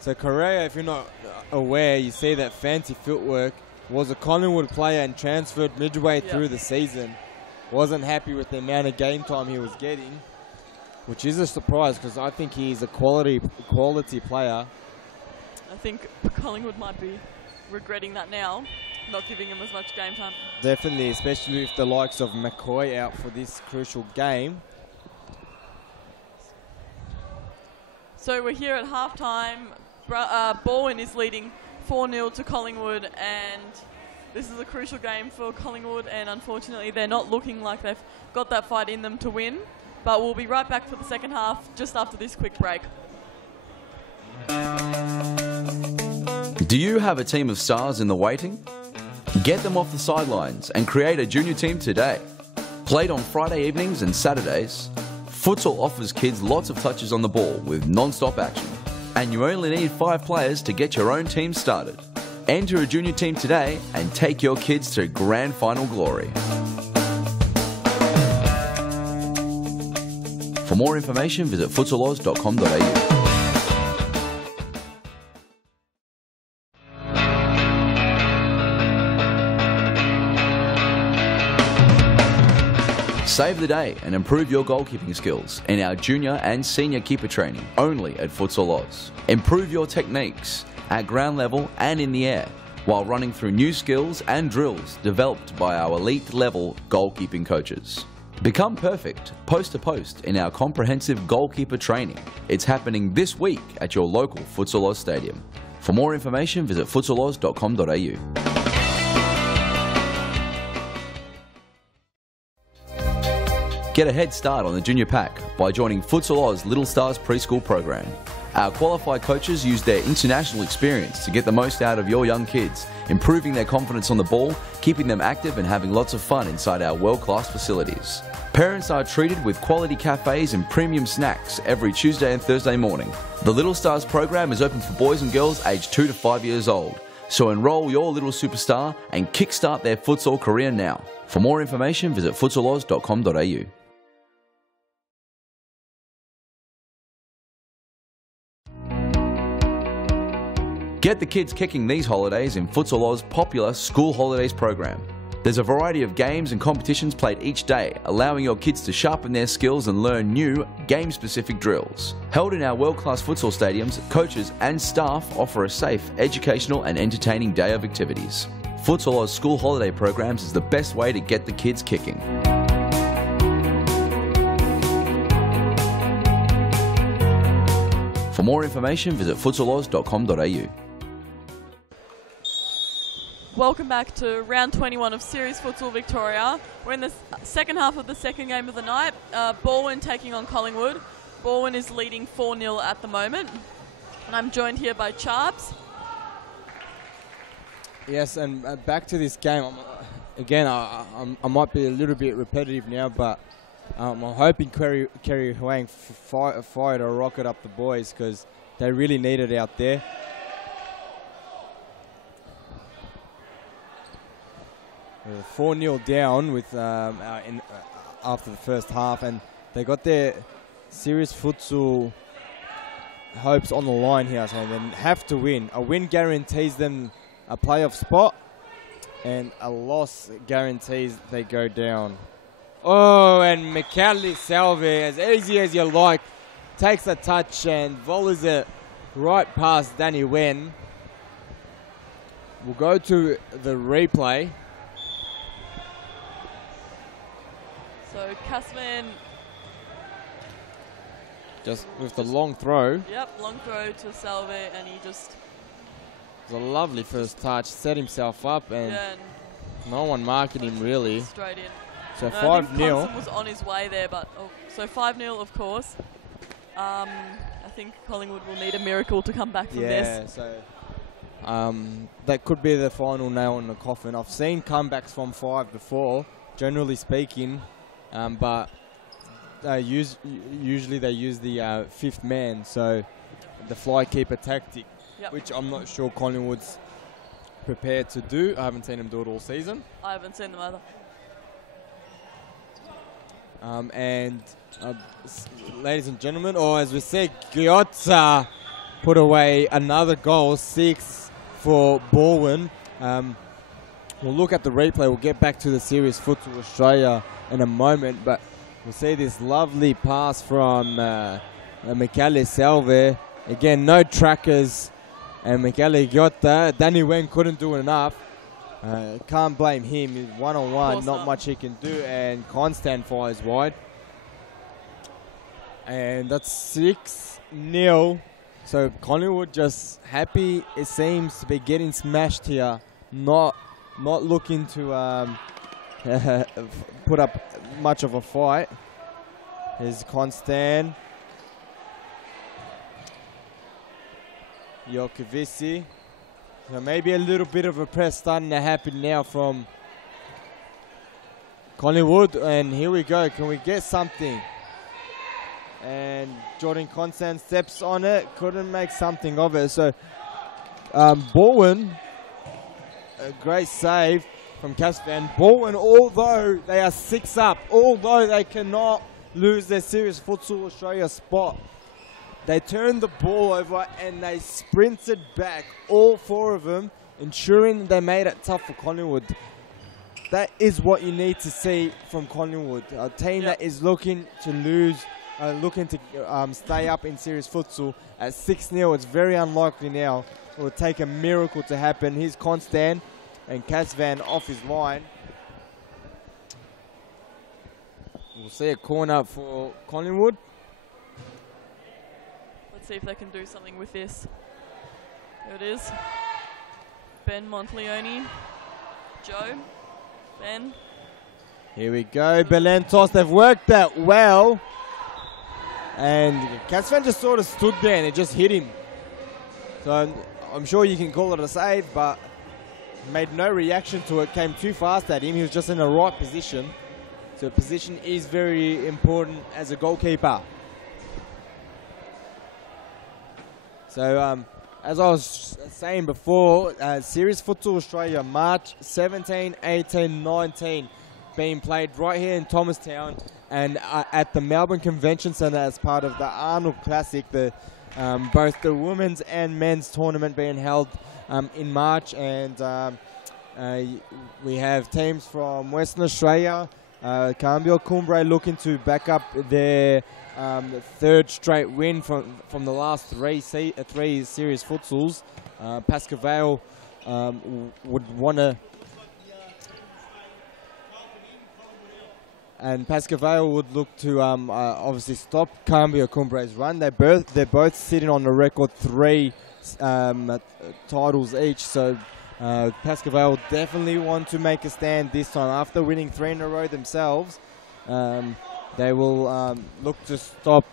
So Correa, if you're not aware, you see that fancy footwork, was a Collingwood player and transferred midway through the season. Wasn't happy with the amount of game time he was getting, which is a surprise because I think he's a quality player. I think Collingwood might be regretting that now. not giving him as much game time. Definitely, especially with the likes of McCoy out for this crucial game. So we're here at halftime. Baldwin is leading 4-0 to Collingwood, and this is a crucial game for Collingwood, and unfortunately they're not looking like they've got that fight in them to win. But we'll be right back for the second half just after this quick break. Do you have a team of stars in the waiting? Get them off the sidelines and create a junior team today. Played on Friday evenings and Saturdays, Futsal offers kids lots of touches on the ball with non-stop action. And you only need 5 players to get your own team started. Enter a junior team today and take your kids to grand final glory. For more information, visit futsaloz.com.au. Save the day and improve your goalkeeping skills in our junior and senior keeper training only at Futsal Oz. Improve your techniques at ground level and in the air while running through new skills and drills developed by our elite level goalkeeping coaches. Become perfect post to post in our comprehensive goalkeeper training. It's happening this week at your local Futsal Oz stadium. For more information, visit futsaloz.com.au. Get a head start on the junior pack by joining Futsal Oz Little Stars preschool program. Our qualified coaches use their international experience to get the most out of your young kids, improving their confidence on the ball, keeping them active and having lots of fun inside our world-class facilities. Parents are treated with quality cafes and premium snacks every Tuesday and Thursday morning. The Little Stars program is open for boys and girls aged 2 to 5 years old. So enroll your little superstar and kickstart their futsal career now. For more information, visit futsaloz.com.au. Get the kids kicking these holidays in Futsal Oz's popular School Holidays program. There's a variety of games and competitions played each day, allowing your kids to sharpen their skills and learn new, game-specific drills. Held in our world-class futsal stadiums, coaches and staff offer a safe, educational and entertaining day of activities. Futsal Oz School Holiday programs is the best way to get the kids kicking. For more information, visit futsaloz.com.au. Welcome back to round 21 of Series Futsal Victoria. We're in the second half of the second game of the night. Baldwin taking on Collingwood. Baldwin is leading 4-0 at the moment. And I'm joined here by Charbs. Yes, and back to this game. I might be a little bit repetitive now, but I'm hoping Kerry Huang fired a rocket up the boys because they really need it out there. We're 4-0 down with after the first half, and they got their serious futsal hopes on the line here, so they have to win. A win guarantees them a playoff spot, and a loss guarantees they go down. Oh, and Mikali Salve, as easy as you like, takes a touch and volleys it right past Danny Wen. We'll go to the replay. So Kasman, just with the long throw. Yep, long throw to Salve, and he just... It was a lovely first touch, set himself up, and no one marking him really. Straight in. So no, 5-0. I think Conson was on his way there, but so 5-0 of course. I think Collingwood will need a miracle to come back from this. Yeah, so that could be the final nail in the coffin. I've seen comebacks from 5 before, generally speaking, but usually they use the fifth man, so the fly keeper tactic, which I'm not sure Collingwood's prepared to do. I haven't seen them do it all season. I haven't seen them either. Ladies and gentlemen, or as we said, Ghiozza put away another goal, 6 for Baldwin. We'll look at the replay. We'll get back to the Series Futsal Australia in a moment, but we'll see this lovely pass from Michele Salve. Again, no trackers, and Michele Ghiozza. Danny Wen couldn't do enough. Can't blame him. One-on-one, not not. much he can do. And Constant fires wide. And that's 6-0. So Collingwood just happy, it seems, to be getting smashed here. Not looking to put up much of a fight. Here's Constant. Jokovici. So maybe a little bit of a press starting to happen now from Collingwood. And here we go. Can we get something? And Jordan Constant steps on it. Couldn't make something of it. So Bowen, a great save from Casvan. Bowen, although they are 6 up, although they cannot lose their Serious Futsal Australia spot, they turned the ball over and they sprinted back, all 4 of them, ensuring they made it tough for Collingwood. That is what you need to see from Collingwood. A team that is looking to lose, looking to stay up in Serious Futsal at 6-0. It's very unlikely now. It will take a miracle to happen. Here's Constant and Casvan off his line. We'll see a corner for Collingwood. Let's see if they can do something with this. There it is. Ben Monteleone. Joe. Ben. Here we go. Belentos, they've worked that well. And Casvan just sort of stood there and it just hit him. So I'm sure you can call it a save, but made no reaction to it. Came too fast at him. He was just in the right position. So position is very important as a goalkeeper. So as I was saying before, Serious Futsal Australia, March 17, 18, 19, being played right here in Thomastown and at the Melbourne Convention Centre as part of the Arnold Classic, both the women's and men's tournament being held in March. And we have teams from Western Australia, Cambio Cumbre looking to back up their 3rd straight win from the last 3 Serious Futsals. Pascoe would want to, and Pascoe would look to obviously stop Cambio Cumbre's run. They're both sitting on the record 3 titles each. So Pascoe definitely want to make a stand this time after winning 3 in a row themselves. They will look to stop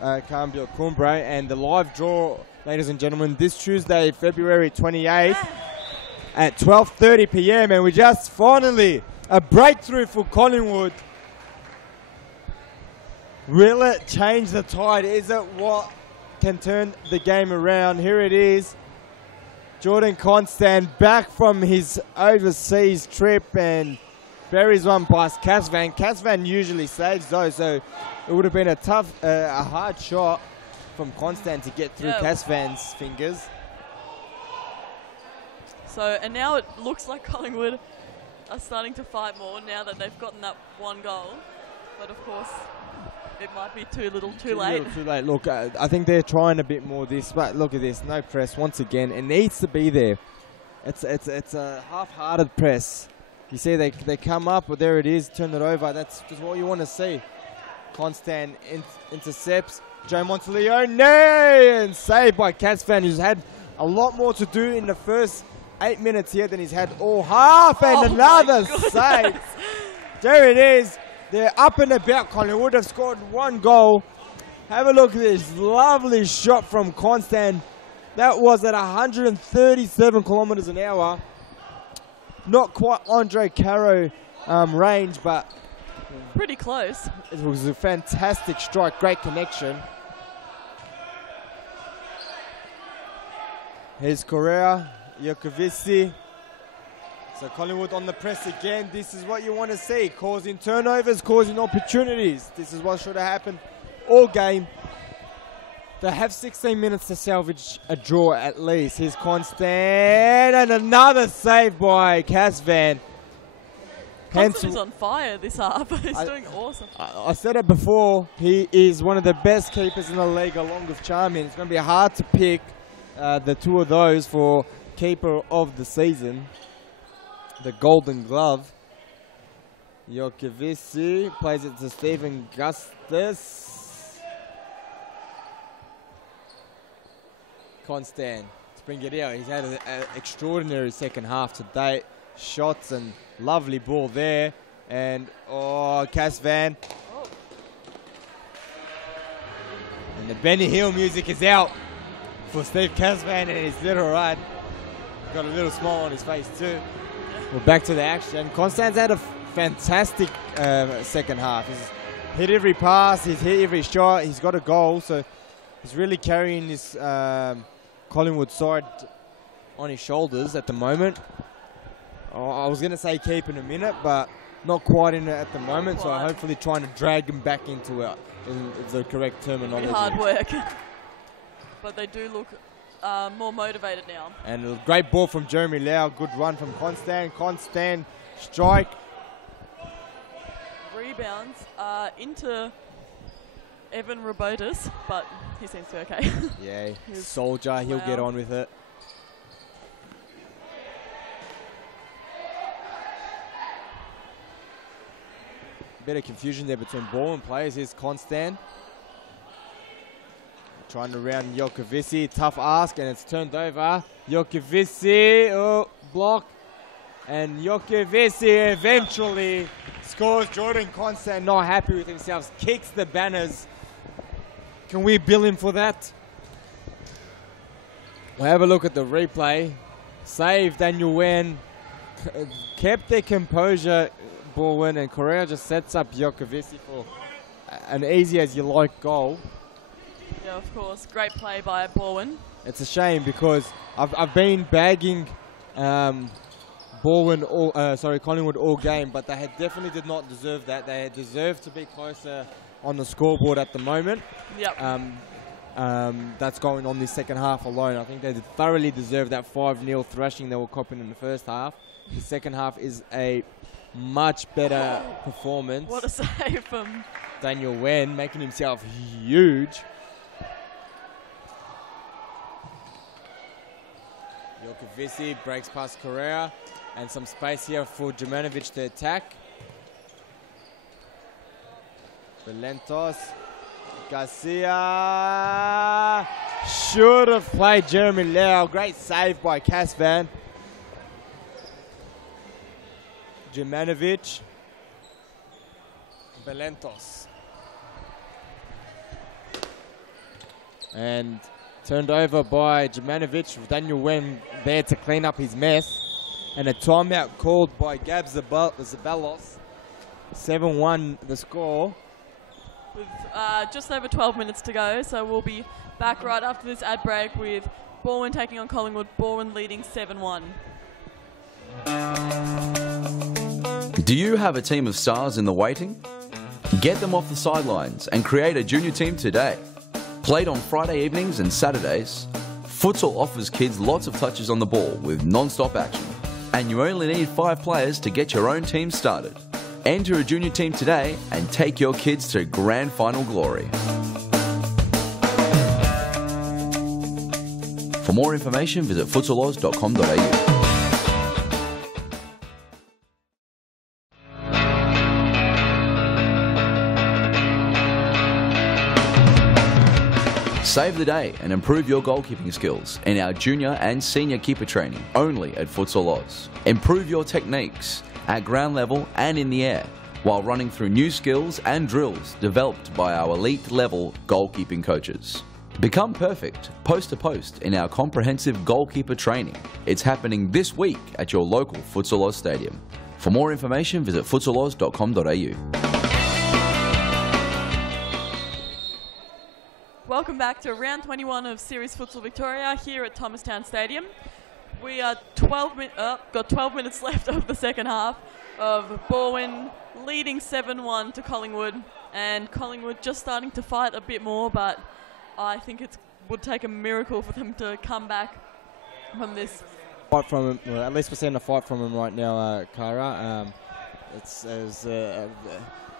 Cambio Cumbre. And the live draw, ladies and gentlemen, this Tuesday, February 28th at 12:30 p.m. And we just finally, a breakthrough for Collingwood. Will it change the tide? Is it what can turn the game around? Here it is. Jordan Constant back from his overseas trip and buries one past Casvan. Casvan usually saves those, so it would have been a hard shot from Constant to get through Casvan's fingers. So, and now it looks like Collingwood are starting to fight more now that they've gotten that 1 goal. But of course, it might be too little, too late. Too late. Look, I think they're trying a bit more this, but look at this, no press once again. It needs to be there. It's a half-hearted press. You see, they come up, but there it is, turn it over. That's just what you want to see. Constant intercepts. Joe Monteleone, and saved by Casvan, who's had a lot more to do in the first 8 minutes here than he's had all half. And another save. There it is. They're up and about. Collingwood have scored 1 goal. Have a look at this lovely shot from Constant. That was at 137 kilometres an hour. Not quite Andre Caro range, but pretty close. It was a fantastic strike, great connection. Here's Correa, Jokovici. So Collingwood on the press again. This is what you want to see. Causing turnovers, causing opportunities. This is what should have happened all game. They have 16 minutes to salvage a draw at least. Here's Constant, and another save by Casvan. Constant is on fire this half. He's doing awesome. I said it before. He is one of the best keepers in the league, along with Charmian. It's going to be hard to pick the 2 of those for keeper of the season. the Golden Glove. Jokovici plays it to Stephen Gustus. Constant to bring it out. He's had an extraordinary second half to date. Shots and lovely ball there. And, oh, Casvan. Oh. And the Benny Hill music is out for Steve Casvan and his little ride. Got a little smile on his face too. We're back to the action. Constant's had a fantastic second half. He's hit every pass, he's hit every shot, he's got a goal. So he's really carrying this Collingwood side on his shoulders at the moment. I was going to say keep in a minute, but not quite in it at the moment. So I'm hopefully trying to drag him back into it, is the correct terminology. Pretty hard work. But they do look more motivated now. And a great ball from Jeremy Lau. Good run from Constant. Constant strike. Rebounds into Evan Robotis, but he seems to be okay. Yeah, soldier. He'll get on with it. Bit of confusion there between ball and players. Here's Constant. Trying to round Jokovici. Tough ask, and it's turned over. Jokovici, oh, block. And Jokovici eventually scores. Jordan Constant not happy with himself. Kicks the banners. Can we bill him for that? We'll have a look at the replay. Save Daniel Wen. Kept their composure. Baldwin, and Correa just sets up Jokovici for an easy as you like goal. Yeah, of course. Great play by Baldwin. It's a shame because I've been bagging Collingwood all game, but they definitely did not deserve that. They had deserved to be closer on the scoreboard at the moment. Yep. That's going on this second half alone. I think they thoroughly deserve that 5-0 thrashing they were copping in the first half. The second half is a much better performance. What a save from Daniel Wen, making himself huge. Jokovici breaks past Correa, and some space here for Jumanovic to attack. Belentos, Garcia should have played Jeremy Lau. Great save by Casvan. Jumanovic, Belentos. And turned over by Jumanovic. Daniel Wen there to clean up his mess. And a timeout called by Gab Zabalos. 7-1 the score. with just over 12 minutes to go. So we'll be back right after this ad break with Baldwin taking on Collingwood. Baldwin leading 7-1. Do you have a team of stars in the waiting? Get them off the sidelines and create a junior team today. Played on Friday evenings and Saturdays, Futsal offers kids lots of touches on the ball with non-stop action. And you only need 5 players to get your own team started. Enter a junior team today and take your kids to grand final glory. For more information, visit futsaloz.com.au. Save the day and improve your goalkeeping skills in our junior and senior keeper training only at Futsal Oz. Improve your techniques at ground level and in the air while running through new skills and drills developed by our elite level goalkeeping coaches. Become perfect post to post in our comprehensive goalkeeper training. It's happening this week at your local Futsal Oz stadium. For more information, visit futsaloz.com.au. Welcome back to round 21 of Series Futsal Victoria here at Thomastown Stadium. We are got 12 minutes left of the second half of Baldwin leading 7-1 to Collingwood, and Collingwood just starting to fight a bit more, but I think it would take a miracle for them to come back from this. Fight from him, well, at least we're seeing a fight from him right now, Kara.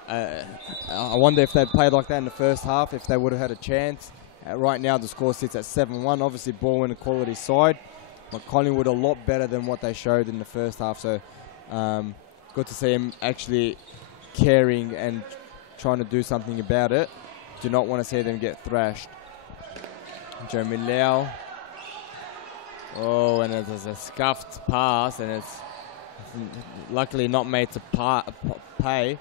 I wonder if they'd played like that in the first half, if they would have had a chance. Right now the score sits at 7-1. Obviously Baldwin a quality side, but Collingwood a lot better than what they showed in the first half. So Good to see him actually caring and trying to do something about it. Do not want to see them get thrashed. Jeremy Lau. Oh, and it's a scuffed pass, and it's luckily not made to pay.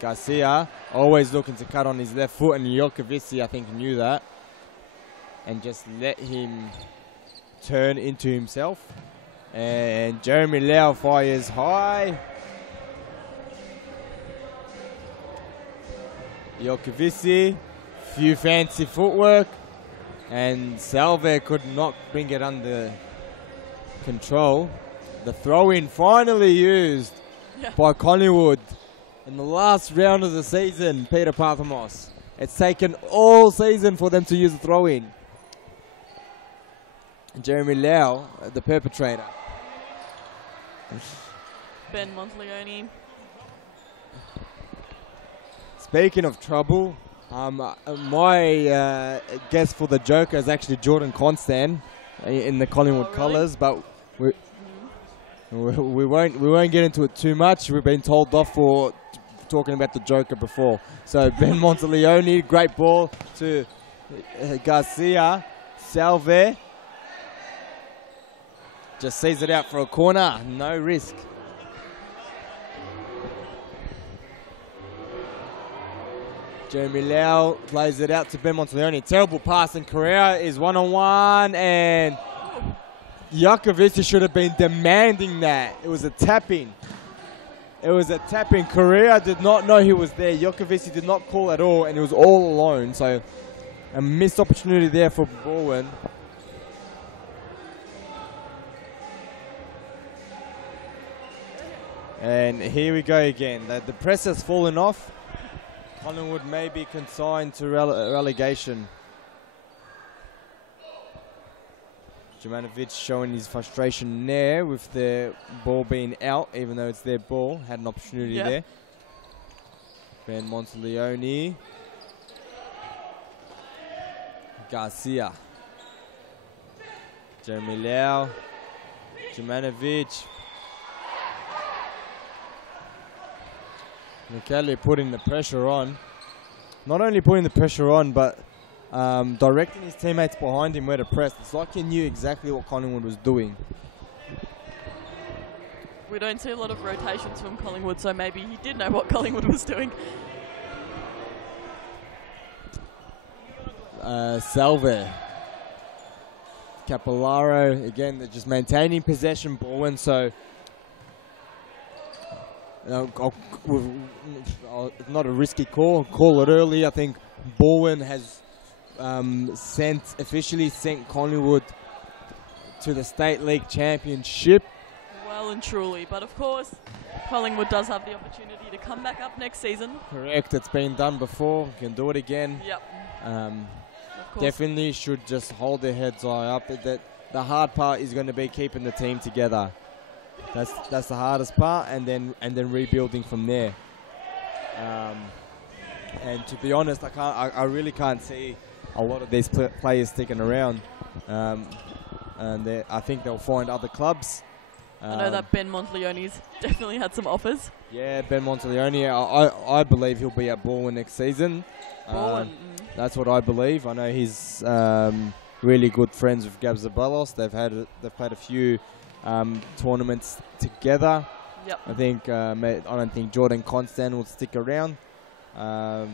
Garcia always looking to cut on his left foot, and Jokovic, I think, knew that and just let him turn into himself. And Jeremy Lau fires high. Jokovic, few fancy footwork, and Salve could not bring it under control. The throw-in finally used by Collingwood in the last round of the season, Peter Parthamos. It's taken all season for them to use the throw-in. Jeremy Lau, the perpetrator. Ben Monteleone. Speaking of trouble, my guess for the Joker is actually Jordan Constant in the Collingwood colours, but we won't get into it too much. We've been told off for talking about the Joker before. So Ben Monteleone, great ball to Garcia. Salve just sees it out for a corner, no risk. Jeremy Lau plays it out to Ben Monteleone. Terrible pass, and Correa is one-on-one, and Jokovic should have been demanding that. It was a tap-in. It was a tap-in. Correa did not know he was there. Jokovic did not call at all, and he was all alone. So a missed opportunity there for Bowen. And here we go again. The press has fallen off. Collingwood may be consigned to relegation. Jumanovic showing his frustration there with the ball being out, even though it's their ball. Had an opportunity there. Ben Monteleone. Garcia. Jeremy Lau. Jumanovic. Michele putting the pressure on. Not only putting the pressure on, but directing his teammates behind him where to press. It's like he knew exactly what Collingwood was doing. We don't see a lot of rotations from Collingwood, so maybe he did know what Collingwood was doing. Salve. Capillaro, again, they're just maintaining possession, Bowen, so not a risky call. Call it early. I think Bowen has officially sent Collingwood to the State League Championship. Well and truly, but of course, Collingwood does have the opportunity to come back up next season. Correct. It's been done before. Can do it again. Yep. Definitely should just hold their heads high up. That the hard part is going to be keeping the team together. That's the hardest part, and then rebuilding from there. And to be honest, I really can't see a lot of these players sticking around. And I think they'll find other clubs. I know that Ben Monteleone's definitely had some offers. Yeah, Ben Monteleone. I believe he'll be at Bowen next season. Bowen. That's what I believe. I know he's really good friends with Gab Zabalos. They've played a few tournaments together. Yep. I don't think Jordan Constant will stick around. I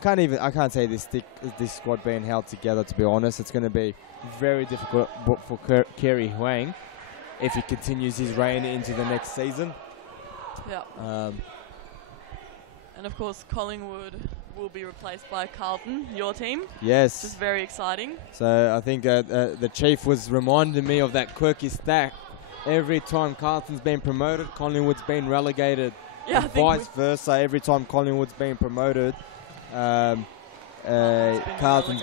can't say this squad being held together. To be honest, it's going to be very difficult for Kerry Huang if he continues his reign into the next season. Yeah. And of course, Collingwood will be replaced by Carlton, your team. Yes. Which is very exciting. So I think the Chief was reminding me of that quirky stack. Every time Carlton's been promoted, Collingwood's been relegated. Yeah, and vice versa. Every time Collingwood's been promoted, Carlton's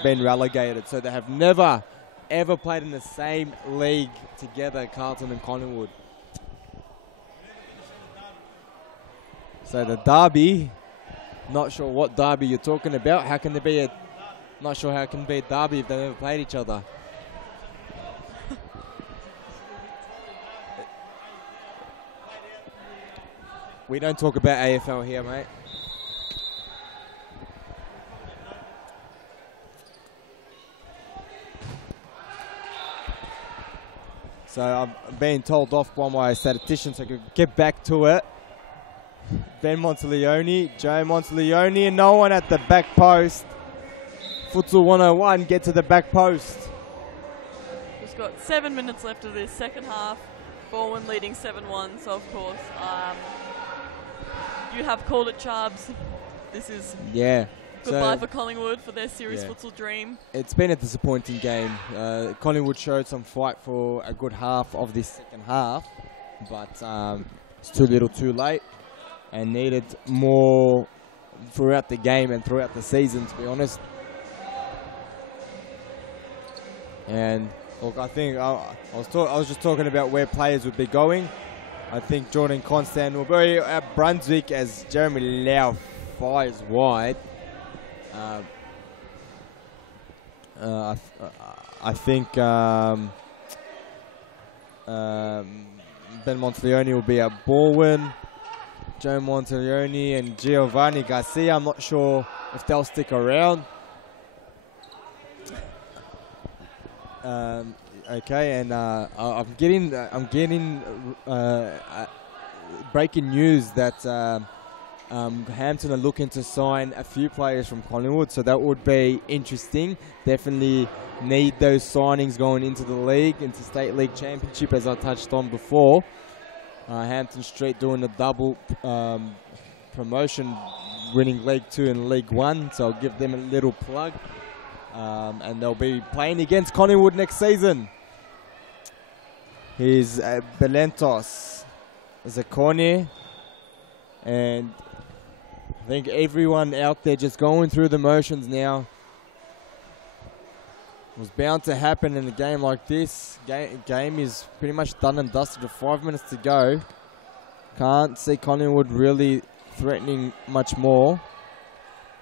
been relegated. So they have never, ever played in the same league together, Carlton and Collingwood. So the derby, not sure what derby you're talking about. How can there be not sure how it can be a derby if they've never played each other. We don't talk about AFL here, mate. So I'm being told off by my statistician so I could get back to it. Ben Monteleone, Joe Monteleone, and no one at the back post. Futsal 101, get to the back post. We've got 7 minutes left of this second half. Bowen leading 7-1, so of course, you have called it, Charbs. This is goodbye for Collingwood for their series futsal dream. It's been a disappointing game. Collingwood showed some fight for a good half of this second half, but it's too little too late and needed more throughout the game and throughout the season, to be honest. And look, I think I was just talking about where players would be going. I think Jordan Constant will be at Brunswick as Jeremy Lau fires wide. I think Ben Monteleone will be at Baldwin. Joe Monteleone and Giovanni Garcia. I'm not sure if they'll stick around. Okay, and I'm getting breaking news that Hampton are looking to sign a few players from Collingwood, so that would be interesting. Definitely need those signings going into the league, into State League Championship, as I touched on before. Hampton Street doing a double promotion, winning League 2 and League 1, so I'll give them a little plug. And they'll be playing against Collingwood next season. Here's Belentos, Zaccone, and I think everyone out there just going through the motions now. It was bound to happen in a game like this. Game is pretty much done and dusted with 5 minutes to go. Can't see Collingwood really threatening much more.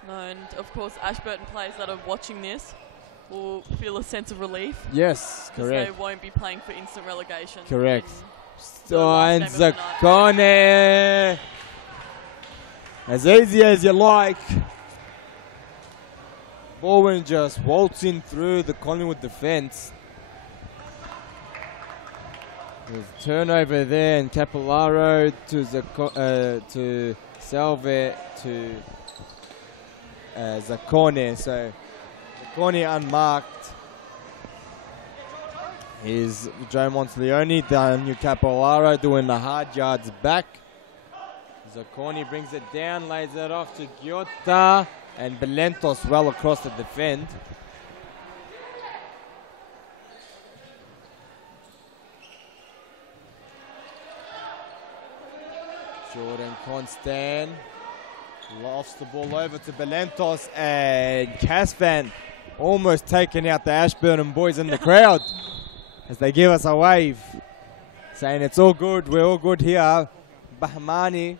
No, and of course Ashburton players that are watching this will feel a sense of relief. Yes, correct. They won't be playing for instant relegation. Correct. And Zaccone. As easy as you like. Bowen just waltzing through the Collingwood defence. There's a turnover there, and Capillaro to Salve to Zaccone. So Zaccone unmarked. Here's Joe Monteleone, Daniel Capillaro doing the hard yards back. Zaccone brings it down, lays it off to Giotta, and Belentos well across the defend. Jordan Constant lofts the ball over to Belentos, and Casvan almost taking out the Ashburton boys in the crowd as they give us a wave, saying it's all good, we're all good here. Bahmani,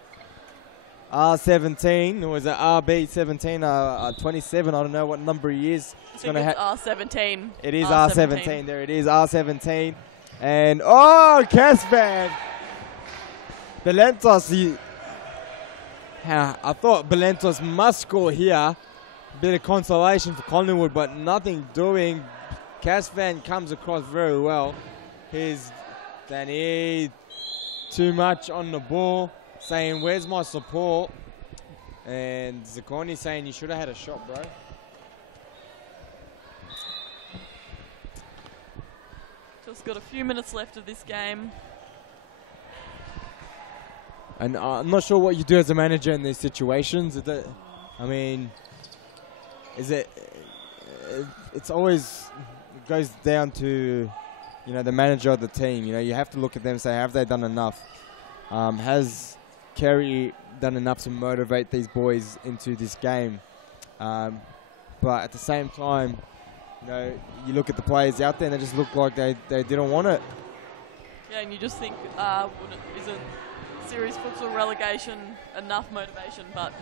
R17, or is it RB17, 27, I don't know what number he is. It's R17. It is R17, there it is, R17. And, oh, Casvan! Belentos, I thought Belentos must score here. Bit of consolation for Collingwood, but nothing doing. Casvan comes across very well. Here's Danny, too much on the ball, saying, where's my support? And Zaccone saying, you should have had a shot, bro. Just got a few minutes left of this game. And I'm not sure what you do as a manager in these situations. I mean, it's always goes down to, you know, the manager of the team. You know, you have to look at them and say, have they done enough? Has Kerry done enough to motivate these boys into this game? But at the same time, you know, you look at the players out there and they just look like they didn't want it. Yeah, and you just think, isn't series futsal relegation enough motivation? But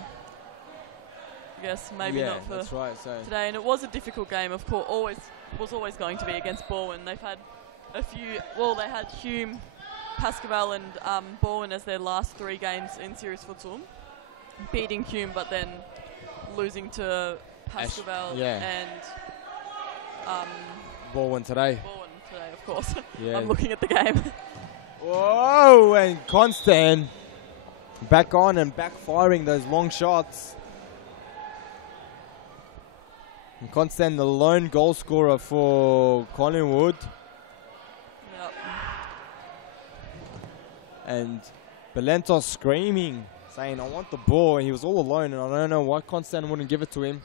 I guess maybe not for that's right, today. And it was a difficult game, of course, was always going to be against Bowen. They've had a few, well, they had Hume Pascaval and Bowen as their last 3 games in Series Futsal, beating Hume, but then losing to Pascaval and Bowen today. Bowen today, of course. Yeah. I'm looking at the game. Whoa, and Constant back on and back firing those long shots. And Constant, the lone goal scorer for Collingwood. Yep. And Belentos screaming, saying, I want the ball. He was all alone, and I don't know why Constant wouldn't give it to him.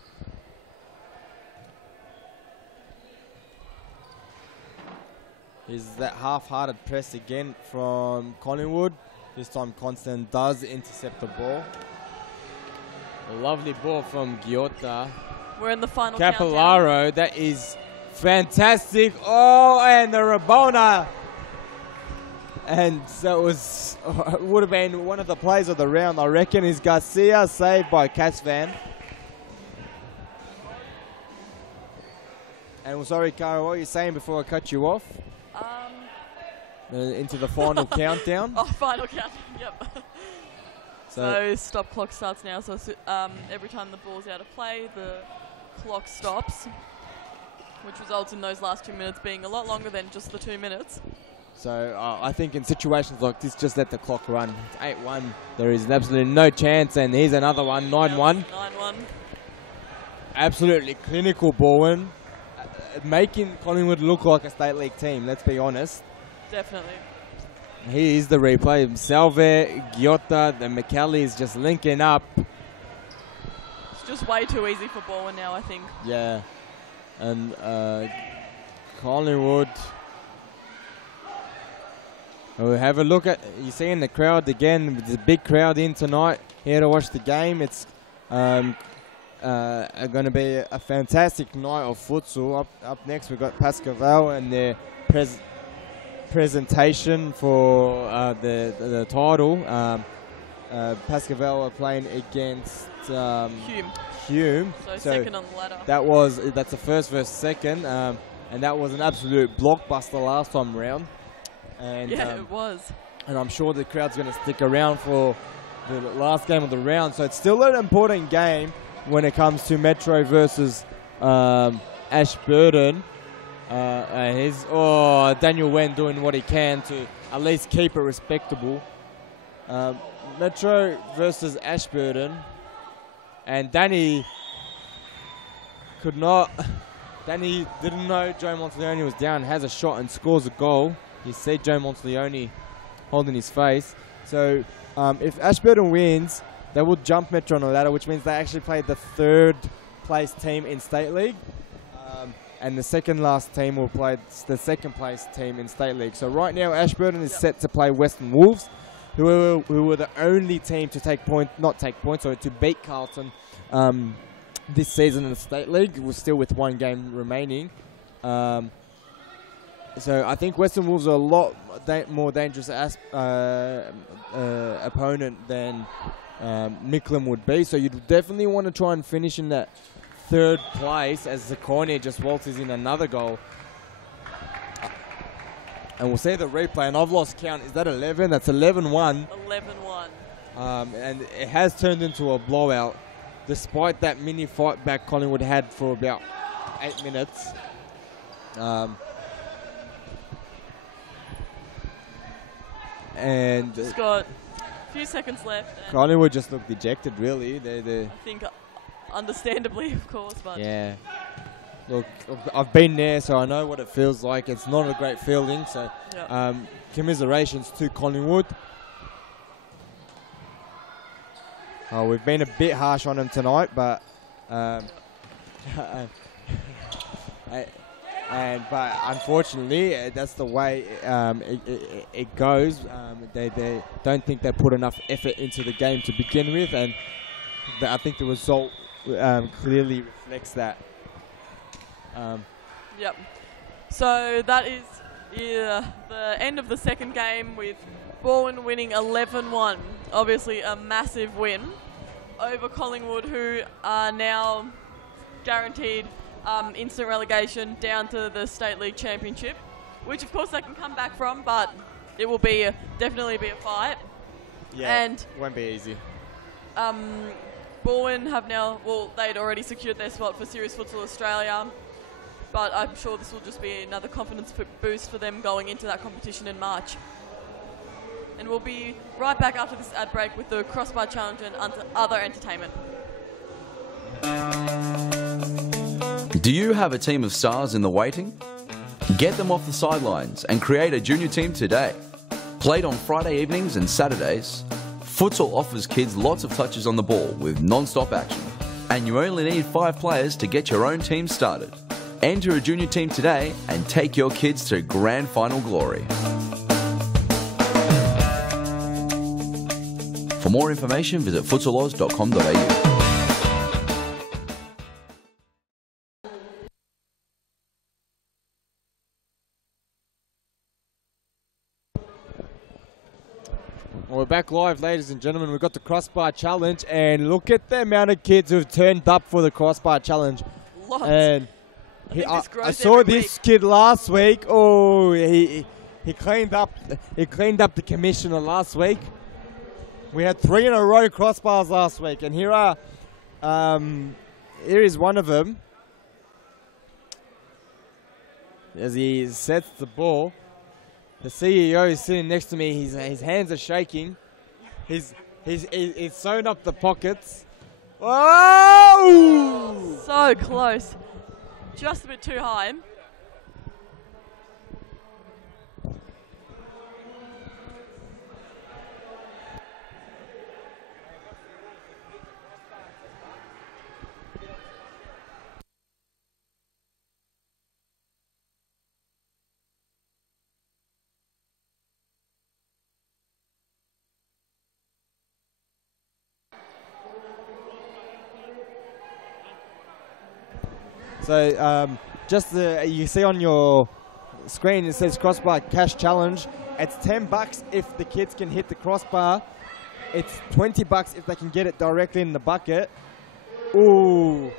Is that half-hearted press again from Collingwood. This time Constant does intercept the ball. A lovely ball from Giotta. We're in the final countdown. Capillaro, that is fantastic. Oh, and the Rabona. And so it was, would have been one of the plays of the round, I reckon, is Garcia, saved by Casvan. And sorry, Cara, what were you saying before I cut you off? Into the final countdown. Oh, final countdown, yep. So stop clock starts now. So every time the ball's out of play, the clock stops, which results in those last 2 minutes being a lot longer than just the 2 minutes. So I think in situations like this, just let the clock run. It's 8-1. There is absolutely no chance. And here's another one, 9-1. 9-1. Absolutely clinical Bowen. Making Collingwood look like a state league team, let's be honest. Definitely. Here's the replay. Salve, Giotta, and McKelly is just linking up. It's just way too easy for Bowen now, I think. Yeah. And Collingwood. We'll have a look at, you see in the crowd again, there's a big crowd in tonight here to watch the game. It's going to be a fantastic night of futsal. Up next we've got Pascaval and their presentation for the title. Pascaval are playing against Hume. So second on the ladder. That's the first versus second, and that was an absolute blockbuster last time round. And, yeah, it was. And I'm sure the crowd's going to stick around for the last game of the round. So it's still an important game when it comes to Metro versus Ashburton. Daniel Wen doing what he can to at least keep it respectable. Metro versus Ashburton. And Danny didn't know Joe Monteleone was down, has a shot and scores a goal. You see Joe Monteleone holding his face. So if Ashburton wins, they will jump Metro on the ladder, which means they actually play the 3rd place team in State League. And the second last team will play the 2nd place team in State League. So right now Ashburton is set to play Western Wolves, who were the only team to to beat Carlton this season in the State League. We're still with 1 game remaining. So I think Western Wolves are a lot more dangerous opponent than Micklem would be. So you'd definitely want to try and finish in that 3rd place as Zakonia just waltzes in another goal. And we'll see the replay, and I've lost count. Is that 11? That's 11-1. 11-1. And it has turned into a blowout, despite that mini fight back Collingwood had for about 8 minutes. And just got a few seconds left. And Collingwood just looked dejected, really. I think, understandably, of course. But yeah. Look, I've been there, so I know what it feels like. It's not a great feeling, so commiserations to Collingwood. We've been a bit harsh on him tonight, but but unfortunately, that's the way it goes. They don't think they put enough effort into the game to begin with, and I think the result clearly reflects that. Yep. So that is the end of the second game, with Bowen winning 11-1. Obviously a massive win over Collingwood, who are now guaranteed instant relegation down to the State League Championship, which of course they can come back from, but it will definitely be a fight. Yeah, And won't be easy. Bowen have now, well, they'd already secured their spot for Series Futsal Australia, but I'm sure this will just be another confidence boost for them going into that competition in March. And we'll be right back after this ad break with the crossbar challenge and other entertainment. Do you have a team of stars in the waiting? Get them off the sidelines and create a junior team today. Played on Friday evenings and Saturdays, Futsal offers kids lots of touches on the ball with non-stop action. And you only need 5 players to get your own team started. Enter a junior team today and take your kids to grand final glory. For more information, visit futsaloz.com.au. Well, we're back live, ladies and gentlemen. We've got the crossbar challenge, and look at the amount of kids who've turned up for the crossbar challenge. Lots. And I saw every this week. kid last week. Oh, he cleaned up. He cleaned up the commissioner last week. We had 3 in a row crossbars last week, and here is one of them. As he sets the ball, the CEO is sitting next to me. His hands are shaking. He's sewn up the pockets. Whoa! So close. Just a bit too high. So you see on your screen it says crossbar cash challenge. It's $10 if the kids can hit the crossbar. It's $20 if they can get it directly in the bucket. Ooh,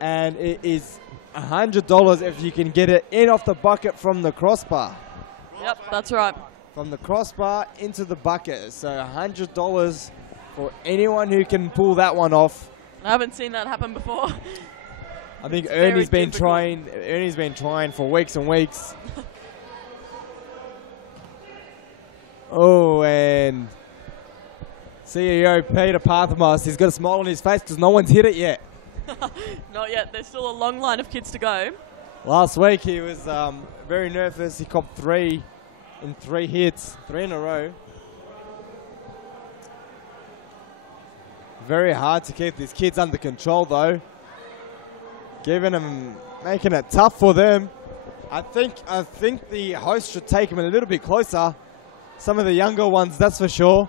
and it is $100 if you can get it in off the bucket from the crossbar. Yep, that's right. From the crossbar into the bucket. So $100 for anyone who can pull that one off. I haven't seen that happen before. I think It's Ernie's very been difficult. trying. Ernie's been trying for weeks and weeks. Oh, and CEO Peter Parthamos, he's got a smile on his face because no one's hit it yet. Not yet. There's still a long line of kids to go. Last week he was very nervous. He copped 3 in 3 hits, 3 in a row. Very hard to keep these kids under control though. Making it tough for them. I think the host should take them a little bit closer. Some of the younger ones, that's for sure.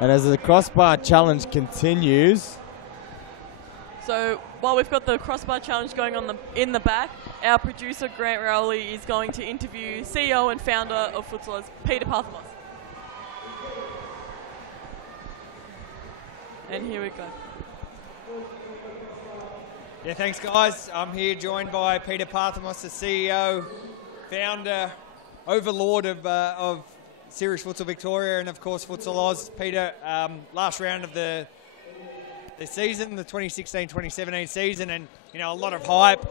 And as the crossbar challenge continues, So while we've got the crossbar challenge going on in the back, our producer Grant Rowley is going to interview CEO and founder of Futsal Oz, Peter Parthamos. And here we go. Yeah, thanks guys. I'm here joined by Peter Parthamos, the CEO, founder, overlord of Series Futsal Victoria and of course Futsal Oz. Peter, last round of the season, the 2016-2017 season, and you know, a lot of hype,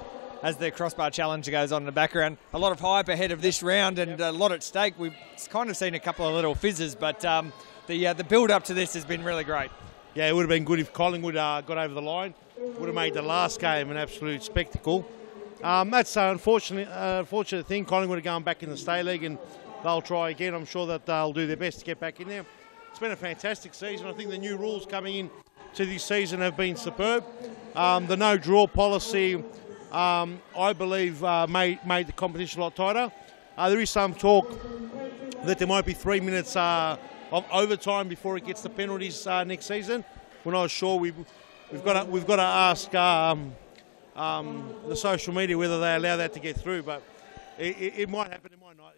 as the crossbar challenge goes on in the background. A lot of hype ahead of this round and a lot at stake. We've kind of seen a couple of little fizzes, but the build-up to this has been really great. Yeah, it would have been good if Collingwood got over the line. Would have made the last game an absolute spectacle. That's an unfortunate thing. Collingwood are going back in the State League and they'll try again. I'm sure that they'll do their best to get back in there. It's been a fantastic season. I think the new rules coming in to this season have been superb. The no-draw policy, I believe, made the competition a lot tighter. There is some talk that there might be 3 minutes of overtime before it gets to penalties next season. We're not sure. We've got to ask the social media whether they allow that to get through, but it might happen, it might not.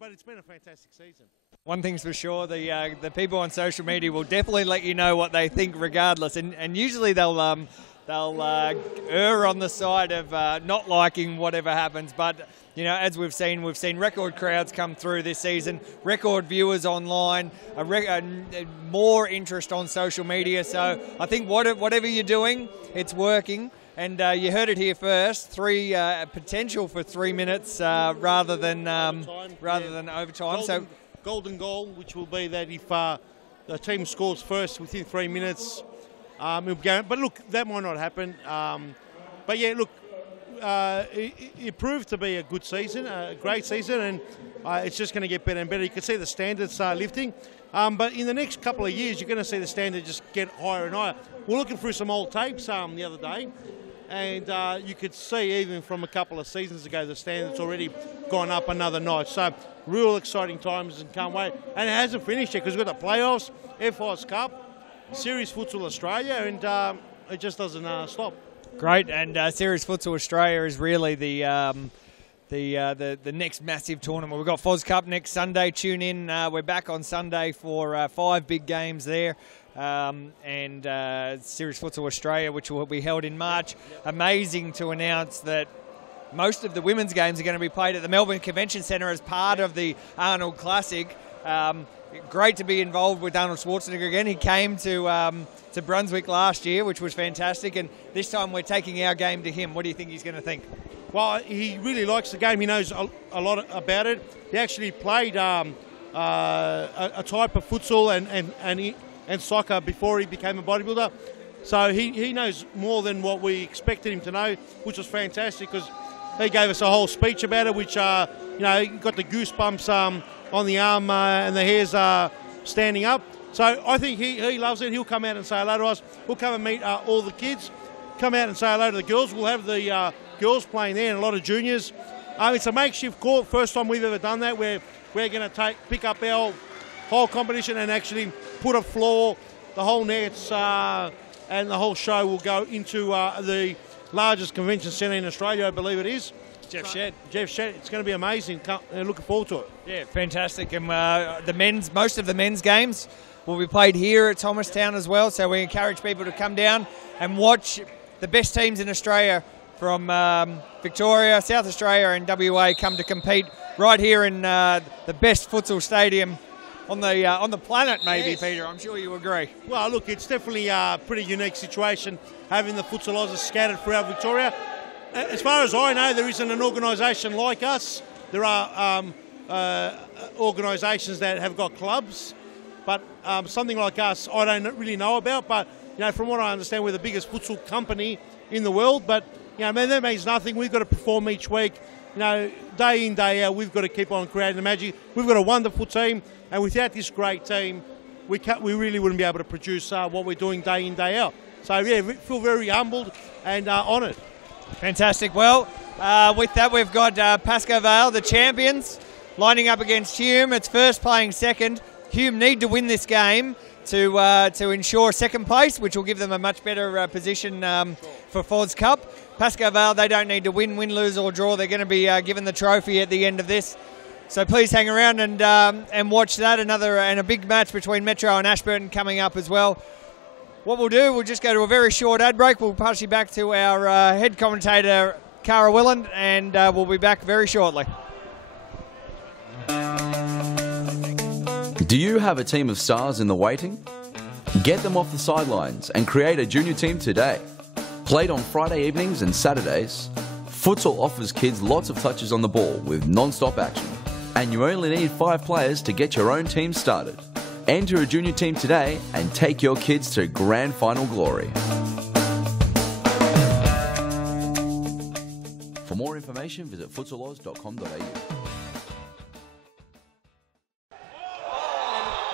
But it's been a fantastic season. One thing's for sure, the people on social media will definitely let you know what they think regardless, and usually they'll err on the side of not liking whatever happens. But you know, as we've seen record crowds come through this season, record viewers online, more interest on social media. So I think whatever you're doing, it's working. And you heard it here first. Potential for 3 minutes rather than overtime. Golden goal, which will be that if the team scores first within 3 minutes, it'll go. But look, that might not happen. But yeah, look, it proved to be a good season, a great season, and it's just going to get better and better. You can see the standards lifting. But in the next couple of years, you're going to see the standard just get higher and higher. We're looking through some old tapes the other day, and you could see even from a couple of seasons ago, the standard's already gone up another notch. So real exciting times and can't wait. And it hasn't finished yet because we've got the playoffs, FIS Cup, Series Futsal Australia, and it just doesn't stop. Great, and Series Futsal Australia is really the next massive tournament. We've got FIS Cup next Sunday. Tune in. We're back on Sunday for 5 big games there. And Series Futsal Australia, which will be held in March. Amazing to announce that most of the women's games are going to be played at the Melbourne Convention Centre as part of the Arnold Classic. Great to be involved with Arnold Schwarzenegger again. He came to Brunswick last year, which was fantastic, and this time we're taking our game to him. What do you think he's going to think? Well, he really likes the game. He knows a lot about it. He actually played a type of futsal and soccer before he became a bodybuilder. So he knows more than what we expected him to know, which was fantastic because he gave us a whole speech about it, which, got the goosebumps on the arm and the hairs standing up. So I think he loves it. He'll come out and say hello to us. We'll come and meet all the kids, come out and say hello to the girls. We'll have the girls playing there and a lot of juniors. It's a makeshift court, first time we've ever done that, where we're going to pick up our whole competition and actually put a floor, the whole nets, and the whole show will go into the largest convention centre in Australia, I believe it is. Jeff Shedd. It's going to be amazing. Looking forward to it. Yeah, fantastic. And most of the men's games will be played here at Thomastown as well. So we encourage people to come down and watch the best teams in Australia from Victoria, South Australia and WA come to compete right here in the best futsal stadium on the planet, maybe, yes. Peter. I'm sure you agree. Well, look, it's definitely a pretty unique situation having the Futsal Oz scattered throughout Victoria. As far as I know, there isn't an organisation like us. There are organisations that have got clubs, but something like us I don't really know about. But, from what I understand, we're the biggest futsal company in the world. But, that means nothing. We've got to perform each week. Day in, day out, we've got to keep on creating the magic. We've got a wonderful team, and without this great team, we really wouldn't be able to produce what we're doing day in, day out. So, yeah, we feel very humbled and honoured. Fantastic. Well, with that, we've got Pascoe Vale, the champions, lining up against Hume. It's first playing second. Hume need to win this game to ensure second place, which will give them a much better position for FIS Cup. Pascoe Vale, they don't need to win, lose or draw. They're going to be given the trophy at the end of this. So please hang around and watch that. A big match between Metro and Ashburton coming up as well. What we'll do, we'll just go to a very short ad break. We'll pass you back to our head commentator, Cara Willand, and we'll be back very shortly. Do you have a team of stars in the waiting? Get them off the sidelines and create a junior team today. Played on Friday evenings and Saturdays, Futsal offers kids lots of touches on the ball with non-stop action. And you only need 5 players to get your own team started. Enter a junior team today and take your kids to grand final glory. For more information, visit futsaloz.com.au.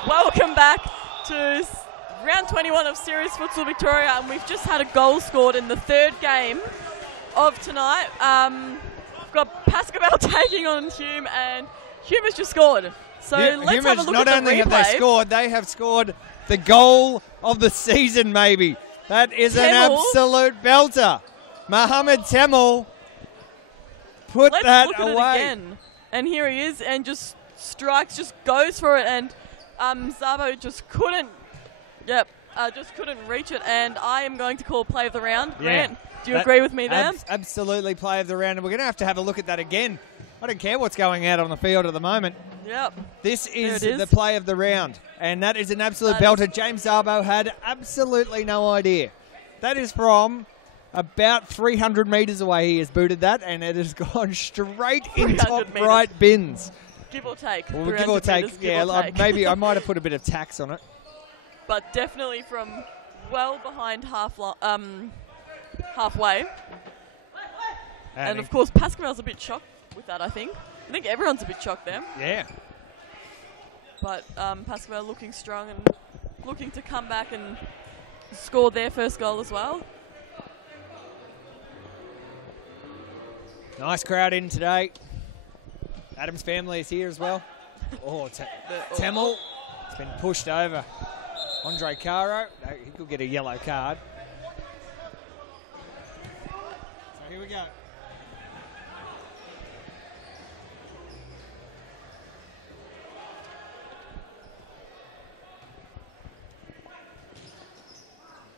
Welcome back to round 21 of Series Futsal Victoria, and we've just had a goal scored in the 3rd game of tonight. We've got Pascavel taking on Hume, and Hume has just scored. So let's have a look at the replay. Not only have they scored the goal of the season, maybe. That is an absolute belter. Mohammed Temel put that away. Let's look at it again. And here he is, and just strikes, just goes for it, and Zabo just couldn't reach it, and I am going to call play of the round. Yeah. Grant, do you agree with me there? Absolutely play of the round, and we're going to have a look at that again. I don't care what's going out on the field at the moment. Yep. This is the play of the round, and that is an absolute belter. James Zabo had absolutely no idea. That is from about 300 metres away. He has booted that, and it has gone straight in top right bins. Give or take. Well, give or take. Maybe I might have put a bit of tax on it. But definitely from well behind halfway. And of course, Pascavel's a bit shocked with that, I think. I think everyone's a bit shocked there. Yeah. But Pascavel looking strong and looking to come back and score their first goal as well. Nice crowd in today. Adam's family is here as well. Oh, Temel. It's been pushed over. Andre Caro. No, he could get a yellow card. So here we go.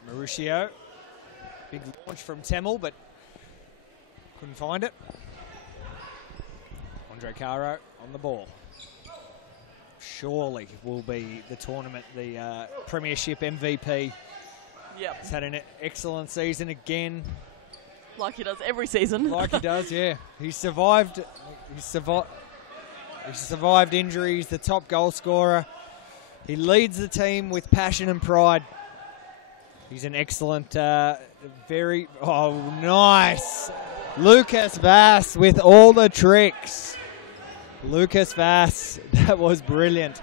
Mauricio. Big launch from Temel, but couldn't find it. Andre Caro on the ball. Surely will be the tournament, the Premiership MVP. Yep. He's had an excellent season again. Like he does every season. Like he does, yeah. He's survived injuries, the top goal scorer. He leads the team with passion and pride. He's an excellent, nice. Lucas Vass with all the tricks. Lucas Vass, that was brilliant.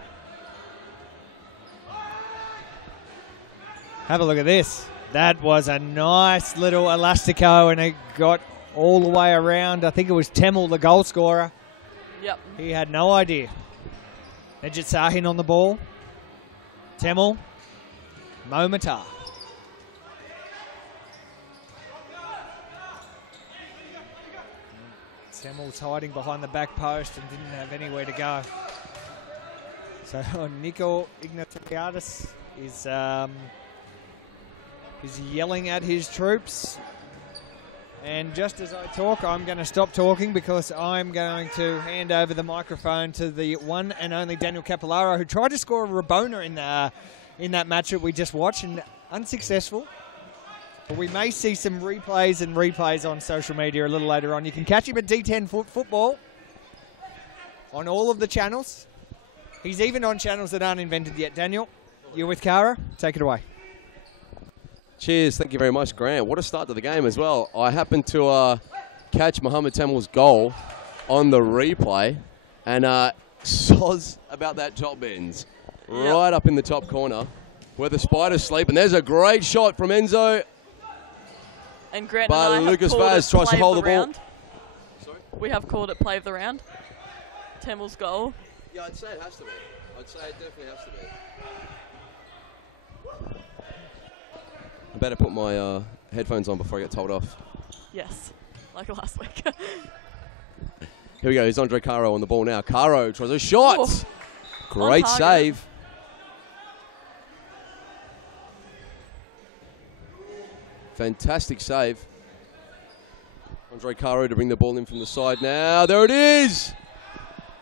Have a look at this. That was a nice little elastico, and it got all the way around. I think it was Temel, the goal scorer. Yep. He had no idea. Najit Sahin on the ball. Temel. Momatar. Temel's hiding behind the back post and didn't have anywhere to go. So Nico Ignatiadis is yelling at his troops. And just as I talk, I'm going to stop talking because I'm going to hand over the microphone to the one and only Daniel Capillaro, who tried to score a Rabona in that match that we just watched, and unsuccessful. We may see some replays on social media a little later on. You can catch him at D10 Football on all of the channels. He's even on channels that aren't invented yet. Daniel, you're with Cara. Take it away. Cheers. Thank you very much, Grant. What a start to the game as well. I happened to catch Mohammed Temel's goal on the replay, and soz about that top bends. Yep. Right up in the top corner where the Spiders sleep. And there's a great shot from Enzo. And Grant but and I Lucas have Vaz tries to hold the ball. Sorry? We have called it play of the round. Temel's goal. Yeah, I'd say it has to be. I'd say it definitely has to be. I better put my headphones on before I get told off. Yes, like last week. Here we go. Here's Andre Caro on the ball now. Caro tries a shot. Ooh. Great save. Fantastic save. Andre Caro to bring the ball in from the side now. There it is.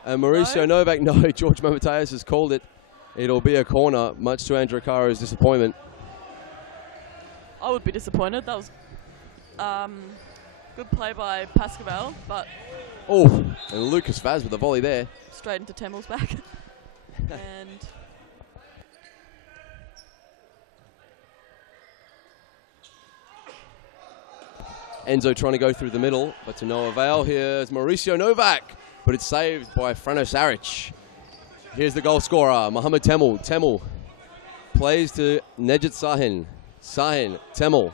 And Mauricio Novak, no, George Momateus has called it. It'll be a corner, much to Andre Caro's disappointment. I would be disappointed. That was Good play by Pascaval, but Oh, and Lucas Vaz with a volley there. straight into Temmel's back. And Enzo trying to go through the middle, but to no avail. Here's Mauricio Novak, but it's saved by Frano Saric. Here's the goal scorer, Mohamed Temel. Temel plays to Nejat Sahin. Sahin, Temel.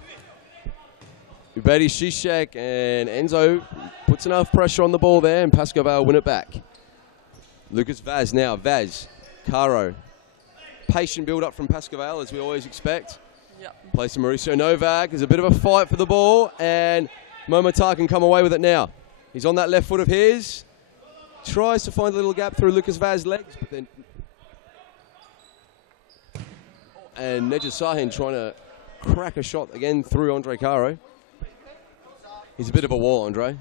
Ubedi Shishak, and Enzo puts enough pressure on the ball there, and Pascaval win it back. Lucas Vaz now. Vaz, Caro. Patient build-up from Pascaval, as we always expect. yep. Plays to Mauricio Novak. There's a bit of a fight for the ball, and Momatar can come away with it now. He's on that left foot of his. Tries to find a little gap through Lucas Vaz's legs, but then... And Nejat Sahin trying to crack a shot again through Andre Caro. He's a bit of a wall, Andre.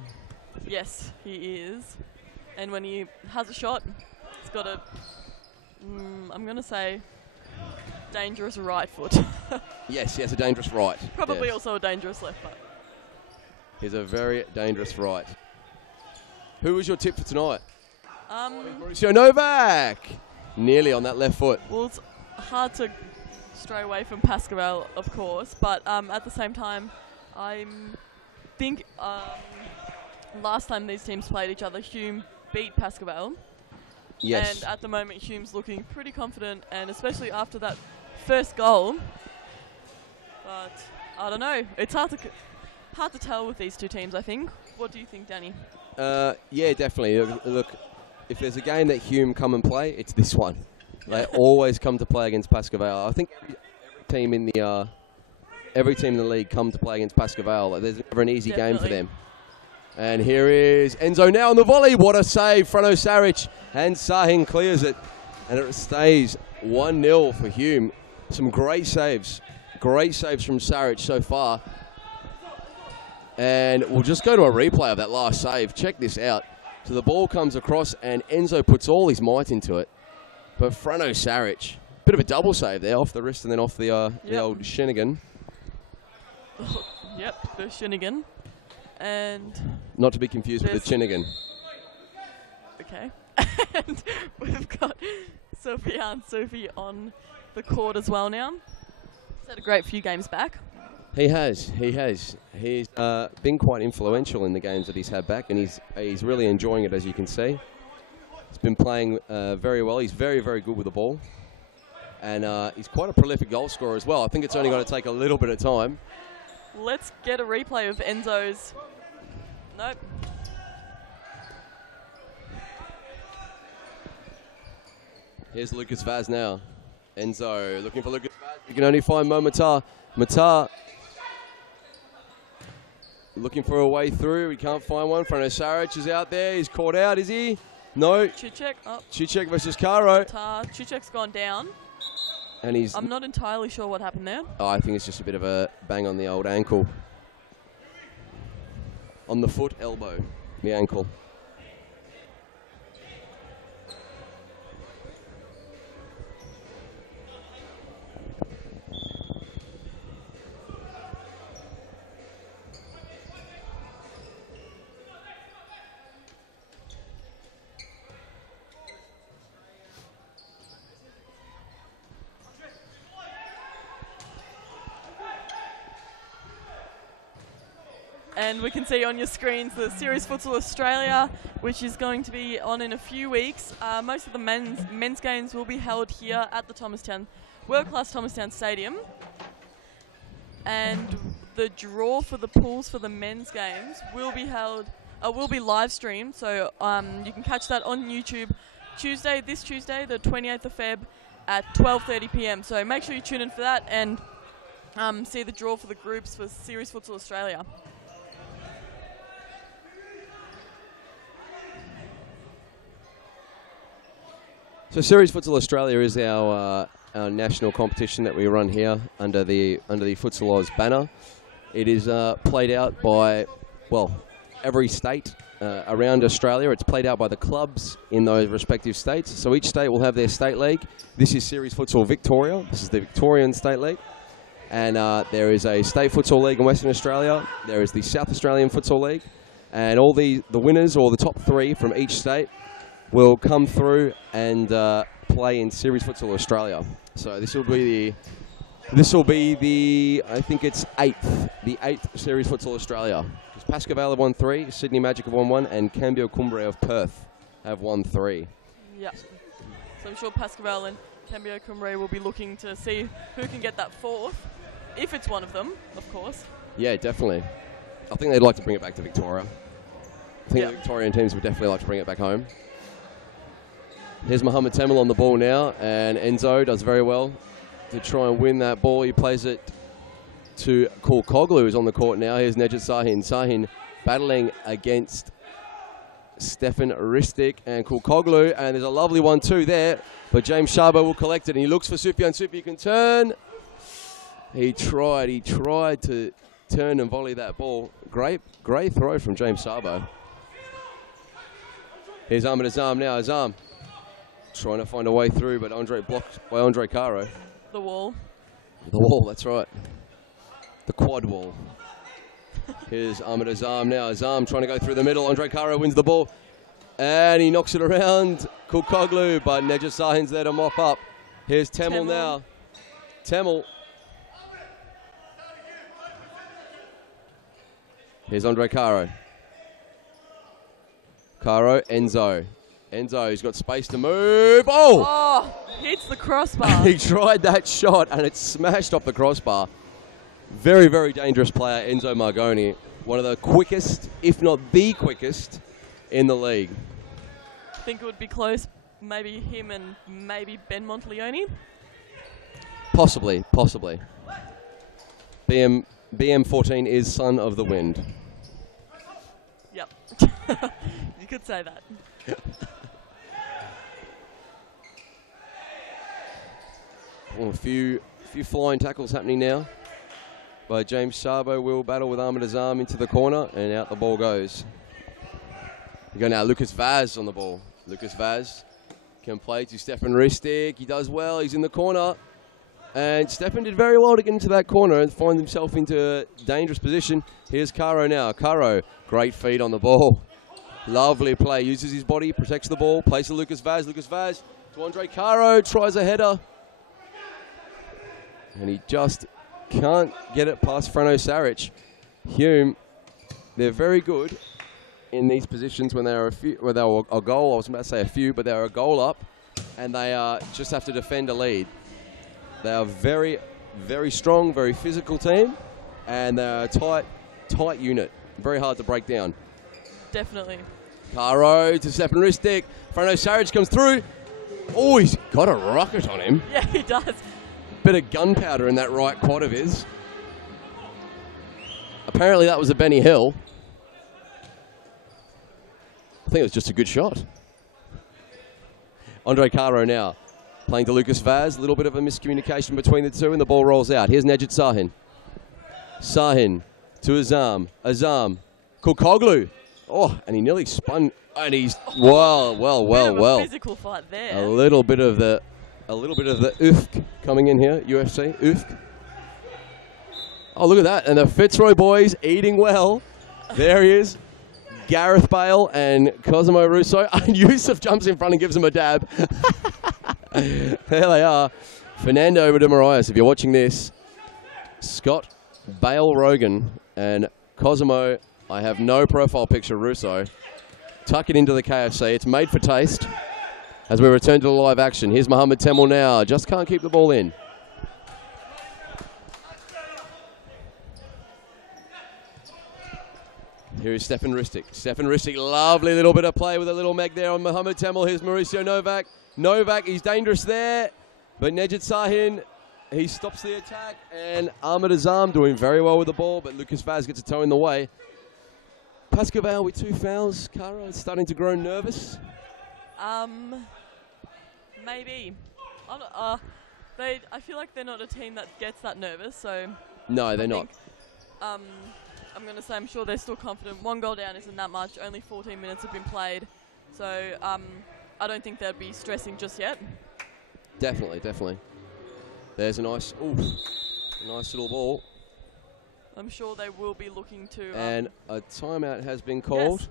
Yes, he is. And when he has a shot, he's got a, I'm going to say, dangerous right foot. Yes, he has a dangerous right. Probably yes. also a dangerous left foot. He's a very dangerous right. Who was your tip for tonight? Mauricio Novak! Nearly on that left foot. Well, it's hard to stray away from Pascaval, of course, but at the same time, I think last time these teams played each other, Hume beat Pascaval. Yes. And at the moment, Hume's looking pretty confident, and especially after that first goal. But I don't know. It's hard to tell with these two teams, I think. What do you think, Danny? Yeah, definitely. Look, if there's a game that Hume come and play, it's this one. They always come to play against Pascaval. I think every team in the league come to play against Pascaval. There's never an easy game for them. And here is Enzo now on the volley. What a save. Frano Saric, and Sahin clears it. And it stays 1-0 for Hume. Some great saves. Great saves from Saric so far. And we'll just go to a replay of that last save. Check this out. So the ball comes across and Enzo puts all his might into it. But Frano Saric, bit of a double save there, off the wrist and then off the old Shinigan. Yep, the Shinigan. And not to be confused with the Chinigan. Okay. And we've got Sophie on the court as well now. He's had a great few games back. He has. He's been quite influential in the games that he's had back, and he's really enjoying it, as you can see. He's been playing very well. He's very, very good with the ball. And he's quite a prolific goal scorer as well. I think it's only going to take a little bit of time. Let's get a replay of Enzo's. Nope. Here's Lucas Vaz now. Enzo looking for Lucas Vaz. You can only find Momatar. Matar looking for a way through. He can't find one. Frano Saric is out there. He's caught out, is he? No. Chichek up. Chichek versus Caro. Chichek's gone down. And I'm not entirely sure what happened there. Oh, I think it's just a bit of a bang on the old ankle. On the foot, elbow, the ankle. And we can see on your screens the Series Futsal Australia, which is going to be on in a few weeks. Most of the men's games will be held here at the world-class Thomastown Stadium. And the draw for the pools for the men's games will be live streamed. So you can catch that on YouTube this Tuesday, the 28th of Feb at 12:30 p.m. So make sure you tune in for that and see the draw for the groups for Series Futsal Australia. So Series Futsal Australia is our national competition that we run here under the Futsal Oz banner. It is played out by, every state around Australia. It's played out by the clubs in those respective states. So each state will have their state league. This is Series Futsal Victoria. This is the Victorian State League. And there is a state futsal league in Western Australia. There is the South Australian Futsal League. And all the winners, or the top 3 from each state, will come through and play in Series Futsal Australia. So this will be the I think it's the 8th Series Futsal Australia. Pascoe Vale have won 3, Sydney Magic have won 1, and Cambio Cumbre of Perth have won 3. Yeah. So I'm sure Pascoe Vale and Cambio Cumbre will be looking to see who can get that 4th, if it's one of them, of course. Yeah, definitely. I think they'd like to bring it back to Victoria. I think the Victorian teams would definitely like to bring it back home. Here's Mohammed Temel on the ball now, and Enzo does very well to try and win that ball. He plays it to Kulkoglu, who's on the court now. Here's Nejat Sahin. Sahin battling against Stefan Ristic and Kulkoglu, and there's a lovely 1-2 there, but James Shabo will collect it, and he looks for Sufyan. Sufyan can turn. He tried to turn and volley that ball. Great throw from James Shabo. Here's Ahmed Azam now. Azam trying to find a way through, but blocked by Andre Caro. The wall. The wall, that's right. The quad wall. Here's Ahmed Azam now. Azam trying to go through the middle. Andre Caro wins the ball. And he knocks it around Kulkoglu, but Nejat Sahin's there to mop up. Here's Temel now. Temel. Here's Andre Caro. Caro, Enzo. Enzo's got space to move. Oh! Hits the crossbar. He tried that shot and it smashed off the crossbar. Very, very dangerous player, Enzo Margoni. One of the quickest, if not the quickest, in the league. I think it would be close. Maybe him and maybe Ben Monteleone. Possibly. BM14 is son of the wind. Yep. You could say that. Well, a few flying tackles happening now. By James Shabo will battle with Ahmed Azam into the corner, and out the ball goes. We go now, Lucas Vaz on the ball. Lucas Vaz can play to Stefan Ristic. He does well, he's in the corner. And Stefan did very well to get into that corner and find himself into a dangerous position. Here's Caro now. Caro, great feed on the ball. Lovely play, uses his body, protects the ball, plays to Lucas Vaz. Lucas Vaz to Andre Caro, tries a header. And he just can't get it past Frano Saric. Hume, they're very good in these positions when they're a goal. I was about to say a few, but they're a goal up, and they just have to defend a lead. They are very, very strong, very physical team, and they're a tight unit. Very hard to break down. Definitely. Caro to Stefan Ristic. Frano Saric comes through. Oh, he's got a rocket on him. Yeah, he does. Bit of gunpowder in that right quad of his. Apparently that was a Benny Hill. I think it was just a good shot. Andre Caro now playing to Lucas Vaz. A little bit of a miscommunication between the two, and the ball rolls out. Here's Nejat Sahin. Sahin to Azam. Azam. Kulkoglu. Oh, and he nearly spun. And he's well. Physical fight there. A little bit of the UFK coming in here, UFC, UFK. Oh, look at that. And the Fitzroy boys eating well. There he is. Gareth Bale and Cosimo Russo. And Yusuf jumps in front and gives him a dab. There they are. Fernando de Moraes, if you're watching this. Scott, Bale Rogan, and Cosimo, I have no profile picture, Russo. Tuck it into the KFC. It's made for taste. As we return to the live action, here's Mohammed Temel now. Just can't keep the ball in. Here is Stefan Ristic. Stefan Ristic, lovely little bit of play with a little meg there on Mohammed Temel. Here's Mauricio Novak. Novak, he's dangerous there. But Nejat Sahin, he stops the attack. And Ahmed Azam doing very well with the ball, but Lucas Vaz gets a toe in the way. Pascoe Vale with 2 fouls. Cara is starting to grow nervous. Maybe. I feel like they're not a team that gets that nervous, so... No, they're not. I'm going to say I'm sure they're still confident. 1 goal down isn't that much. Only 14 minutes have been played. So I don't think they'll be stressing just yet. Definitely. There's a nice... Ooh. Nice little ball. I'm sure they will be looking to... And a timeout has been called. Yes.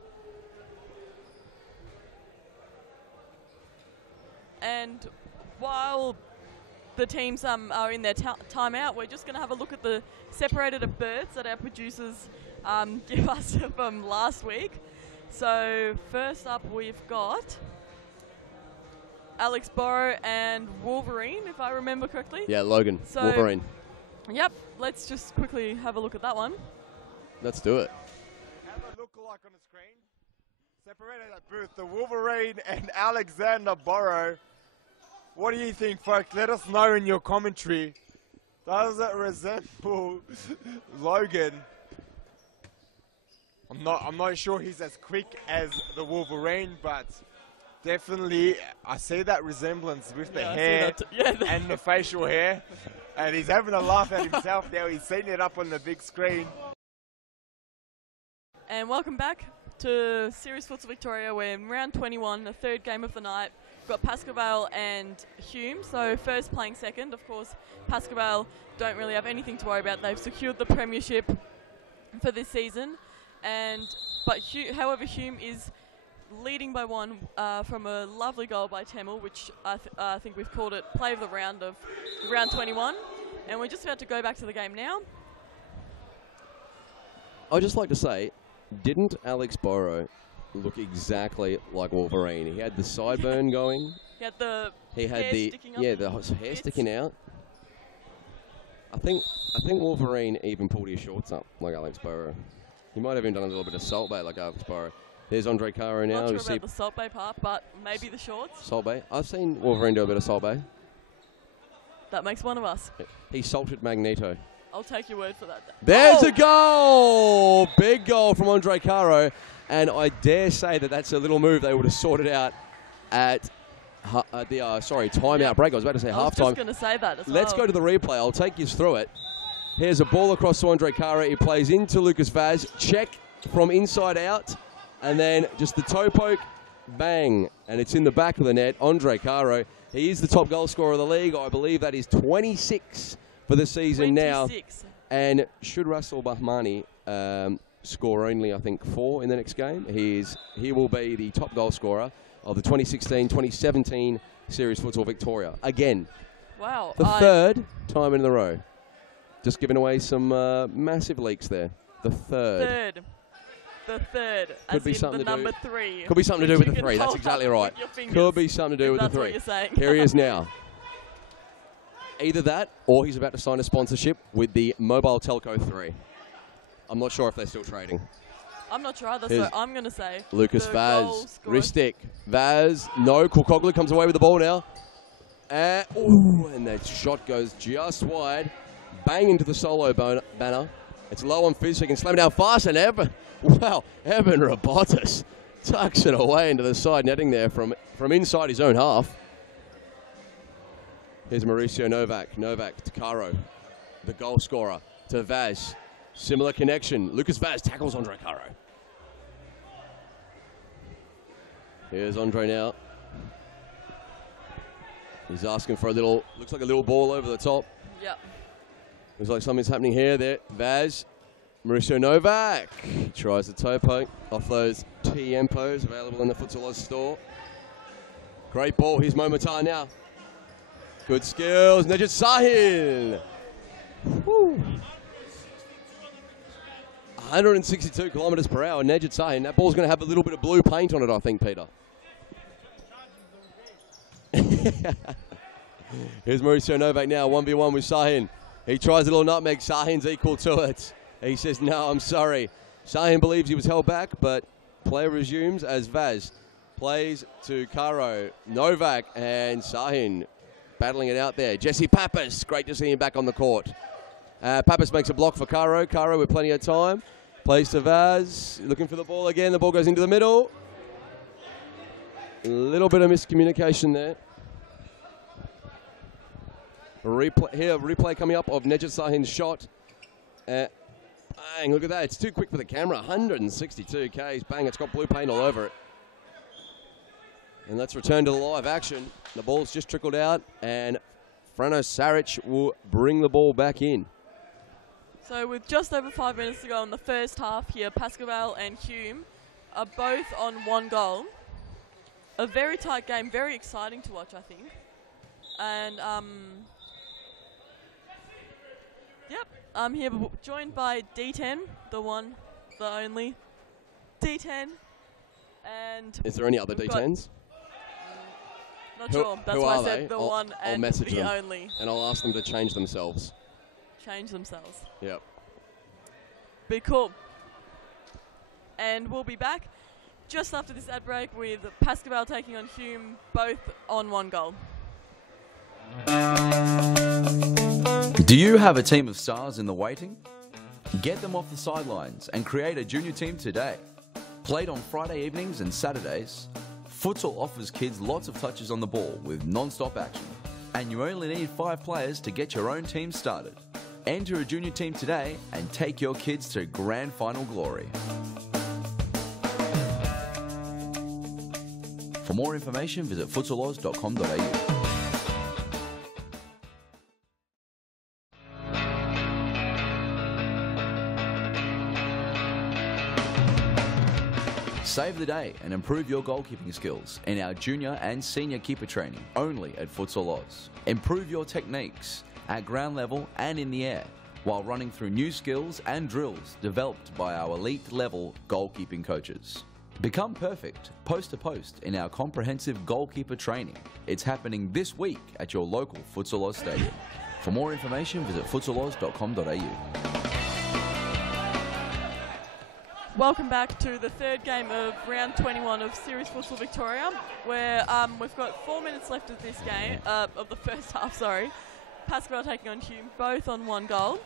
And while the teams are in their timeout, we're just going to have a look at the separated of birds that our producers give us from last week. So first up we've got Alex Borrow and Wolverine, if I remember correctly. Yeah, Logan, So- Wolverine. Yep, let's just quickly have a look at that one. Let's do it. Have a look-alike on the screen. Separated at booth, the Wolverine and Alexander Borrow. What do you think, folks? Let us know in your commentary. Does it resemble Logan? I'm not sure he's as quick as the Wolverine, but definitely I see that resemblance with the Yeah, I see hair that too. Yeah. and the facial hair. And he's having a laugh at himself now. He's seen it up on the big screen. And welcome back to Series Futsal Victoria. We're in round 21, the third game of the night. We've got Pascoe and Hume, so first playing second. Of course, Pascoe don't really have anything to worry about. They've secured the premiership for this season. However, Hume is leading by one from a lovely goal by Temel, which I think we've called it play of the round of round 21. And we're just about to go back to the game now. I'd just like to say, didn't Alex Borrow look exactly like Wolverine? He had the sideburn going. He had the He had hair the sticking up hair bits. sticking out. I think Wolverine even pulled his shorts up like Alex Borrow. He might have even done a little bit of salt bay like Alex Borrow. There's Andre Caro now. Not sure We see about the Salt Bay part, but maybe the shorts. salt bay. I've seen Wolverine do a bit of salt bay. That makes one of us. He salted Magneto. I'll take your word for that. There's Oh! a goal! Big goal from Andre Caro. And I dare say that that's a little move they would have sorted out at the timeout Yeah. break. I was about to say I was halftime. just going to say that as Let's well. go to the replay. I'll take you through it. Here's a ball across to Andre Caro. He plays into Lucas Vaz. Check from inside out. And then just the toe poke. Bang. And it's in the back of the net. Andre Caro. He is the top goal scorer of the league. I believe that is 26 for the season 26. now. And should Russell Bahmani score only, I think, 4 in the next game, he will be the top goal scorer of the 2016-2017 Series Futsal Victoria. Again, Wow. the third time in a row. Just giving away some massive leaks there. The third. The third. Could as be in something the to do- number 3. Could be something to do which with the you can 3. That's hold exactly up right. with your fingers, Could be something to do if with the that's 3. what you're saying. Here he is now. Either that, or he's about to sign a sponsorship with the Mobile Telco 3. I'm not sure if they're still trading. I'm not sure either, Here's so I'm going to say Lucas the goal Vaz, scorer- wrist stick. Vaz, no, Kulkoglu comes away with the ball now. And that shot goes just wide. Bang into the solo banner. It's low on Fizz, so he can slam it down fast, and Evan Robotis tucks it away into the side netting there from inside his own half. Here's Mauricio Novak. Novak to Caro, the goal scorer, to Vaz. Similar connection. Lucas Vaz tackles Andre Caro. Here's Andre now. He's asking for a little, looks like a little ball over the top. Yep. Looks like something's happening here. There, Vaz. Mauricio Novak tries the toe poke off those T-Empos available in the Futsal Oz store. Great ball. Here's Momatar now. Good skills. Najat Sahil. Woo. 162 kilometres per hour. Najat Sahil. That ball's going to have a little bit of blue paint on it, I think, Peter. Here's Mauricio Novak now. 1v1 with Sahin. He tries a little nutmeg. Sahin's equal to it. He says, no, I'm sorry. Sahin believes he was held back, but play resumes as Vaz plays to Caro. Novak and Sahin battling it out there. Jesse Pappas, great to see him back on the court. Pappas makes a block for Caro. Caro with plenty of time. Plays to Vaz, looking for the ball again. The ball goes into the middle. A little bit of miscommunication there. Replay coming up of Najat Sahin's shot. Bang, look at that. It's too quick for the camera. 162 Ks. Bang, it's got blue paint all over it. And let's return to the live action. The ball's just trickled out, and Frano Saric will bring the ball back in. So with just over 5 minutes to go in the first half here, Pascoe and Hume are both on 1 goal. A very tight game, very exciting to watch, I think. And yep, I'm here joined by D10, the one, the only D10. And is there any other D10s? Not sure. That's why I said the one I'll and message the them, only. and I'll ask them to change themselves. Change themselves. Yep. Be cool. And we'll be back just after this ad break with Pascoe taking on Hume, both on 1 goal. Do you have a team of stars in the waiting? Get them off the sidelines and create a junior team today. Played on Friday evenings and Saturdays, Futsal offers kids lots of touches on the ball with non-stop action. And you only need 5 players to get your own team started. Enter a junior team today and take your kids to grand final glory. For more information, visit futsaloz.com.au. Save the day and improve your goalkeeping skills in our junior and senior keeper training only at Futsal Oz. Improve your techniques at ground level and in the air while running through new skills and drills developed by our elite level goalkeeping coaches. Become perfect post to post in our comprehensive goalkeeper training. It's happening this week at your local Futsal Oz stadium. For more information, visit futsaloz.com.au. Welcome back to the 3rd game of round 21 of Series Futsal Victoria, where we've got 4 minutes left of this game, of the first half, sorry. Pascoe taking on Hume, both on 1 goal.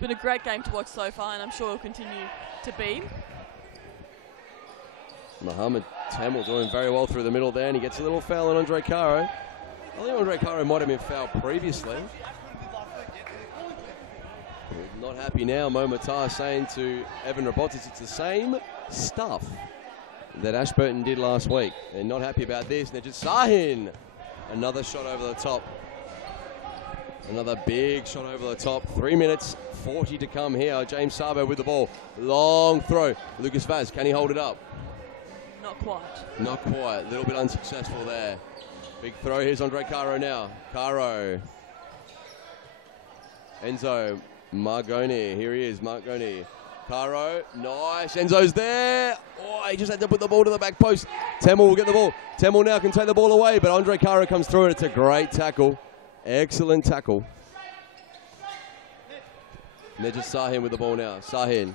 Been a great game to watch so far, and I'm sure it'll continue to be. Mohammed Tamil doing very well through the middle there, and he gets a little foul on Andre Caro. I think Andre Caro might have been fouled previously. Not happy now. Mo Matar saying to Evan Robotis it's the same stuff that Ashburton did last week. They're not happy about this. Nejit Sahin, another shot over the top. Another big shot over the top. 3 minutes, 40 to come here. James Sabo with the ball. Long throw. Lucas Vaz, can he hold it up? Not quite. Not quite. A little bit unsuccessful there. Big throw. Here's Andre Caro now. Caro. Enzo Margoni. Here he is, Margoni. Caro. Nice. Enzo's there. Oh, he just had to put the ball to the back post. Temel will get the ball. Temel now can take the ball away, but Andre Caro comes through, and it's a great tackle. Excellent tackle. Nejit Sahin with the ball now. Sahin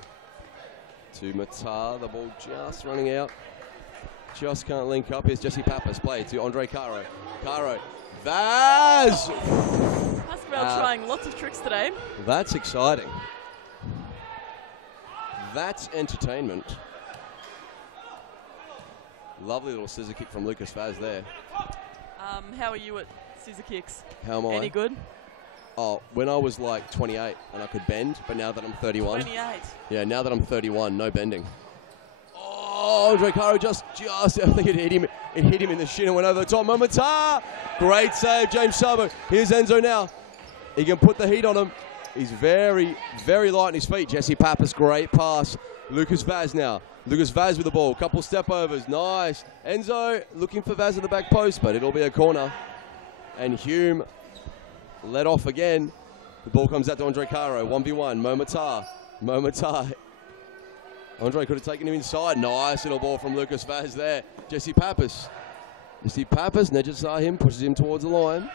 to Matar. The ball just running out. Just can't link up. Here's Jesse Pappas. Play to Andre Caro. Caro. Vaz! Pascoe trying lots of tricks today. That's exciting. That's entertainment. Lovely little scissor kick from Lucas Vaz there. How are you at scissor kicks? How am I? Any good? Oh, when I was like 28 and I could bend, but now that I'm 31. 28. Yeah, now that I'm 31, no bending. Oh, Andre Caro just, I think it hit him in the shin and went over the top. Momatar, great save, James Sabo. Here's Enzo now. He can put the heat on him. He's very, very light on his feet. Jesse Pappas, great pass. Lucas Vaz now. Lucas Vaz with the ball. Couple step overs. Nice. Enzo looking for Vaz at the back post, but it'll be a corner. And Hume let off again. The ball comes out to Andre Caro. 1v1. Momatar. Momatar. Andre could have taken him inside. Nice little ball from Lucas Vaz there. Jesse Pappas. Jesse Pappas. Nejit Sahin pushes him towards the line.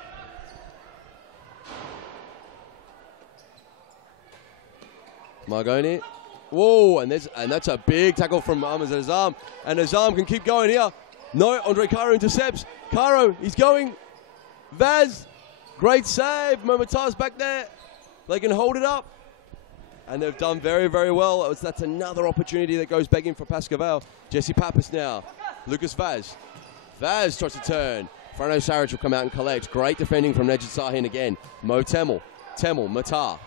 Margoni. Whoa, and that's a big tackle from Ahmed Azam. And Azam can keep going here. No, Andre Caro intercepts. Caro, he's going. Vaz, great save. Momatar's back there. They can hold it up. And they've done very, very well. That's another opportunity that goes begging for Pascoe. Jesse Pappas now. Lucas Vaz. Vaz tries to turn. Frano Saric will come out and collect. Great defending from Nejit Sahin again. Mo Temel. Temel, Matar.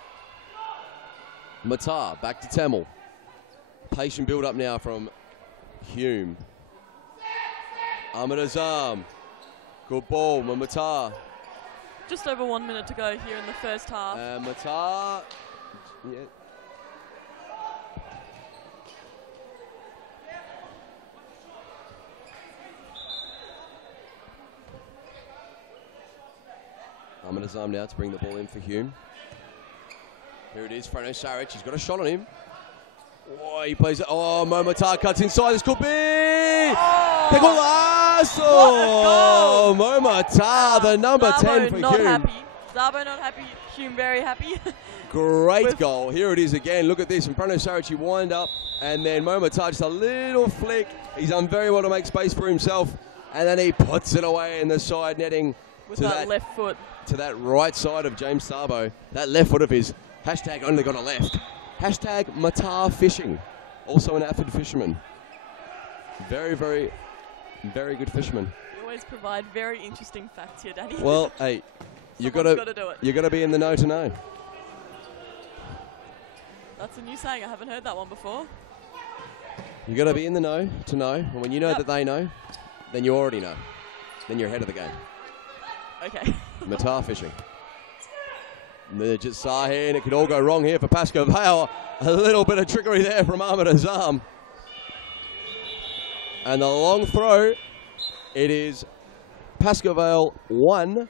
Matar, back to Temel. Patient build up now from Hume. Ahmed Azam. Good ball, Matar. Just over 1 minute to go here in the first half. Matar Yeah. Armada's arm now to bring the ball in for Hume. Here it is, Frano Saric. He's got a shot on him. Oh, he plays it. Oh, Momatar cuts inside. This could be. Pegolasso! Oh, Momatar, the number Zabo 10 for not Hume. happy. Zabo not happy. Hume very happy. Great goal. Here it is again. Look at this. In front of Saric, he wind up. And then Momatar, just a little flick. He's done very well to make space for himself. And then he puts it away in the side netting. With that left foot. To that right side of James Sabo. That left foot of his. Hashtag only got a left. Hashtag Matar Fishing. Also an avid fisherman. Very, very, very good fisherman. You always provide very interesting facts here, Danny. Well, hey, you got do to it. You got to be in the know to know. That's a new saying. I haven't heard that one before. You got to be in the know to know. And when you know that they know, then you already know. Then you're ahead of the game. Okay. Matar Fishing. Nurjit Sahin, it could all go wrong here for Pascoe Vale. A little bit of trickery there from Ahmed Azam. And the long throw, it is Pascoe Vale 1,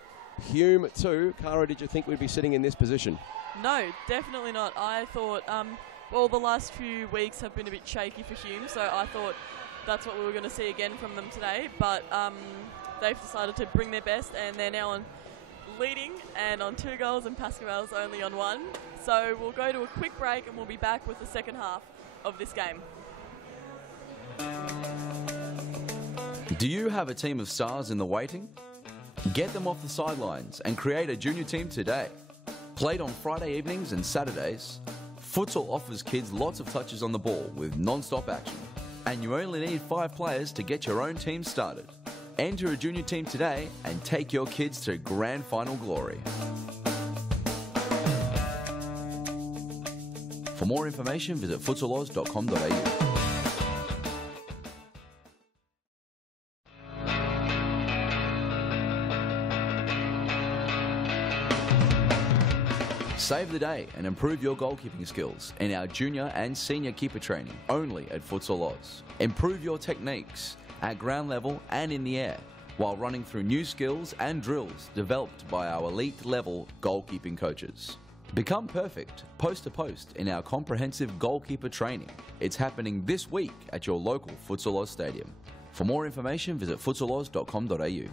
Hume 2. Cara, did you think we'd be sitting in this position? No, definitely not. I thought, well, the last few weeks have been a bit shaky for Hume, so I thought that's what we were going to see again from them today. But they've decided to bring their best, and they're now on leading and on 2 goals, and Pascoe Vale's only on 1. So we'll go to a quick break and we'll be back with the second half of this game. Do you have a team of stars in the waiting? Get them off the sidelines and create a junior team today. Played on Friday evenings and Saturdays, futsal offers kids lots of touches on the ball with non-stop action. And you only need 5 players to get your own team started. Enter a junior team today and take your kids to grand final glory. For more information, visit futsaloz.com.au. Save the day and improve your goalkeeping skills in our junior and senior keeper training only at Futsal Oz. Improve your techniques at ground level and in the air while running through new skills and drills developed by our elite level goalkeeping coaches. Become perfect post to post in our comprehensive goalkeeper training. It's happening this week at your local Futsal Oz stadium. For more information, visit futsaloz.com.au.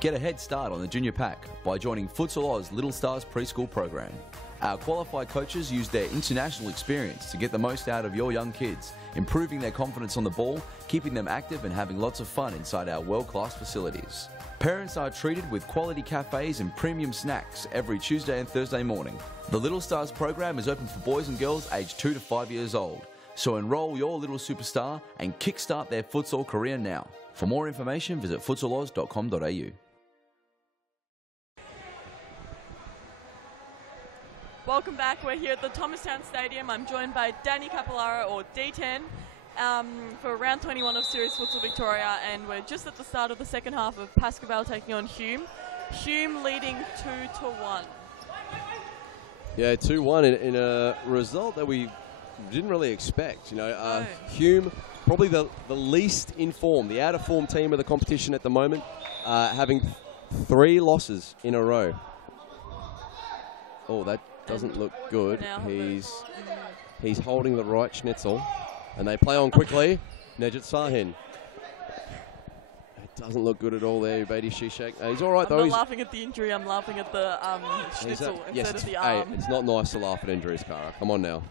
Get a head start on the junior pack by joining Futsal Oz Little Stars preschool program. Our qualified coaches use their international experience to get the most out of your young kids, improving their confidence on the ball, keeping them active and having lots of fun inside our world-class facilities. Parents are treated with quality cafes and premium snacks every Tuesday and Thursday morning. The Little Stars program is open for boys and girls aged 2 to 5 years old. So enroll your little superstar and kickstart their futsal career now. For more information, visit futsaloz.com.au. Welcome back. We're here at the Thomastown Stadium. I'm joined by Danny Capillara, or D10, for round 21 of Series Futsal Victoria, and we're just at the start of the second half of Pascoe Vale taking on Hume. Hume leading 2-1. Yeah, 2-1 in a result that we didn't really expect. You know, no. Hume, probably the least informed, the out-of-form team of the competition at the moment, having 3 losses in a row. Oh, that doesn't look good. He's holding the right schnitzel, and they play on quickly. Nejat Sahin. It doesn't look good at all there, Beatty Shishak. He's all right though. I'm not laughing at the injury. I'm laughing at the schnitzel instead of the arm. Hey, it's not nice to laugh at injuries, Cara. Come on now.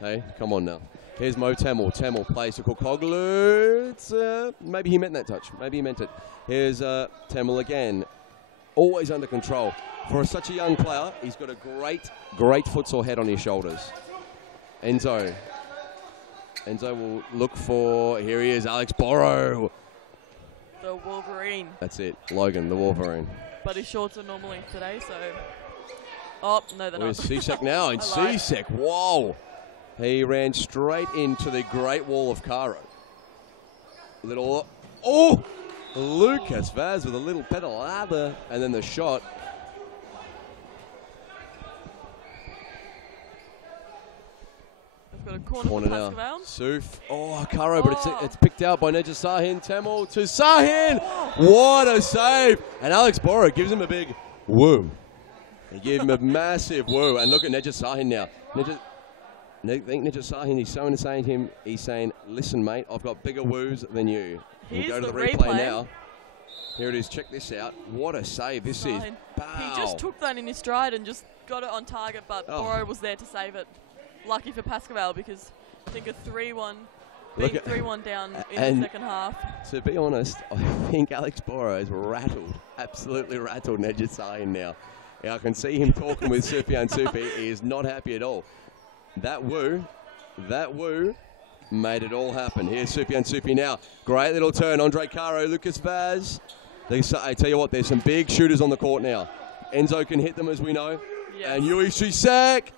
Hey, come on now. Here's Mo Temel. Temel plays to Kokoglu. Maybe he meant that touch. Maybe he meant it. Here's Temel again. Always under control. For such a young player, he's got a great futsal head on his shoulders. Enzo will look for, here he is, Alex Borrow. The Wolverine. That's it, Logan, the Wolverine. But his shorts are normally today, so... Oh, no, they're not. Where's Cesek now? And Cesek, whoa. He ran straight into the Great Wall of Caro. Oh! Lucas Vaz with a little pedalada, and then the shot. We've got a corner for now. Pascal. Suf. Oh, Caro, but it's picked out by Neja Sahin. Tamil to Sahin. What a save. And Alex Borra gives him a big woo. He gave him a massive woo. And look at Neja Sahin now. I think Neja Sahin, he's saying to him, he's saying, listen, mate, I've got bigger woos than you. We'll go to the replay now. Here it is. Check this out. What a save this is. Bow. He just took that in his stride and just got it on target, but Borra was there to save it. Lucky for Pascal, because I think a 3-1, being 3-1 down in the second half. To be honest, I think Alex Borra is rattled, absolutely rattled Neja Sahin now. I can see him talking with Sufyan Sufi. He is not happy at all. That woo made it all happen. Here's Sufyan Sufi now. Great little turn. Andre Caro, Lucas Vaz. I tell you what, there's some big shooters on the court now. Enzo can hit them, as we know. Yes. And Yui Shusek.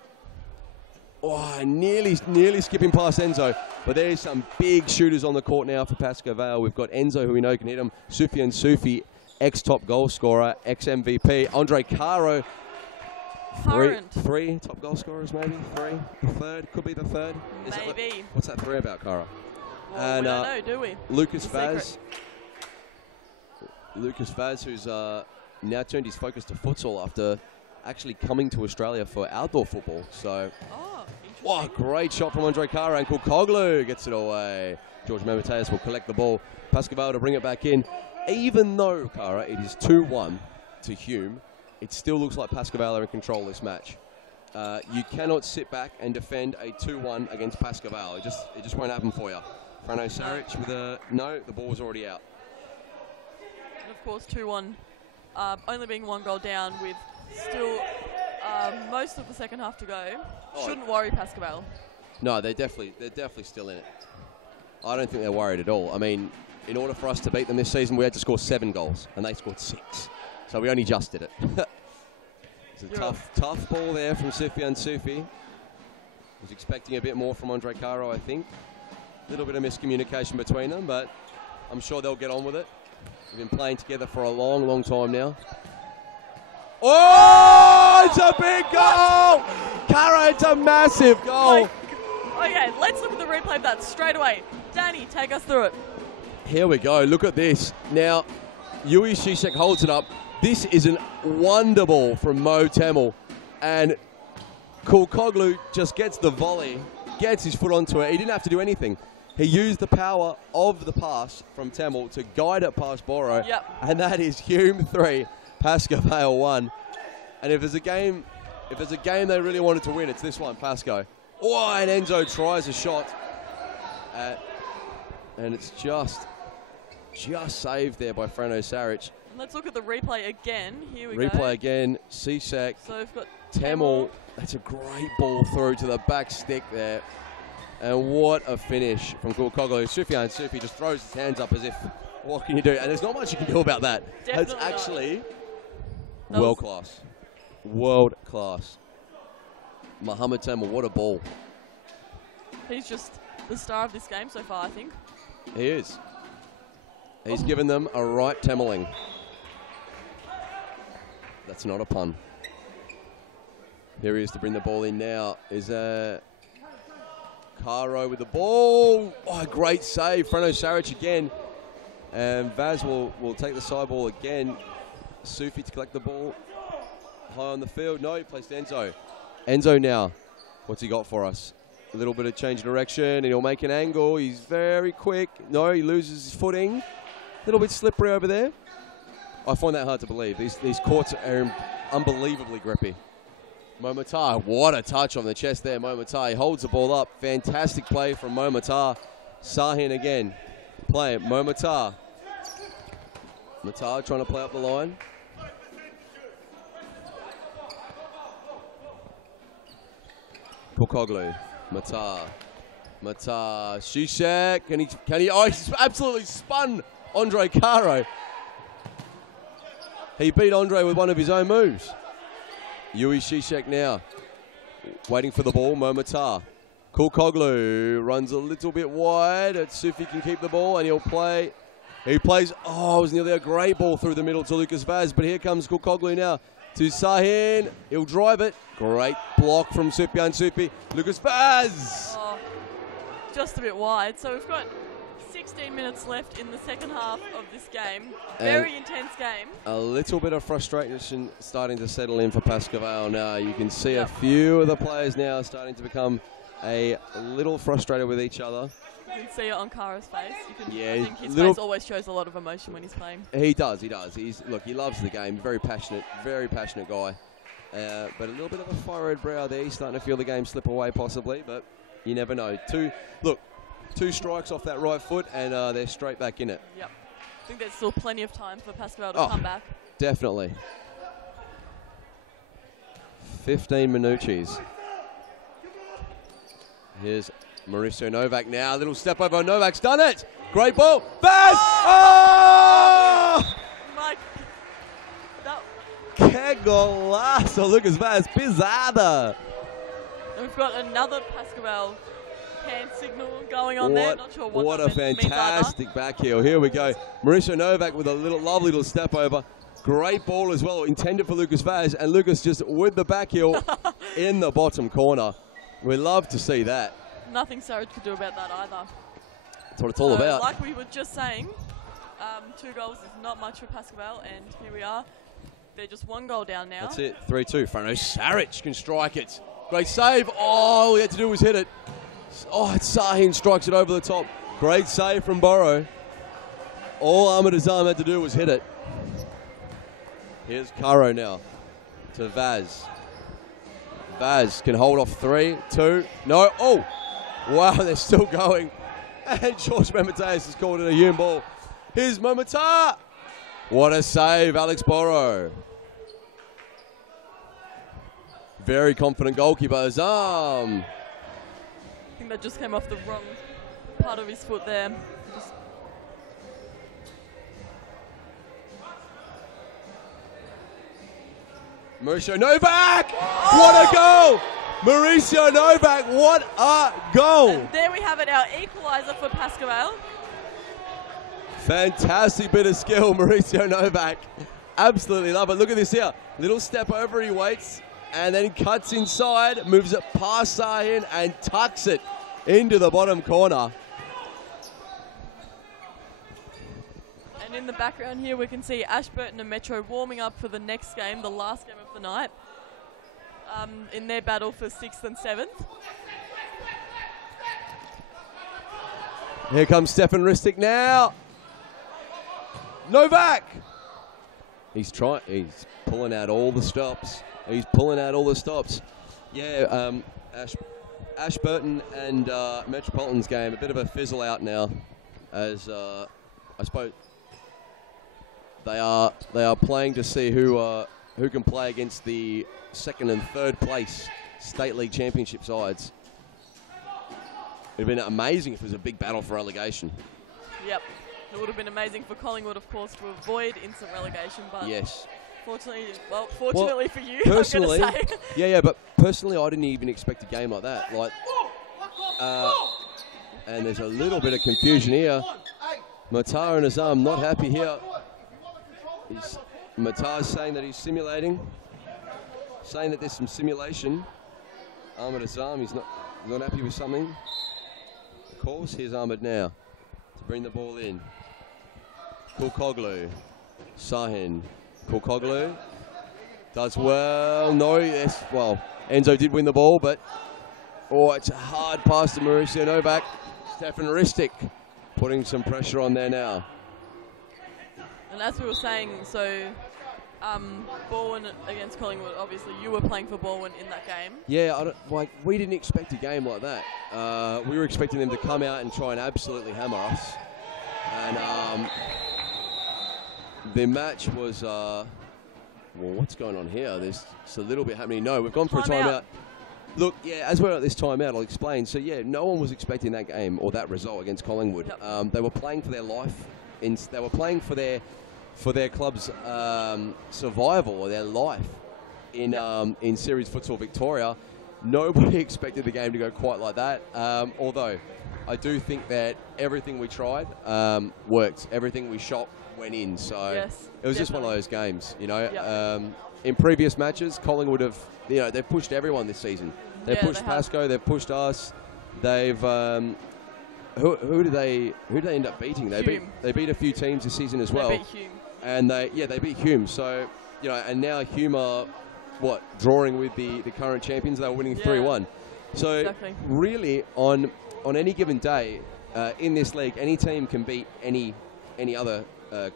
Oh, nearly skipping past Enzo. But there's some big shooters on the court now for Pascal Vale. We've got Enzo, who we know can hit him. Sufyan Sufi, ex-top goal scorer, ex-MVP. Andre Caro. Three top goal scorers, maybe? Three? The third? Could be the third? Maybe. What's that three about, Cara? Well, and, we don't know, do we? Lucas Vaz. Lucas Vaz, who's now turned his focus to futsal after actually coming to Australia for outdoor football. So, great shot from Andre Caro, and Koglu gets it away. George Mamateus will collect the ball. Pascal to bring it back in. Even though, Cara, it is 2-1 to Hume, it still looks like Pascal are in control of this match. You cannot sit back and defend a 2-1 against Pascal. It just won't happen for you. Frano Saric with a no, the ball was already out. And of course, 2-1, only being one goal down with still most of the second half to go. Shouldn't worry Pascal. No, they're definitely still in it. I don't think they're worried at all. I mean, in order for us to beat them this season, we had to score 7 goals, and they scored 6. So we only just did it. It's a tough ball there from Sufyan Sufi. Was expecting a bit more from Andre Caro, I think. A little bit of miscommunication between them, but I'm sure they'll get on with it. We've been playing together for a long, long time now. Oh, it's a big goal! Caro, it's a massive goal. Okay, let's look at the replay of that straight away. Danny, take us through it. Here we go. Look at this. Now, Yui Shishek holds it up. This is a wonder ball from Mo Tamil, and Koglu just gets the volley, gets his foot onto it. He didn't have to do anything. He used the power of the pass from Tamil to guide it past Borro, and that is Hume 3, Pascal 1. And if there's a game they really wanted to win, it's this one, Pasco. Oh, and Enzo tries a shot, and it's just saved there by Frano Saric. Let's look at the replay again. Here we go. Replay again. Cishek. So we've got Tamil. That's a great ball through to the back stick there. And what a finish from Koglu. Sufyan Sufi just throws his hands up as if, what can you do? And there's not much you can do about that. Definitely That's actually world class. World class. Mohamed Tamil, what a ball. He's just the star of this game so far, I think. He is. He's given them a right Tamiling. That's not a pun. Here he is to bring the ball in now. Is Caro with the ball. Oh, great save. Frano Saric again. And Vaz will take the side ball again. Sufi to collect the ball. High on the field. No, he placed Enzo. Enzo now. What's he got for us? A little bit of change of direction, and he'll make an angle. He's very quick. No, he loses his footing. A little bit slippery over there. I find that hard to believe. These courts are unbelievably grippy. Momatar, what a touch on the chest there, Momatar. He holds the ball up. Fantastic play from Momatar. Sahin again. Play it, Momatar. Matar trying to play up the line. Koglu. Matar. Shishak. Can he? Oh, he's absolutely spun Andre Caro. He beat Andre with one of his own moves. Yui Shishak now. Waiting for the ball. Momatar. Koglu runs a little bit wide. Sufi can keep the ball and he'll play He plays, oh, it was nearly a great ball through the middle to Lucas Vaz, but here comes Kukoglu now to Sahin. He'll drive it. Great block from Supian Supi. Lucas Vaz! Oh, just a bit wide. So we've got 16 minutes left in the second half of this game. Very intense game. A little bit of frustration starting to settle in for Pascal now. You can see a few of the players now starting to become a little frustrated with each other. You can see it on Kara's face. I think his little face always shows a lot of emotion when he's playing. He does. Look, he loves the game. Very passionate guy. But a little bit of a furrowed brow there. He's starting to feel the game slip away possibly, but you never know. Two strikes off that right foot and they're straight back in it. Yep. I think there's still plenty of time for Pascal to come back. Definitely. 15 Minucci's. Here's Mauricio Novak now. A little step over. Novak's done it. Great ball. Vaz! Oh! Mike. Que golaço, Lucas Vaz. Pisada. And we've got another Pascal hand signal going on there. Not sure what a fantastic back heel. Here we go. Mauricio Novak with a lovely little step over. Great ball as well, intended for Lucas Vaz. And Lucas just with the back heel in the bottom corner. We love to see that. Nothing Surridge could do about that either. That's what it's all about. Like we were just saying, 2 goals is not much for Pascal, and here we are. They're just 1 goal down now. That's it, 3-2. Frano Saric can strike it. Great save. Oh, all he had to do was hit it. Oh, Sahin strikes it over the top. Great save from Burrow. All Ahmed Azam had to do was hit it. Here's Caro now to Vaz. Vaz can hold off 3, 2, no. Oh, wow, they're still going. And George Mamateas has called it a Hume ball. Here's Momota. What a save, Alex Burrow. Very confident goalkeeper, Azam. I think that just came off the wrong part of his foot there. Mauricio Novak! Oh! What a goal! Mauricio Novak, what a goal! And there we have it, our equaliser for Pascal. Fantastic bit of skill, Mauricio Novak. Absolutely love it. Look at this here. Little step over, he waits, and then cuts inside, moves it past Sahin, and tucks it into the bottom corner. And in the background here, we can see Ashburton and Metro warming up for the next game, the last game of the night, in their battle for 6th and 7th. Here comes Stefan Ristic now. Novak! He's pulling out all the stops. Yeah, Ashburton and Metropolitan's game, a bit of a fizzle out now, as I suppose they are playing to see who can play against the 2nd and 3rd place State League Championship sides. It'd have been amazing if it was a big battle for relegation. Yep, it would have been amazing for Collingwood, of course, to avoid instant relegation. But yes. Fortunately for you, personally, I'm going to say. yeah, but personally, I didn't even expect a game like that. And there's a little bit of confusion here. Matar and Azam not happy here. Matar's saying that he's simulating, saying that there's some simulation. Ahmed Azam, he's not happy with something. Of course, here's Ahmed now to bring the ball in. Kukoglu, Sahin. Kukoglu does well. No, yes, well, Enzo did win the ball, but it's a hard pass to Mauricio Novak. Stefan Ristic putting some pressure on there now. And as we were saying, so Bowen against Collingwood, obviously you were playing for Bowen in that game. Yeah, we didn't expect a game like that. We were expecting them to come out and try and absolutely hammer us. And the match was, well, what's going on here? There's a little bit happening. No, we've gone for a timeout. Look, yeah, as we're at this timeout, I'll explain. So, yeah, no one was expecting that game or that result against Collingwood. Yep. They were playing for their life. They were playing for their club's survival or their life in Series Futsal Victoria. nobody expected the game to go quite like that. Although I do think that everything we tried worked. Everything we shot went in. So Yes, it was just one of definitely. those games, you know. Yep. In previous matches, Collingwood have, you know, they've pushed everyone this season. They've Yeah, pushed they have. Pascoe, they've pushed us. They've who did they end up beating? They Hume. beat a few teams this season as well. They beat Hume. And they beat Hume. So, you know, and now Hume are drawing with the current champions. They were winning Yeah. 3-1. So Exactly. really on any given day in this league, any team can beat any other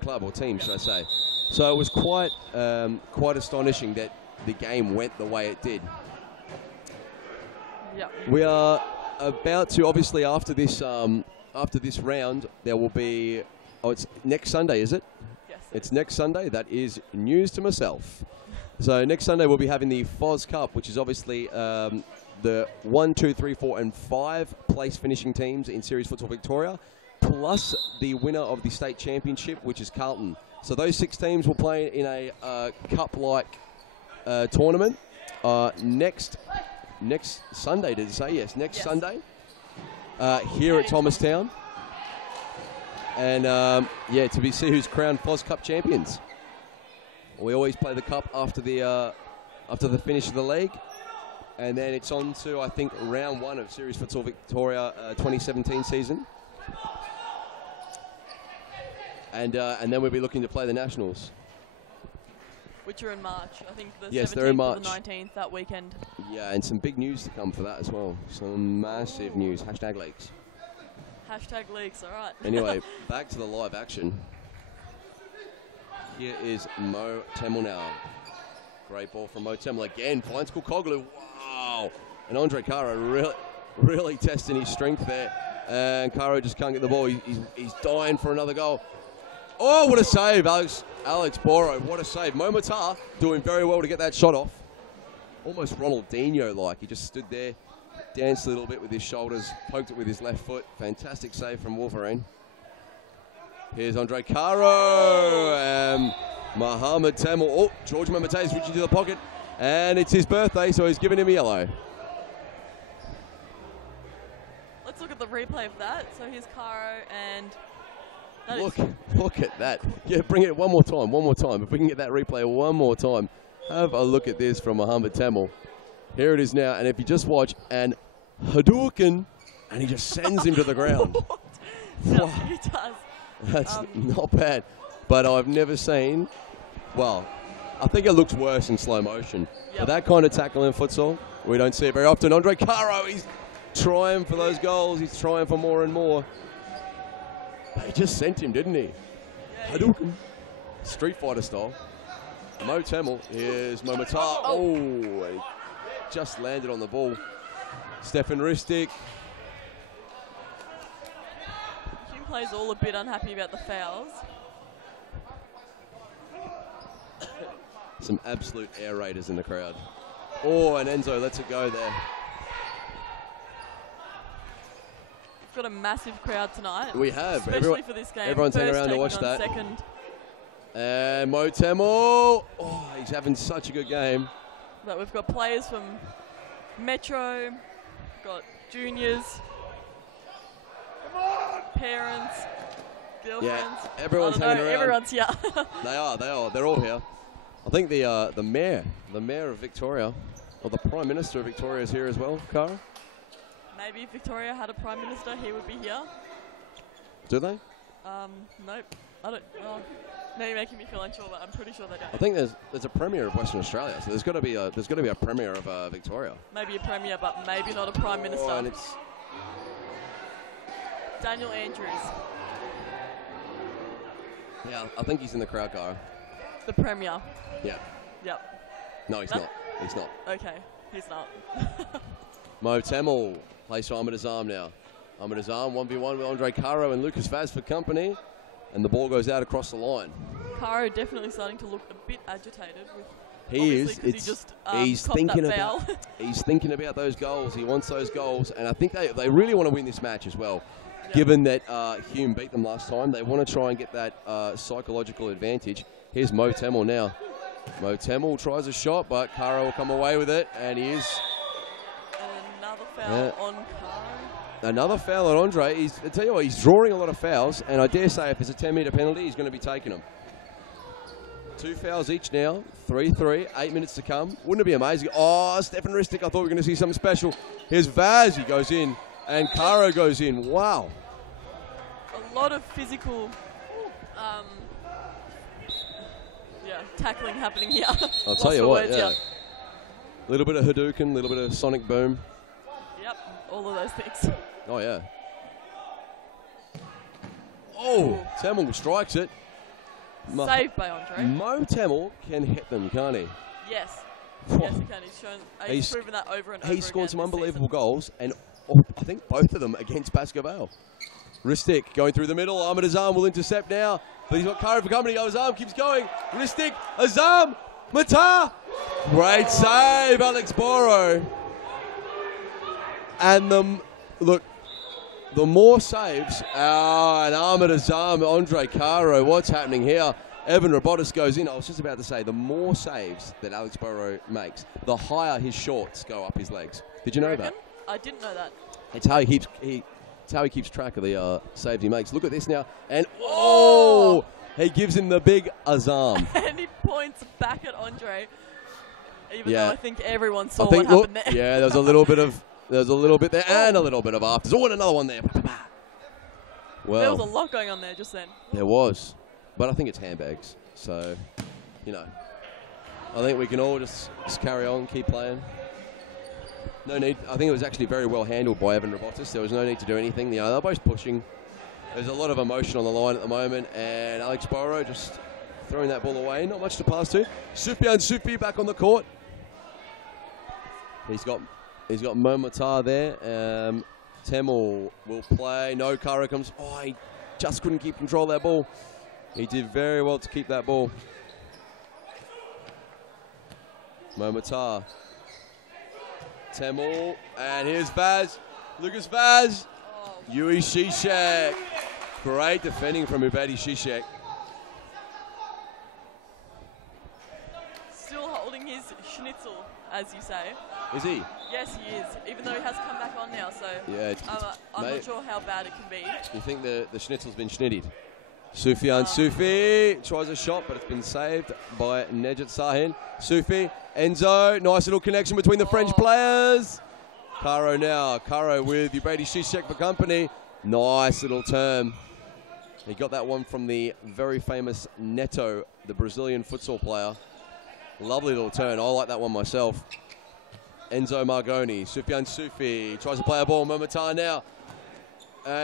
club or team, should I say. So it was quite astonishing that the game went the way it did. Yep. We are about to, obviously, after this round, there will be. Oh, it's next Sunday, is it? Yes. It's next Sunday. That is news to myself. So next Sunday we'll be having the Foz Cup, which is obviously the 1, 2, 3, 4, and 5 place finishing teams in Series Futsal Victoria, plus the winner of the state championship, which is Carlton. So those 6 teams will play in a cup-like tournament next Sunday. Did you say yes? Next Yes. Sunday here at Thomastown, and to see who's crowned Foz Cup champions. We always play the cup after the finish of the league, and then it's on to, I think, round 1 of Series Futsal Victoria 2017 season. And then we'll be looking to play the Nationals. Which are in March. I think the Yes, 17th they're in or March. the 19th that weekend. Yeah, and some big news to come for that as well. Some massive news. #leaks. Hashtag leaks, all right. Anyway, back to the live action. Here is Mo Temel now. Great ball from Mo Temel again. Finds Koglu. Wow. And Andre Caro really testing his strength there. And Caro just can't get the ball. He's dying for another goal. Oh, what a save, Alex Boro. What a save. Momatar doing very well to get that shot off. Almost Ronaldinho-like. He just stood there, danced a little bit with his shoulders, poked it with his left foot. Fantastic save from Wolverine. Here's Andre Caro. Mohamed Temel. Oh, George Momatar is reaching to the pocket. And it's his birthday, so he's giving him a yellow. Let's look at the replay of that. So here's Caro and... that is- Look at that. Yeah, bring it one more time. If we can get that replay one more time. Have a look at this from Mohamed Temel. Here it is now, and if you just watch, and Hadouken, and he just sends him to the ground. Yeah, Wow. he does. That's not bad. But I've never seen, well, I think it looks worse in slow motion. Yep. But that kind of tackle in futsal, we don't see it very often. Andre Caro, he's trying for those goals. He's trying for more and more. But he just sent him, didn't he? Yeah, Hadouken. Street Fighter style. Mo Temel. Here's Momatar. Oh, he just landed on the ball. Stefan Ristic. Hume plays all a bit unhappy about the fouls. Some absolute air raiders in the crowd. Oh, and Enzo lets it go there. We've got a massive crowd tonight. We have. Especially for this game. everyone's hanging First around to taking watch on that. Second. And Mo Temel. Oh, he's having such a good game. But we've got players from Metro, got juniors, parents, girlfriends. Yeah, everyone's I don't hanging know, around. Everyone's here. They are. They're all here. I think the mayor of Victoria, or the Prime Minister of Victoria is here as well, Cara. Maybe if Victoria had a prime minister, he would be here. Do they? Nope. I don't. Now you're making me feel unsure, but I'm pretty sure they don't. I think there's a premier of Western Australia, so there's got to be a premier of Victoria. Maybe a premier, but maybe not a prime minister. Oh, and it's Daniel Andrews, yeah, I think he's in the crowd, Cara. the premier. Yeah. Yep. No, he's No? not. He's not. Okay. He's not. Mo Temel plays for Ahmed Azam now. Ahmed Azam 1v1 with Andre Caro and Lucas Vaz for company, and the ball goes out across the line. Caro definitely starting to look a bit agitated. With He is. obviously 'cause he just He's copped thinking that about. foul. He's thinking about those goals. He wants those goals, and I think they really want to win this match as well. Yep. Given that Hume beat them last time, they want to try and get that psychological advantage. Here's Mo Temel now. Mo Temel tries a shot, but Caro will come away with it, and he is Foul on Karo. Another foul on Andre. I tell you what, he's drawing a lot of fouls, and I dare say if there's a 10-metre penalty, he's going to be taking them. 2 fouls each now, 3-3, 8 minutes to come. Wouldn't it be amazing? Oh, Stefan Ristic, I thought we were going to see something special. Here's Vaz, he goes in, and Karo goes in. Wow. A lot of physical tackling happening here. I'll tell you what, yeah. A little bit of Hadouken, a little bit of Sonic Boom. Yep, all of those things. Oh, yeah. Oh, Tamil strikes it. Saved by Andre. Mo Tamil can hit them, can't he? Yes. Yes, he can. He's proven that over and over He's scored some unbelievable season. goals, and I think both of them against Pasco Vale. Ristic going through the middle. Ahmed Azam will intercept now, but he's got Karo for company. Azam keeps going. Ristic, Azam, Mata. Great save, Alex Boro. And the more saves, and Ahmed Azam, Andre Karo, what's happening here? Evan Robotis goes in. I was just about to say, the more saves that Alex Boro makes, the higher his shorts go up his legs. Did you know that? I didn't know that. It's how he keeps track of the saves he makes. Look at this now. And, oh! He gives him the big Azam. And he points back at Andre, even though I think everyone saw what happened there. Yeah, there was a little bit there and a little bit of afters. Oh, and another one there. Well, there was a lot going on there just then. There was. But I think it's handbags. So, I think we can all just carry on, keep playing. No need. I think it was actually very well handled by Evan Robotis. There was no need to do anything. They're both pushing. There's a lot of emotion on the line at the moment, and Alex Boro just throwing that ball away. Not much to pass to. Sufyan Sufi back on the court. He's got Momatar there. Temel will play. No, Karo comes. Oh, he just couldn't keep control of that ball. He did very well to keep that ball. Momatar. Temel. And here's Vaz. Lucas Vaz. Yui Shishak. Great defending from Ubedi Shishak. Still holding his schnitzel, as you say. Is he? Yes, he is. Even though he has come back on now, so yeah, I'm not sure how bad it can be. You think the schnitzel's been schnittied? Sufyan Sufi tries a shot, but it's been saved by Nejat Sahin. Sufi, Enzo, nice little connection between the French players. Karo now. Karo with Ubedi Shishak for company. Nice little turn. He got that one from the very famous Neto, the Brazilian futsal player. Lovely little turn. I like that one myself. Enzo Margoni. Sufyan Sufi tries to play a ball. Momatar now.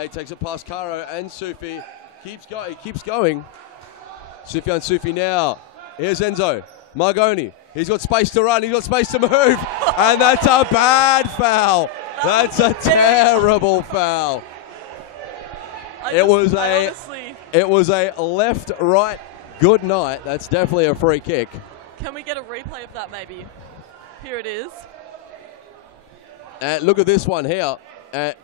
He takes it past Karo and Sufi. He keeps going. Sufyan Sufi now. Here's Enzo. Margoni. He's got space to run. He's got space to move. And that's a bad foul. That's a terrible foul. It was a left-right good night. That's definitely a free kick. Can we get a replay of that maybe? Here it is. Look at this one here.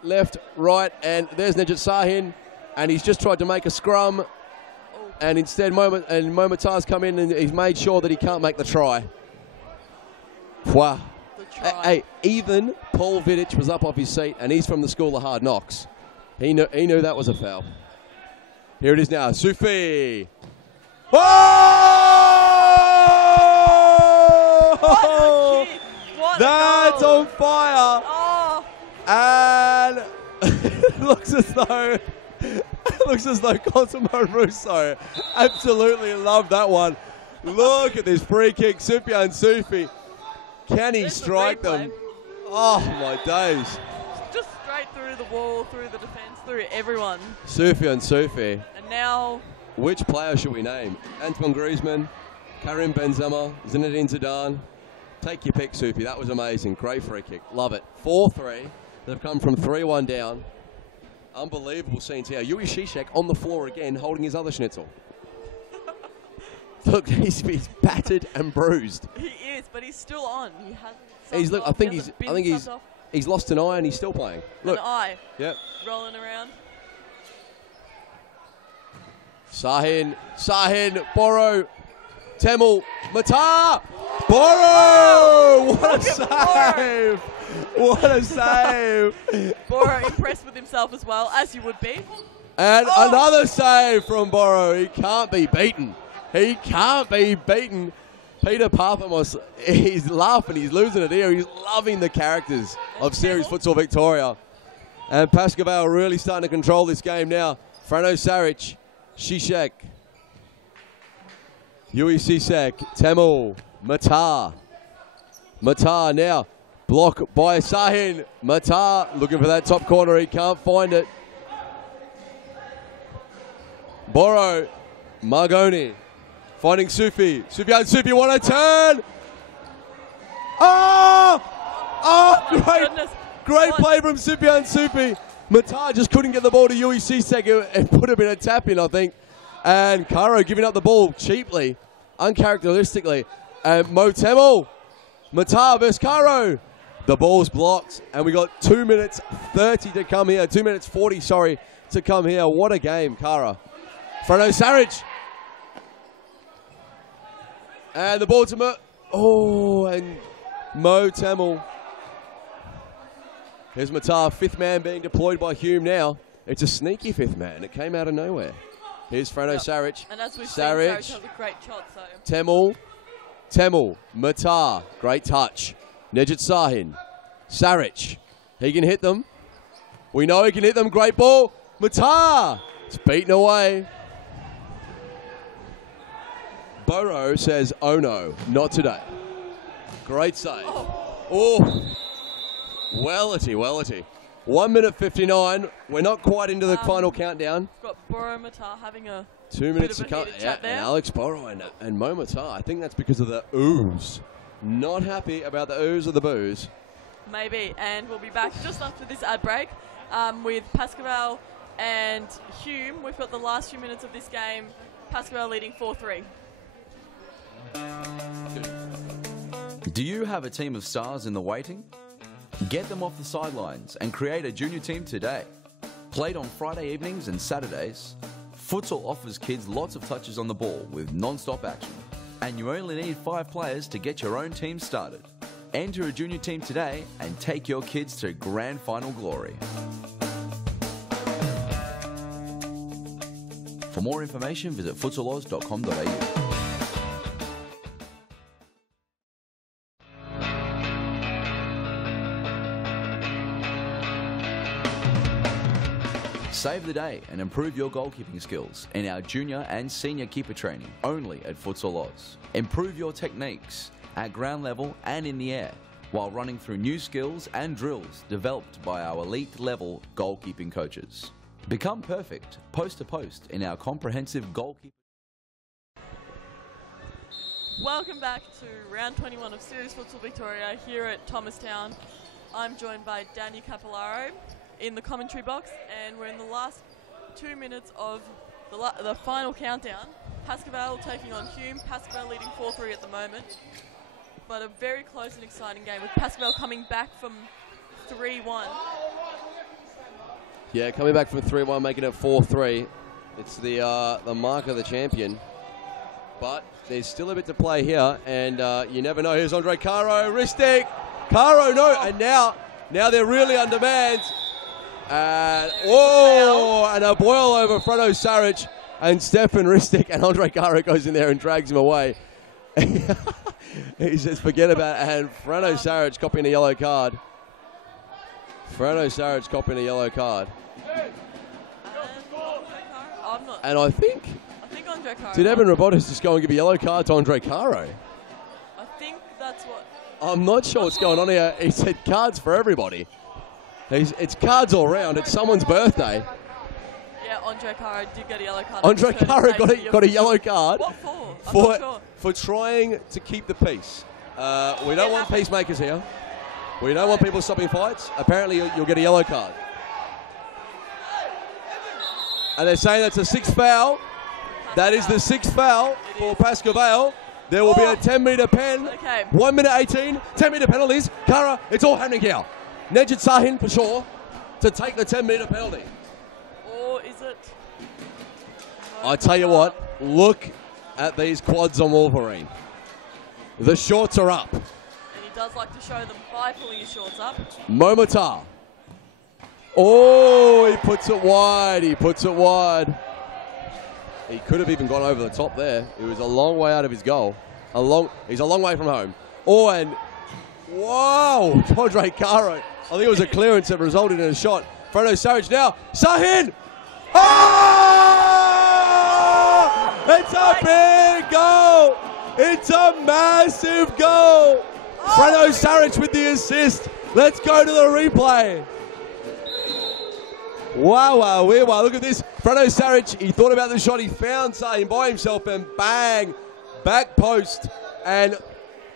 Left, right, and there's Nejat Sahin. And he's just tried to make a scrum. And instead, Momatar's come in and he's made sure that he can't make the try. Wow. Hey, even Paul Vidic was up off his seat, and he's from the School of Hard Knocks. He knew that was a foul. Here it is now. Sufi. Oh! That's on fire. Oh. And it looks as though Cosimo Russo absolutely loved that one. Look at this free kick. Sufyan Sufi. Can he strike them? Oh, my days. Just straight through the wall, through the defence, through everyone. Sufyan Sufi. And now... Which player should we name? Antoine Griezmann, Karim Benzema, Zinedine Zidane. Take your pick, Sufi. That was amazing. Great free kick. Love it. 4-3. They've come from 3-1 down. Unbelievable scenes here. Yui Shishak on the floor again, holding his other schnitzel. Look, he's battered and bruised. He is, but he's still on. He hasn't. I think he's lost an eye and he's still playing. Look. An eye. Yep. Rolling around. Sahin, Boro, Temel, Mata, Boro! What a save! What a save. Boro impressed with himself as well, as you would be. And another save from Boro. He can't be beaten. He can't be beaten. Peter Parthamos, he's laughing. He's losing it here. He's loving the characters of Series Futsal Victoria. And Pascoe really starting to control this game now. Frano Saric, Shishak, Yui Sisek, Temul, Matar. Matar now, block by Sahin. Matar looking for that top corner. He can't find it. Boro, Margoni, finding Sufi. Sufyan Sufi, want a turn. Oh, great play from Sufyan Sufi. Matar just couldn't get the ball to Yui Sisek and put him in a tap-in, I think. And Karo giving up the ball cheaply, uncharacteristically. And Mo Temel, Matar versus Karo. The ball's blocked, and we got 2 minutes 30 to come here. 2 minutes 40, sorry, to come here. What a game, Kara. Frano Saric. And the ball to and Mo Temel. Here's Matar, fifth man being deployed by Hume now. It's a sneaky fifth man. It came out of nowhere. Here's Frano Saric. And as we've seen, Saric has a great shot. So. Temel, Matar, great touch. Nejat Sahin, Saric. He can hit them. We know he can hit them. Great ball. Matar. It's beaten away. Boro says, oh no, not today. Great save. Oh. Wellity. 1 minute 59. We're not quite into the final countdown. We've got Boro Matar having a 2 minutes to come. Yeah, and Alex Boro and Mo Matar. I think that's because of the ooze. Not happy about the ooze or the booze. Maybe. And we'll be back just after this ad break with Pascoe and Hume. We've got the last few minutes of this game. Pascoe leading 4-3. Do you have a team of stars in the waiting? Get them off the sidelines and create a junior team today. Played on Friday evenings and Saturdays, Futsal offers kids lots of touches on the ball with non-stop action. And you only need 5 players to get your own team started. Enter a junior team today and take your kids to grand final glory. For more information, visit futsaloz.com.au. Save the day and improve your goalkeeping skills in our junior and senior keeper training only at Futsal Oz. Improve your techniques at ground level and in the air while running through new skills and drills developed by our elite level goalkeeping coaches. Become perfect post to post in our comprehensive goalkeeping. Welcome back to round 21 of Series Futsal Victoria here at Thomastown. I'm joined by Daniel Capillaro in the commentary box, and we're in the last 2 minutes of the final countdown. Pascoe taking on Hume. Pascoe leading 4-3 at the moment, but a very close and exciting game with Pascoe coming back from 3-1. Yeah, coming back from 3-1, making it 4-3. It's the mark of the champion, but there's still a bit to play here, and you never know. Here's Andre Caro, Ristic, Caro, no, and now they're really undermanned. And and a boil over Frano Saric and Stefan Ristic, and Andre Caro goes in there and drags him away. He says, forget about it. And Frano Saric copying a yellow card. And I think Andre Caro. Did Evan Robotis just go and give a yellow card to Andre Caro? I think that's what. I'm not sure what's going on here. He said cards for everybody. It's cards all round. It's someone's birthday. Yeah, Andre Caro did get a yellow card. Andre Caro got a yellow card. What for? I'm not sure. For trying to keep the peace. We don't want peacemakers here. We don't want people stopping fights. Apparently, you'll get a yellow card. And they're saying that's a 6th foul. That is the 6th foul for Pascoe. There will be a 10-metre pen. Okay. 1 minute 18. 10-metre penalties. Kara, it's all happening here. Nejat Sahin for sure to take the 10-metre penalty. Or is it? I tell you what, look at these quads on Wolverine. The shorts are up. does like to show them by pulling his shorts up. Momota. Oh, he puts it wide. He puts it wide. He could have even gone over the top there. He was a long way out of his goal. He's a long way from home. Oh, and wow, Andre Caro. I think it was a clearance that resulted in a shot. Fredo Saric now. Sahin! Oh! It's a big goal! It's a massive goal! Fredo Saric with the assist. Let's go to the replay. Wow, look at this. Fredo Saric, he thought about the shot. He found Sahin by himself and bang, back post. And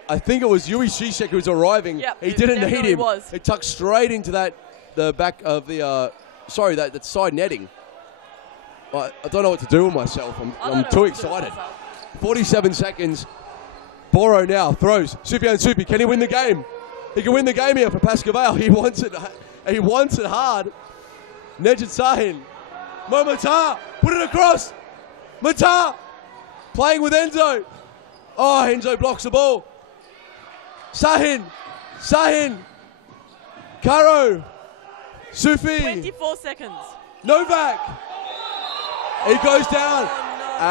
I think it was Yui Zizek who was arriving. Yep, he didn't need him. Was. It tucked straight into the back of the, that side netting. I don't know what to do with myself. I'm too excited. 47 seconds. Boro now throws. Sufjan Supi, can he win the game? He can win the game here for Pascal. He wants it. He wants it hard. Nejat Sahin. Momota. Put it across. Mata. Playing with Enzo. Oh, Enzo blocks the ball. Sahin. Caro. Sufi. 24 seconds. Novak. He goes down. Oh, no.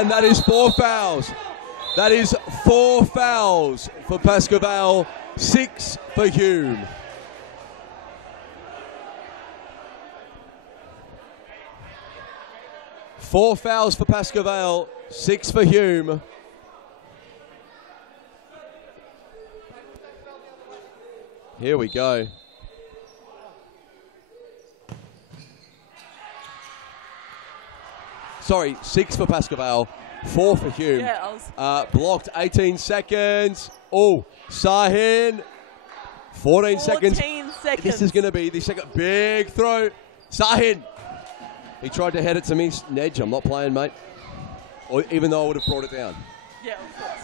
And that is 4 fouls. That is 4 fouls for Pascal. 6 for Hume. Four fouls for Pascal, 6 for Hume. Here we go. Sorry, 6 for Pascal, 4 for Hume. Yeah, blocked, 18 seconds. Oh, Sahin, 14 seconds. This is going to be the second big throw. Sahin. He tried to head it to me. Nedge, I'm not playing, mate. Or even though I would have brought it down. Yeah, of course.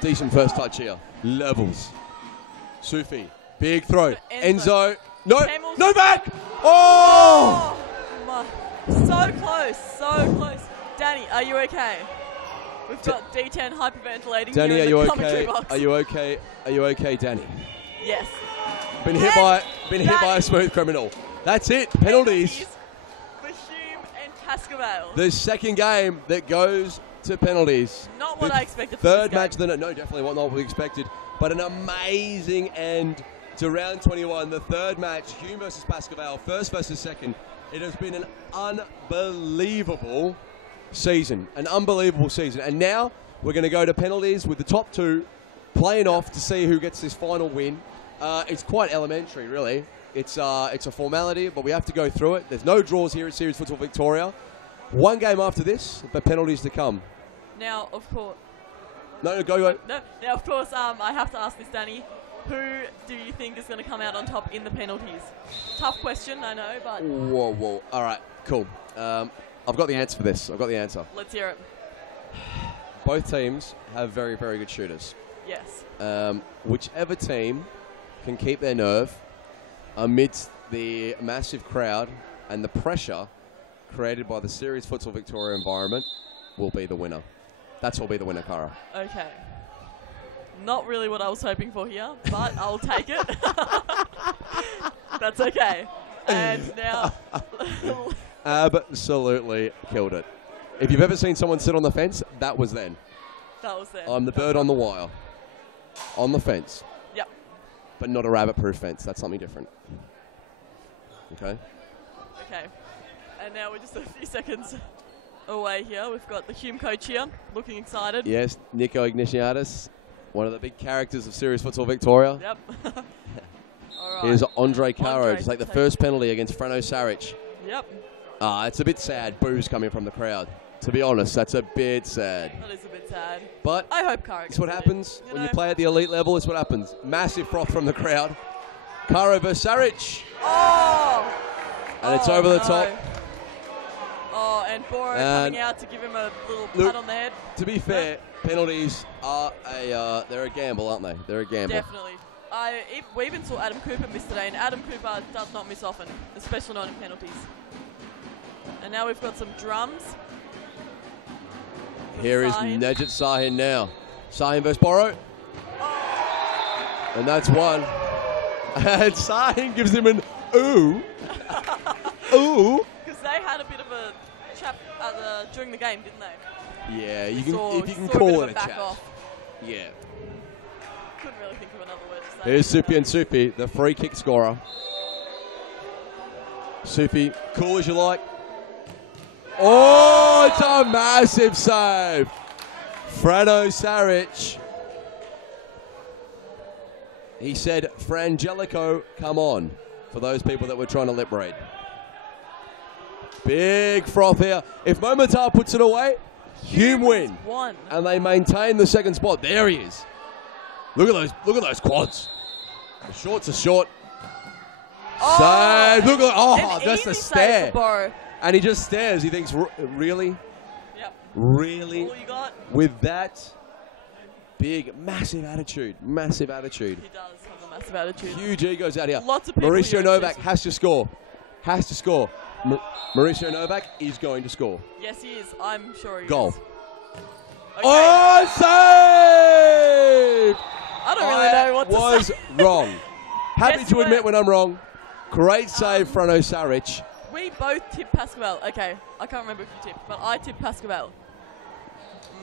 Decent first touch here. Levels. Sufi. Big throw. Enzo. No. Camels. Novak. Oh! So close. Danny, are you okay? We've got D10 hyperventilating Danny, here are in you the okay? commentary box. Are you okay? Are you okay, Danny? Yes. Been hit by a smooth criminal. That's it. Penalties. For Hume and Pascal. The second game that goes to penalties. Not what I expected for Third this match, game. no, definitely not what we expected. But an amazing end to round 21. The third match, Hume versus Pascal, first versus second. It has been an unbelievable season. An unbelievable season. And now we're going to go to penalties with the top two playing off to see who gets this final win. It's quite elementary, really. It's a formality, but we have to go through it. There's no draws here at Series Futsal Victoria. One game after this, but penalties to come. Now, of course. No, go. No, now, of course, I have to ask this, Danny. Who do you think is going to come out on top in the penalties? Tough question, I know, but... Whoa. All right, cool. I've got the answer for this. Let's hear it. Both teams have very, very good shooters. Yes. Whichever team can keep their nerve amidst the massive crowd and the pressure created by the Series Futsal Victoria environment will be the winner. That will be the winner, Cara. Okay. Not really what I was hoping for here, but I'll take it. That's okay. And now... Absolutely killed it. If you've ever seen someone sit on the fence, that was then. That was then. I'm the bird on the wire. On the fence. Yep. But not a rabbit-proof fence. That's something different. Okay? Okay. And now we're just a few seconds away here. We've got the Hume coach here, looking excited. Yes, Nico Ignatiadis, one of the big characters of Series Futsal Victoria. Yep. All right. Here's Andre Caro to take the first penalty against Fredo Saric. Yep. It's a bit sad. Boos coming from the crowd. To be honest, that's a bit sad. That is a bit sad. But I hope Caro it's what happens when you play at the elite level. It's what happens. Massive froth from the crowd. Caro versus Saric. Oh! And it's over the top. Oh, and Boro coming out to give him a little pat on the head. To be fair, penalties are they're a gamble, aren't they? They're a gamble. Definitely. We even saw Adam Cooper miss today, and Adam Cooper does not miss often, especially not in penalties. And now we've got some drums. Here is Nejat Sahin now. Sahin versus Boro. And that's one. And Sahin gives him an ooh. Ooh. Because they had a bit of a chat during the game, didn't they? Yeah, if you can saw call a bit of it a back chat. off. Yeah. Couldn't really think of another word to say. Here's Supi and Supi, the free kick scorer. Supi, cool as you like. Oh, it's a massive save. Frano Saric. He said, Frangelico, come on, for those people that were trying to lip read. Big froth here. If Momotar puts it away, Hume win. One. And they maintain the second spot. There he is. Look at those quads. The shorts are short. Oh, Save. Look at that's easy the save stare. for Boro. And he just stares. He thinks, really? Yep. Really? All you got? With that big, massive attitude. Massive attitude. He does have a massive attitude. Huge egos out here. Lots of people Mauricio here Novak insist- has to score. Has to score. Mauricio Novak is going to score. Yes, he is. I'm sure he Goal. is. Okay. Oh, save! I don't really know what to was say. wrong. Happy Yes, to you admit were. when I'm wrong. Great save, Frano Saric. We both tipped Pascavel. Okay, I can't remember if you tipped, but I tipped Pascavel.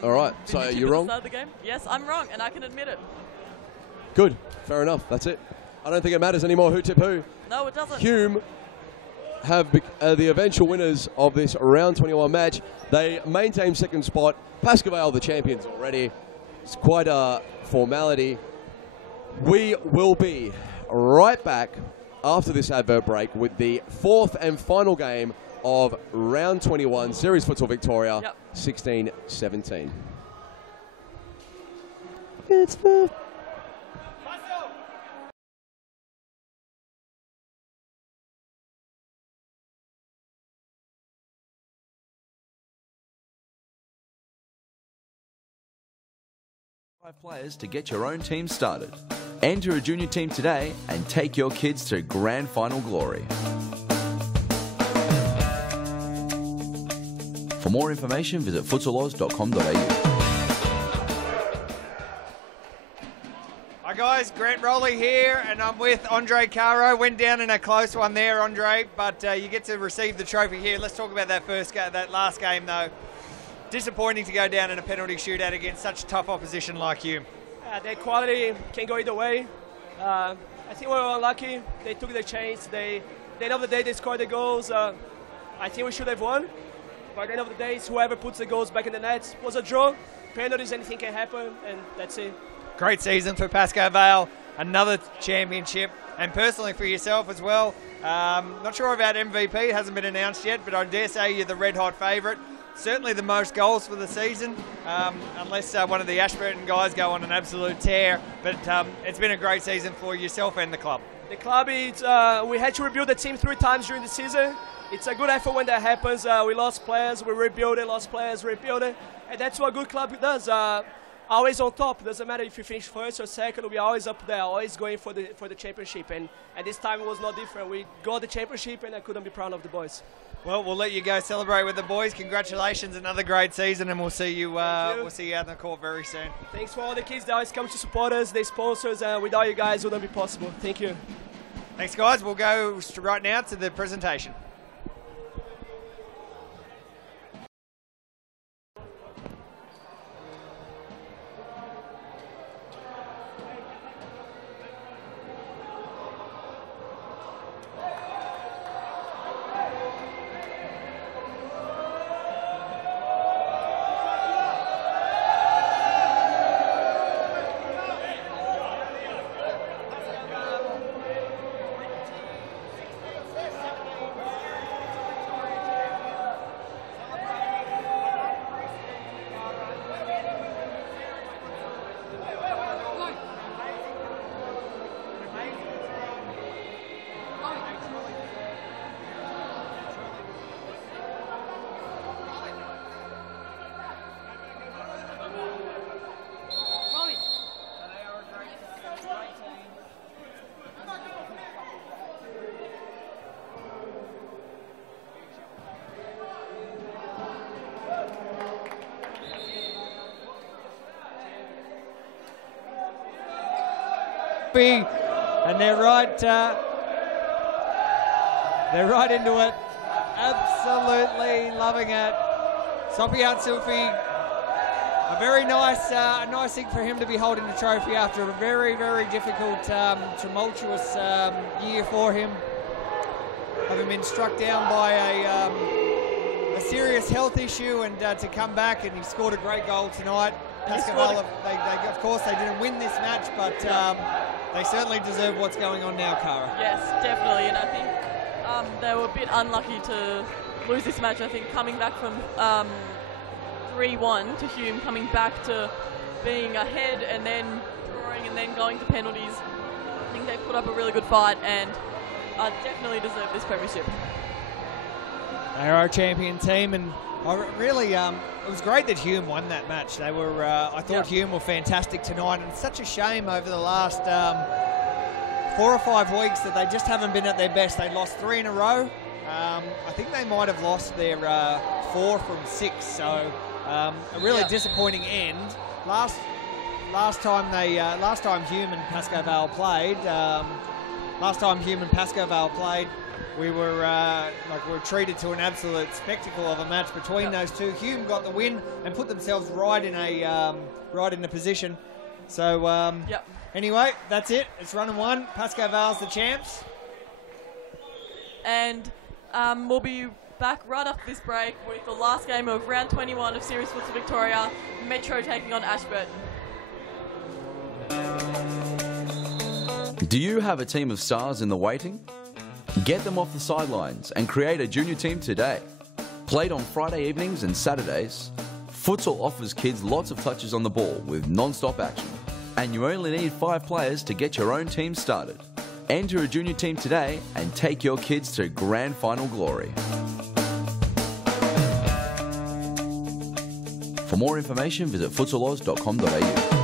All right, Did so you tip you're at the wrong? start of the game? Yes, I'm wrong, and I can admit it. Good. Fair enough. That's it. I don't think it matters anymore who tipped who. No, it doesn't. Hume have the eventual winners of this round 21 match. They maintain second spot. Pascavel, the champions already. It's quite a formality. We will be right back after this advert break with the fourth and final game of round 21 Series Futsal Victoria, Yep. 16-17. It's the 5 players to get your own team started. Enter a junior team today and take your kids to grand final glory. For more information, visit futsaloz.com.au. Hi guys, Grant Rowley here, and I'm with Andre Caro. Went down in a close one there, Andre, but you get to receive the trophy here. Let's talk about that that last game though. Disappointing to go down in a penalty shootout against such tough opposition like you. Their quality can go either way. I think we were unlucky. They took the chance. At the end of the day, they scored the goals. I think we should have won. But at the end of the day, it's whoever puts the goals back in the net. It was a draw. Penalties, anything can happen, and that's it. Great season for Pascoe Vale, another championship, and personally for yourself as well. Not sure about MVP, it hasn't been announced yet, but I dare say you're the red-hot favourite. Certainly the most goals for the season, unless one of the Ashburton guys go on an absolute tear. But it's been a great season for yourself and the club. The club, we had to rebuild the team 3 times during the season. It's a good effort when that happens. We lost players, we rebuild it, lost players, rebuild it. And that's what a good club does. Always on top. Doesn't matter if you finish first or second, we're always up there, always going for the championship. And this time it was not different. We got the championship, and I couldn't be proud of the boys. Well, we'll let you go celebrate with the boys. Congratulations, another great season, and we'll see you. We'll see you out on the court very soon. Thanks for all the kids that always come to support us, the sponsors. Without you guys, it wouldn't be possible. Thank you. Thanks, guys. We'll go right now to the presentation. Soppy, and they're right into it. Absolutely loving it. Soppy Atsufi, a very nice thing for him to be holding the trophy after a very, very difficult, tumultuous year for him. Having been struck down by a serious health issue, and to come back, and he scored a great goal tonight. Pascal, of course, they didn't win this match, but they certainly deserve what's going on now, Cara. Yes, definitely, and I think they were a bit unlucky to lose this match. I think coming back from 3-1 to Hume, coming back to being ahead and then drawing and then going to penalties. I think they put up a really good fight and definitely deserve this premiership. They are a champion team, and really, it was great that Hume won that match. They were, I thought Hume were fantastic tonight, and it's such a shame over the last 4 or 5 weeks that they just haven't been at their best. They lost 3 in a row. I think they might have lost their 4 from 6, so a really disappointing end. Last time Hume and Pascoe played, we were treated to an absolute spectacle of a match between those two. Hume got the win and put themselves right in a position. So anyway, that's it. It's run and one. Pascoe Vale's the champs. And we'll be back right after this break with the last game of round 21 of Series Futsal Victoria, Metro taking on Ashburton. Do you have a team of stars in the waiting? Get them off the sidelines and create a junior team today. Played on Friday evenings and Saturdays, futsal offers kids lots of touches on the ball with non-stop action. And you only need 5 players to get your own team started. Enter a junior team today and take your kids to grand final glory. For more information, visit futsaloz.com.au.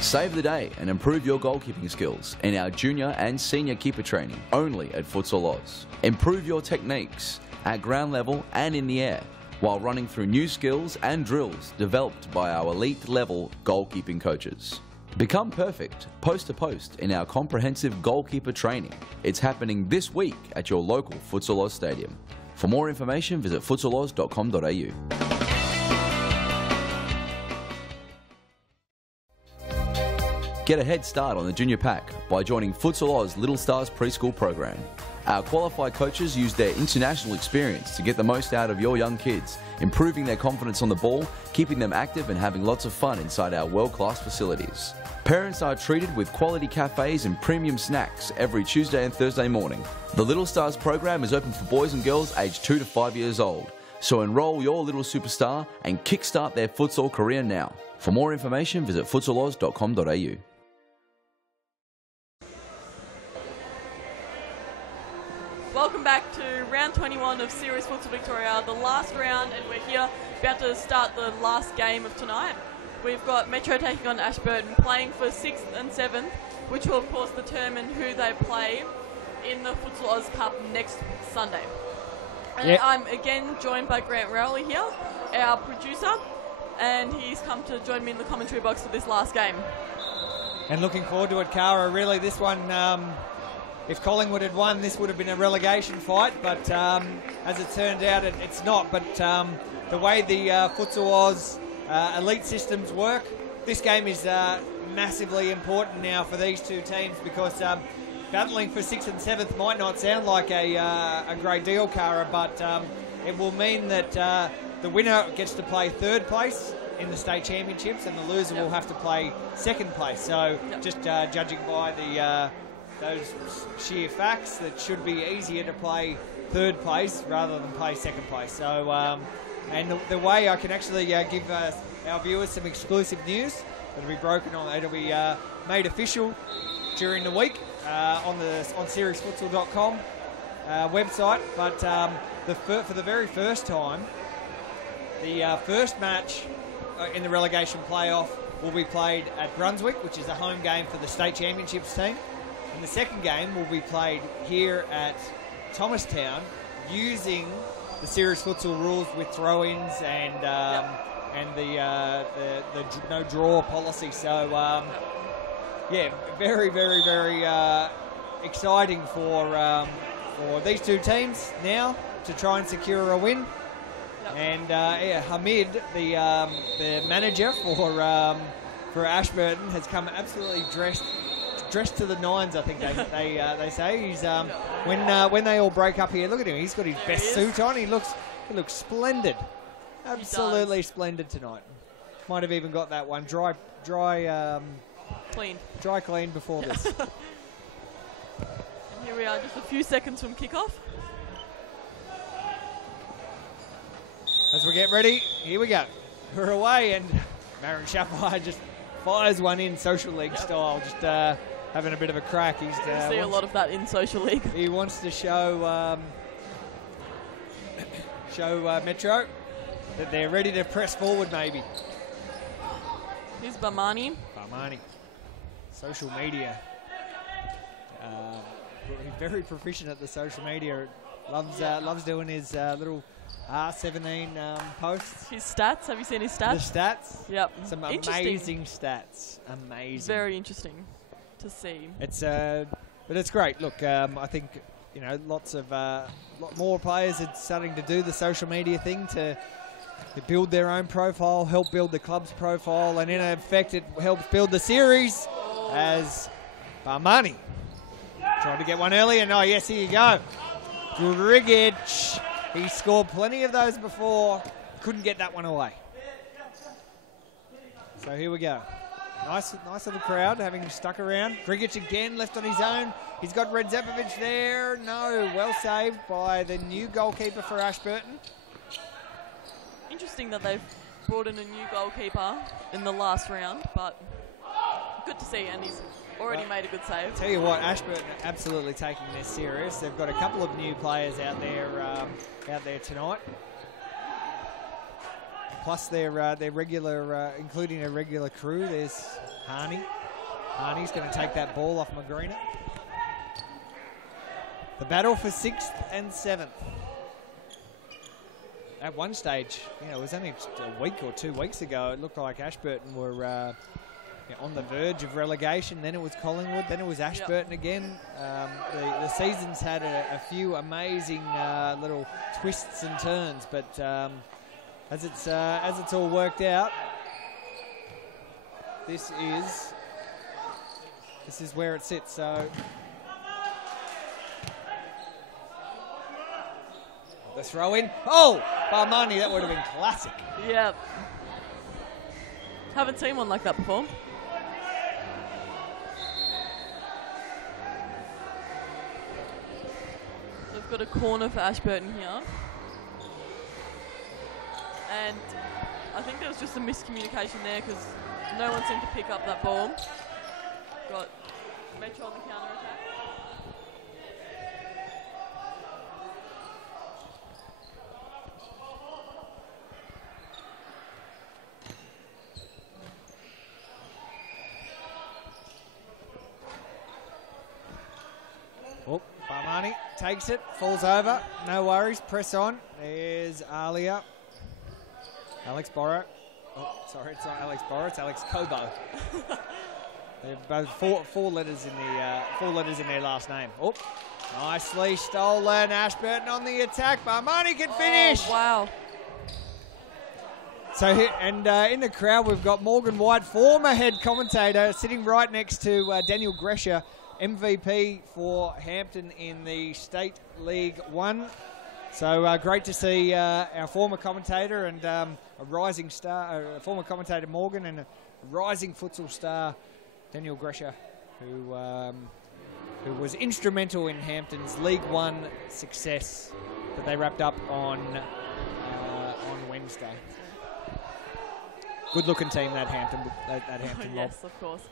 Save the day and improve your goalkeeping skills in our junior and senior keeper training only at Futsal Oz. Improve your techniques at ground level and in the air while running through new skills and drills developed by our elite level goalkeeping coaches. Become perfect post to post in our comprehensive goalkeeper training. It's happening this week at your local Futsal Oz stadium. For more information, visit futsaloz.com.au. Get a head start on the junior pack by joining Futsal Oz Little Stars preschool program. Our qualified coaches use their international experience to get the most out of your young kids, improving their confidence on the ball, keeping them active and having lots of fun inside our world-class facilities. Parents are treated with quality cafes and premium snacks every Tuesday and Thursday morning. The Little Stars program is open for boys and girls aged 2 to 5 years old. So enroll your little superstar and kickstart their futsal career now. For more information, visit futsaloz.com.au. Welcome back to round 21 of Series Futsal Victoria, the last round, and we're here about to start the last game of tonight. We've got Metro taking on Ashburton, playing for 6th and 7th, which will of course determine who they play in the Futsal Oz Cup next Sunday. And I'm again joined by Grant Rowley here, our producer, and he's come to join me in the commentary box for this last game. And looking forward to it, Cara. Really, this one, if Collingwood had won, this would have been a relegation fight, but as it turned out, it's not. But the way the Futsal Oz elite systems work, this game is massively important now for these two teams, because battling for 6th and 7th might not sound like a great deal, Cara, but it will mean that the winner gets to play 3rd place in the state championships, and the loser will have to play 2nd place. So just judging by those sheer facts, that should be easier to play 3rd place rather than play 2nd place. So, and the way I can actually give our viewers some exclusive news, it'll be made official during the week on seriesfutsal.com website. But for the very first time, the first match in the relegation playoff will be played at Brunswick, which is a home game for the state championships team. And the second game will be played here at Thomastown, using the serious futsal rules with throw-ins and the no draw policy. So yeah, very, very, very exciting for these two teams now to try and secure a win. Yep. And yeah, Hamid, the manager for Ashburton, has come absolutely dressed to the nines. I think they say he's when they all break up here. Look at him; he's got his best suit on. He looks splendid, absolutely splendid tonight. Might have even got that one dry cleaned before this. And here we are, just a few seconds from kickoff. As we get ready, here we go. We're away, and Marin Shafai just fires one in social league style, just having a bit of a crack. He's see a lot of that in social league. He wants to show Metro that they're ready to press forward, maybe. Here's Barmani. Social media. He's very proficient at the social media. Loves doing his little R17 posts. His stats. Have you seen his stats? The stats. Yep. Some amazing stats. Amazing. Very interesting to see. It's but it's great. Look, I think lot more players are starting to do the social media thing to build their own profile, help build the club's profile, and in effect it helps build the series. As Barmani tried to get one early, and yes, here you go. Grigic, he scored plenty of those before, couldn't get that one away. So here we go. Nice little crowd having stuck around. Grigic again left on his own. He's got Redzepovic there. No, well saved by the new goalkeeper for Ashburton. Interesting that they've brought in a new goalkeeper in the last round, but good to see, and he's already made a good save. Tell you what, Ashburton are absolutely taking this serious. They've got a couple of new players out there tonight. Plus their regular, including a regular crew. There's Harney. Harney's going to take that ball off Magrina. The battle for 6th and 7th. At one stage, it was only a week or 2 weeks ago, it looked like Ashburton were on the verge of relegation. Then it was Collingwood, then it was Ashburton again. The season's had a few amazing little twists and turns, but as it's all worked out, this is where it sits. So the throw in. Oh, Barmani, that would have been classic. Yep. Haven't seen one like that before. So we've got a corner for Ashburton here. And I think there was just some miscommunication there because no one seemed to pick up that ball. Got Metro on the counter attack. Oh, Barmani takes it, falls over, no worries, press on. There's Alia. Alex Borrow. Oh, sorry, it's not Alex Borrow, it's Alex Cobo. They're both four letters in their last name. Oh, nicely stolen. Ashburton on the attack. Barmani can finish. Oh, wow. So, and in the crowd, we've got Morgan White, former head commentator, sitting right next to Daniel Gresher, MVP for Hampton in the State League 1. So great to see our former commentator and a rising star, former commentator Morgan, and a rising futsal star Daniel Gresher, who was instrumental in Hampton's League 1 success that they wrapped up on Wednesday. Good looking team, that Hampton mob. Yes, of course.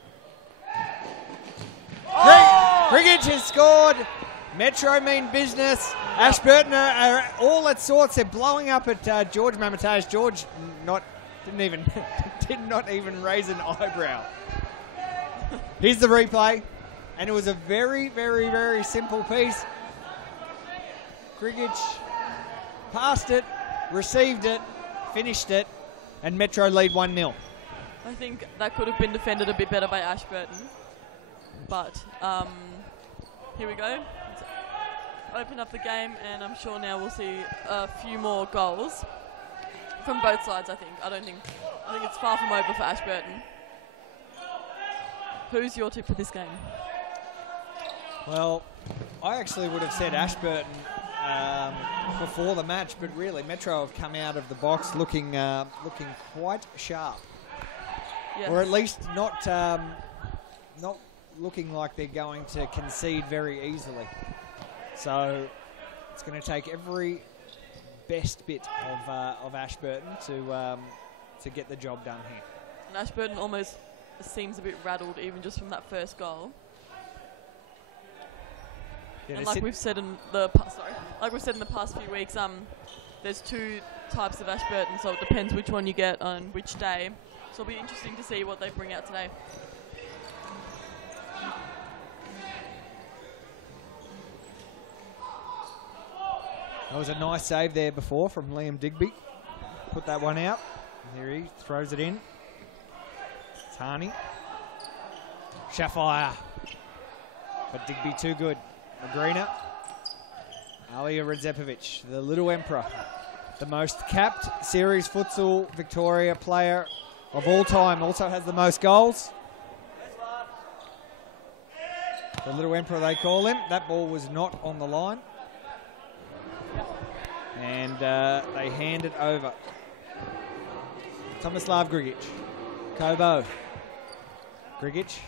Grigic has scored. Metro mean business. Ashburton are all at sorts. They're blowing up at George Mamatage. George did not even raise an eyebrow. Here's the replay, and it was a very, very, very simple piece. Grigic passed it, received it, finished it, and Metro lead 1-0. I think that could have been defended a bit better by Ashburton. But here we go. Let's open up the game, and I'm sure now we'll see a few more goals from both sides, I think. I think it's far from over for Ashburton. Who's your tip for this game? Well, I actually would have said Ashburton before the match, but really Metro have come out of the box looking quite sharp, Yes. or at least not looking like they're going to concede very easily. So it's going to take every best bit of Ashburton to get the job done here. And Ashburton almost seems a bit rattled even just from that first goal. Yeah, And like we've said in the past few weeks, there's two types of Ashburton, so it depends which one you get on which day. So it'll be interesting to see what they bring out today. That was a nice save there before from Liam Digby. Put that one out. There he throws it in. Tani. Shafire. But Digby too good. Magrina. Alia Redzepovic, the little emperor. The most capped Series Futsal Victoria player of all time. Also has the most goals. The little emperor they call him. That ball was not on the line. And they hand it over. Tomislav Grigic. Kobo. Grigic.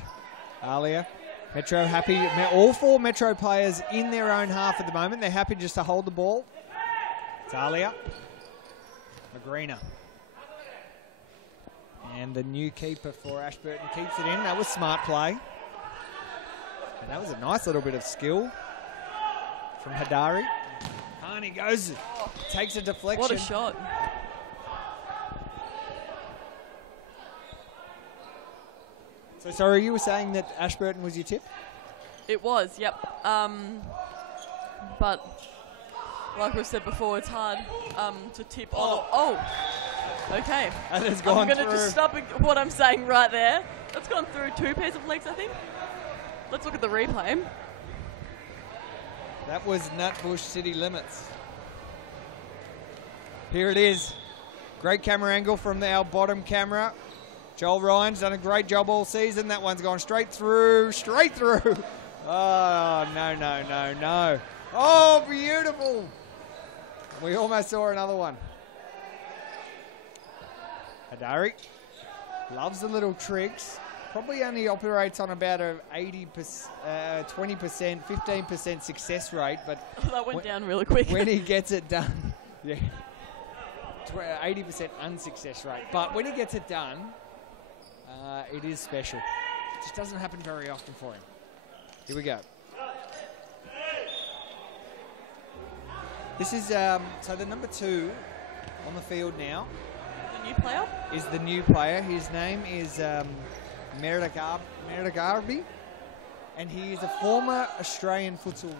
Alia. Metro happy. All four Metro players in their own half at the moment. They're happy just to hold the ball. It's Alia. Magrina. And the new keeper for Ashburton keeps it in. That was smart play. And that was a nice little bit of skill from Hadari. Hani goes, takes a deflection. What a shot. So, sorry, you were saying that Ashburton was your tip? It was, yep. But like we've said before, it's hard to tip on. Oh, okay. That has gone I'm going to through. just stop what I'm saying right there. That's gone through two pairs of legs, I think. Let's look at the replay. That was Nutbush City Limits. Here it is. Great camera angle from our bottom camera. Joel Ryan's done a great job all season. That one's gone straight through. Oh, no. Oh, beautiful. We almost saw another one. Hadari loves the little tricks. Probably only operates on about a 20%, 15% success rate, but That went down really quick. when he gets it done, yeah, 80% unsuccess rate. But when he gets it done, it is special. It just doesn't happen very often for him. Here we go. This is so the number 2 on the field now. The new player? Is the new player. His name is Meritagarbi, and he is a former Australian futsal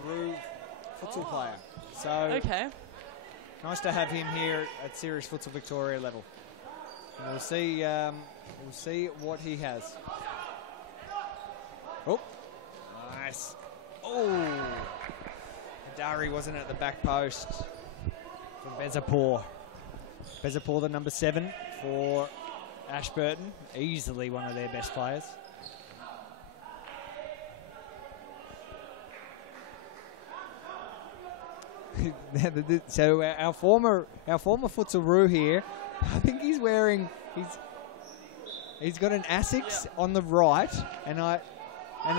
player. So Okay. nice to have him here at Series Futsal Victoria level. And we'll see what he has. Oh, nice. Oh, Dari wasn't at the back post for Bezapur. Bezapur, the number 7 for Ashburton, easily one of their best players. So our former futsalroo here, I think he's wearing he's got an Asics on the right, and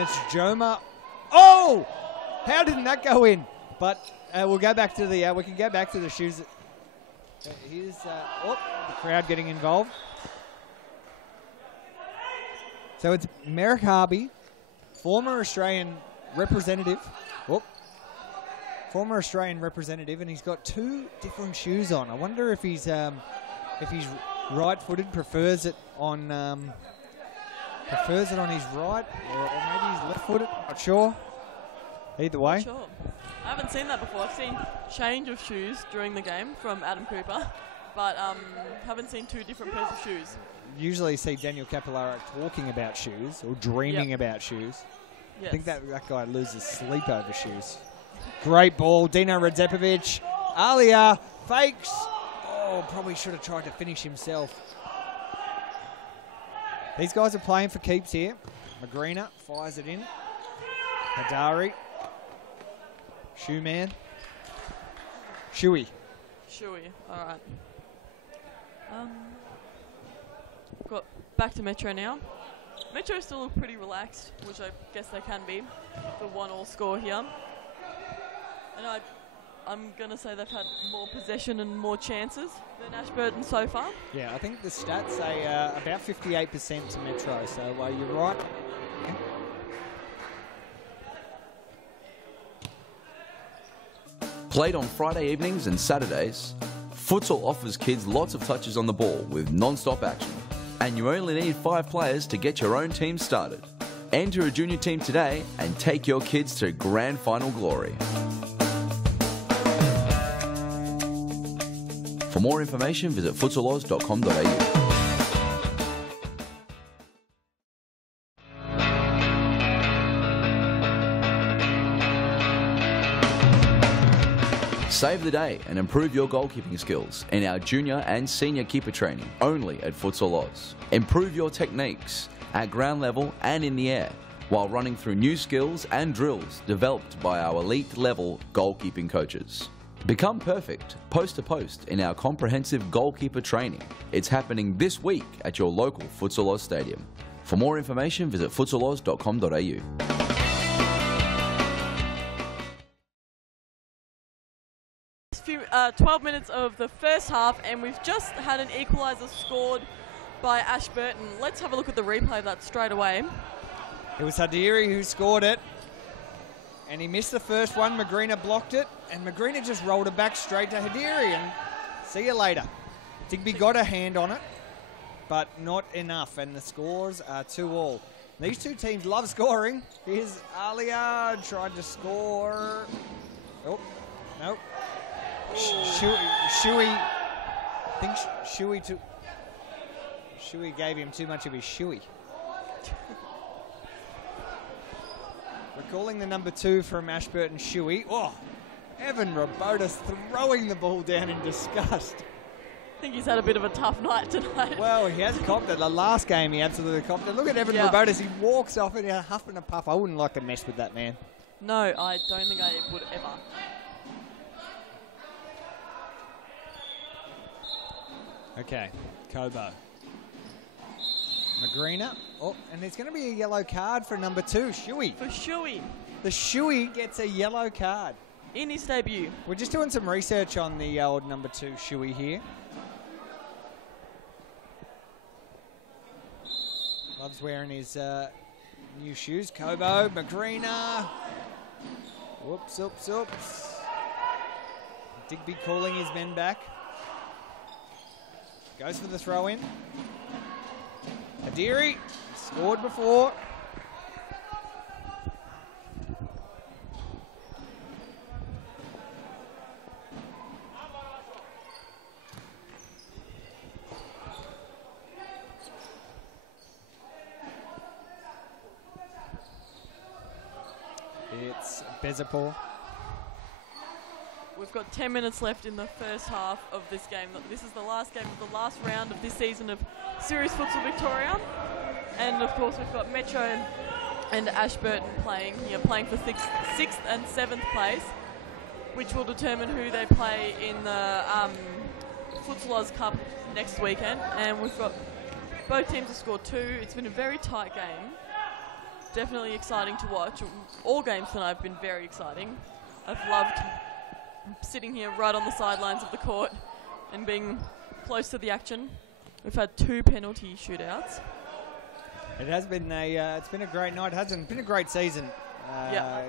it's Joma. Oh, how didn't that go in? But we'll go back to the we can go back to the shoes. Here's the crowd getting involved. So it's Merrick Harvey, former Australian representative. Former Australian representative, and he's got 2 different shoes on. I wonder if he's right-footed, prefers it on his right, or maybe he's left-footed. Not sure. Either way. Sure. I haven't seen that before. I've seen change of shoes during the game from Adam Cooper, but haven't seen 2 different pairs of shoes. Usually you see Daniel Capillaro talking about shoes or dreaming about shoes. Yes. I think that guy loses sleep over shoes. Great ball, Dino Radzepovic. Alia fakes. Oh, probably should have tried to finish himself. These guys are playing for keeps here. Magrina fires it in. Hadari. Shoeman. Shuey. All right. Got back to Metro now. Metro still look pretty relaxed, which I guess they can be. The 1-1 score here. And I'm going to say they've had more possession and more chances than Ashburton so far. Yeah, I think the stats say about 58% to Metro, so you're right. Played on Friday evenings and Saturdays, futsal offers kids lots of touches on the ball with non-stop action. And you only need 5 players to get your own team started. Enter a junior team today and take your kids to grand final glory. For more information, visit futsaloz.com.au. Save the day and improve your goalkeeping skills in our junior and senior keeper training only at Futsal Oz. Improve your techniques at ground level and in the air while running through new skills and drills developed by our elite level goalkeeping coaches. Become perfect post to post in our comprehensive goalkeeper training. It's happening this week at your local Futsal Oz stadium. For more information, visit futsaloz.com.au. 12 minutes of the first half, and we've just had an equaliser scored by Ashburton. Let's have a look at the replay of that straight away. It was Hadiri who scored it, and he missed the first one. Magrina blocked it, and Magrina just rolled it back straight to Hadiri, and see you later. Digby got a hand on it, but not enough, and the scores are 2-2. These two teams love scoring. Here's Alia, tried to score. Oh, nope. Shuey, I think Shuey gave him too much of his shoey. We're calling the number 2 from Ashburton Shuey. Oh, Evan Robotis throwing the ball down in disgust. I think he's had a bit of a tough night tonight. Well, he has copped it. The last game he absolutely copped it. Look at Evan Robotis. He walks off in a huff and a puff. I wouldn't like to mess with that man. No, I don't think I would ever. Okay, Kobo. Magrina. Oh, and there's going to be a yellow card for number 2, Shuey. For Shuey. The Shuey gets a yellow card. In his debut. We're just doing some research on the old number 2 Shuey here. Loves wearing his new shoes. Kobo, Magrina. Whoops, oops, oops. Digby calling his men back. Goes for the throw in. Hadiri scored before. It's Bezapor. We've got 10 minutes left in the first half of this game. This is the last game of the last round of this season of Series Futsal Victoria. And of course we've got Metro and Ashburton playing here, playing for 6th and 7th place, which will determine who they play in the Futsal Oz Cup next weekend. And we've got both teams have scored 2. It's been a very tight game. Definitely exciting to watch. All games tonight have been very exciting. I've loved sitting here right on the sidelines of the court and being close to the action. We've had 2 penalty shootouts. It has been it's been a great night. It hasn't been a great season,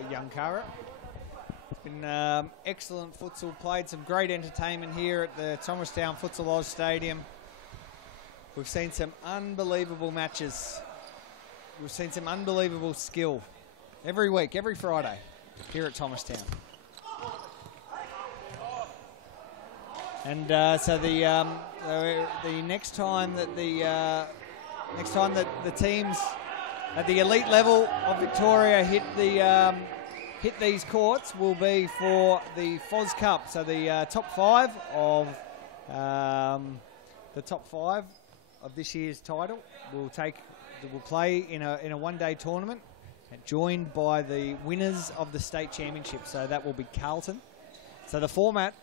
young Cara. It's been excellent futsal played, some great entertainment here at the Thomastown Futsal Oz Stadium. We've seen some unbelievable matches. We've seen some unbelievable skill every week, every Friday here at Thomastown. And so the next time that the teams at the elite level of Victoria hit these courts will be for the FOS Cup. So the top five of this year's title will play in a one-day tournament, joined by the winners of the state championship. So that will be Carlton. So the format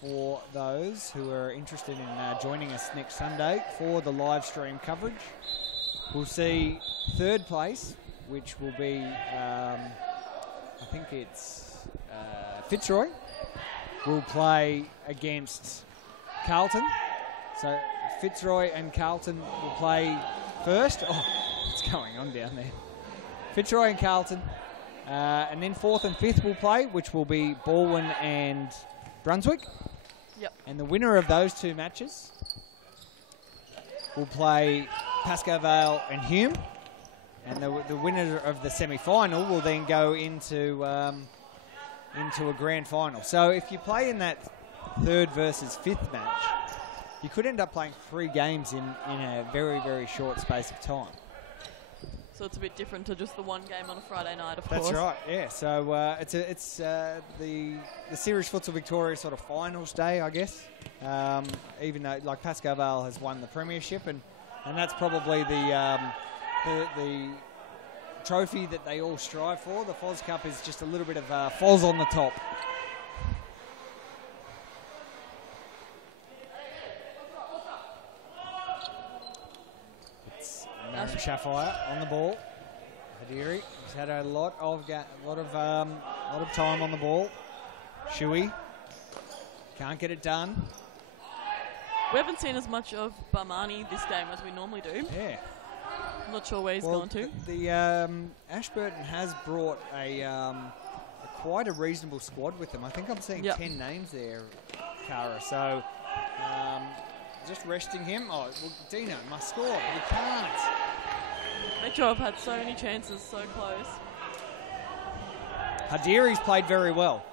for those who are interested in joining us next Sunday for the live stream coverage, we'll see third place, which will be, I think it's Fitzroy, will play against Carlton. So Fitzroy and Carlton will play first. Oh, what's going on down there? Fitzroy and Carlton. And then fourth and fifth will play, which will be Baldwin and Brunswick. Yep. And the winner of those two matches will play Pascoe Vale and Hume. And the winner of the semi-final will then go into a grand final. So if you play in that third versus fifth match, you could end up playing 3 games in a very, very short space of time. So it's a bit different to just the one game on a Friday night, of course. That's right, yeah. So it's the Series Futsal Victoria sort of finals day, I guess. Even though, like, Pascoe Vale has won the premiership, and that's probably the trophy that they all strive for. The FOS Cup is just a little bit of FOS on the top. Aaron Shafire on the ball. Hadiri has had a lot of time on the ball. Shuey can't get it done. We haven't seen as much of Barmani this game as we normally do. Yeah. I'm not sure where he's gone to. The Ashburton has brought quite a reasonable squad with them. I think I'm seeing 10 names there, Cara. So just resting him. Oh, well, Dino must score. He can't. Metro have had so many chances, so close. Hadiri's played very well.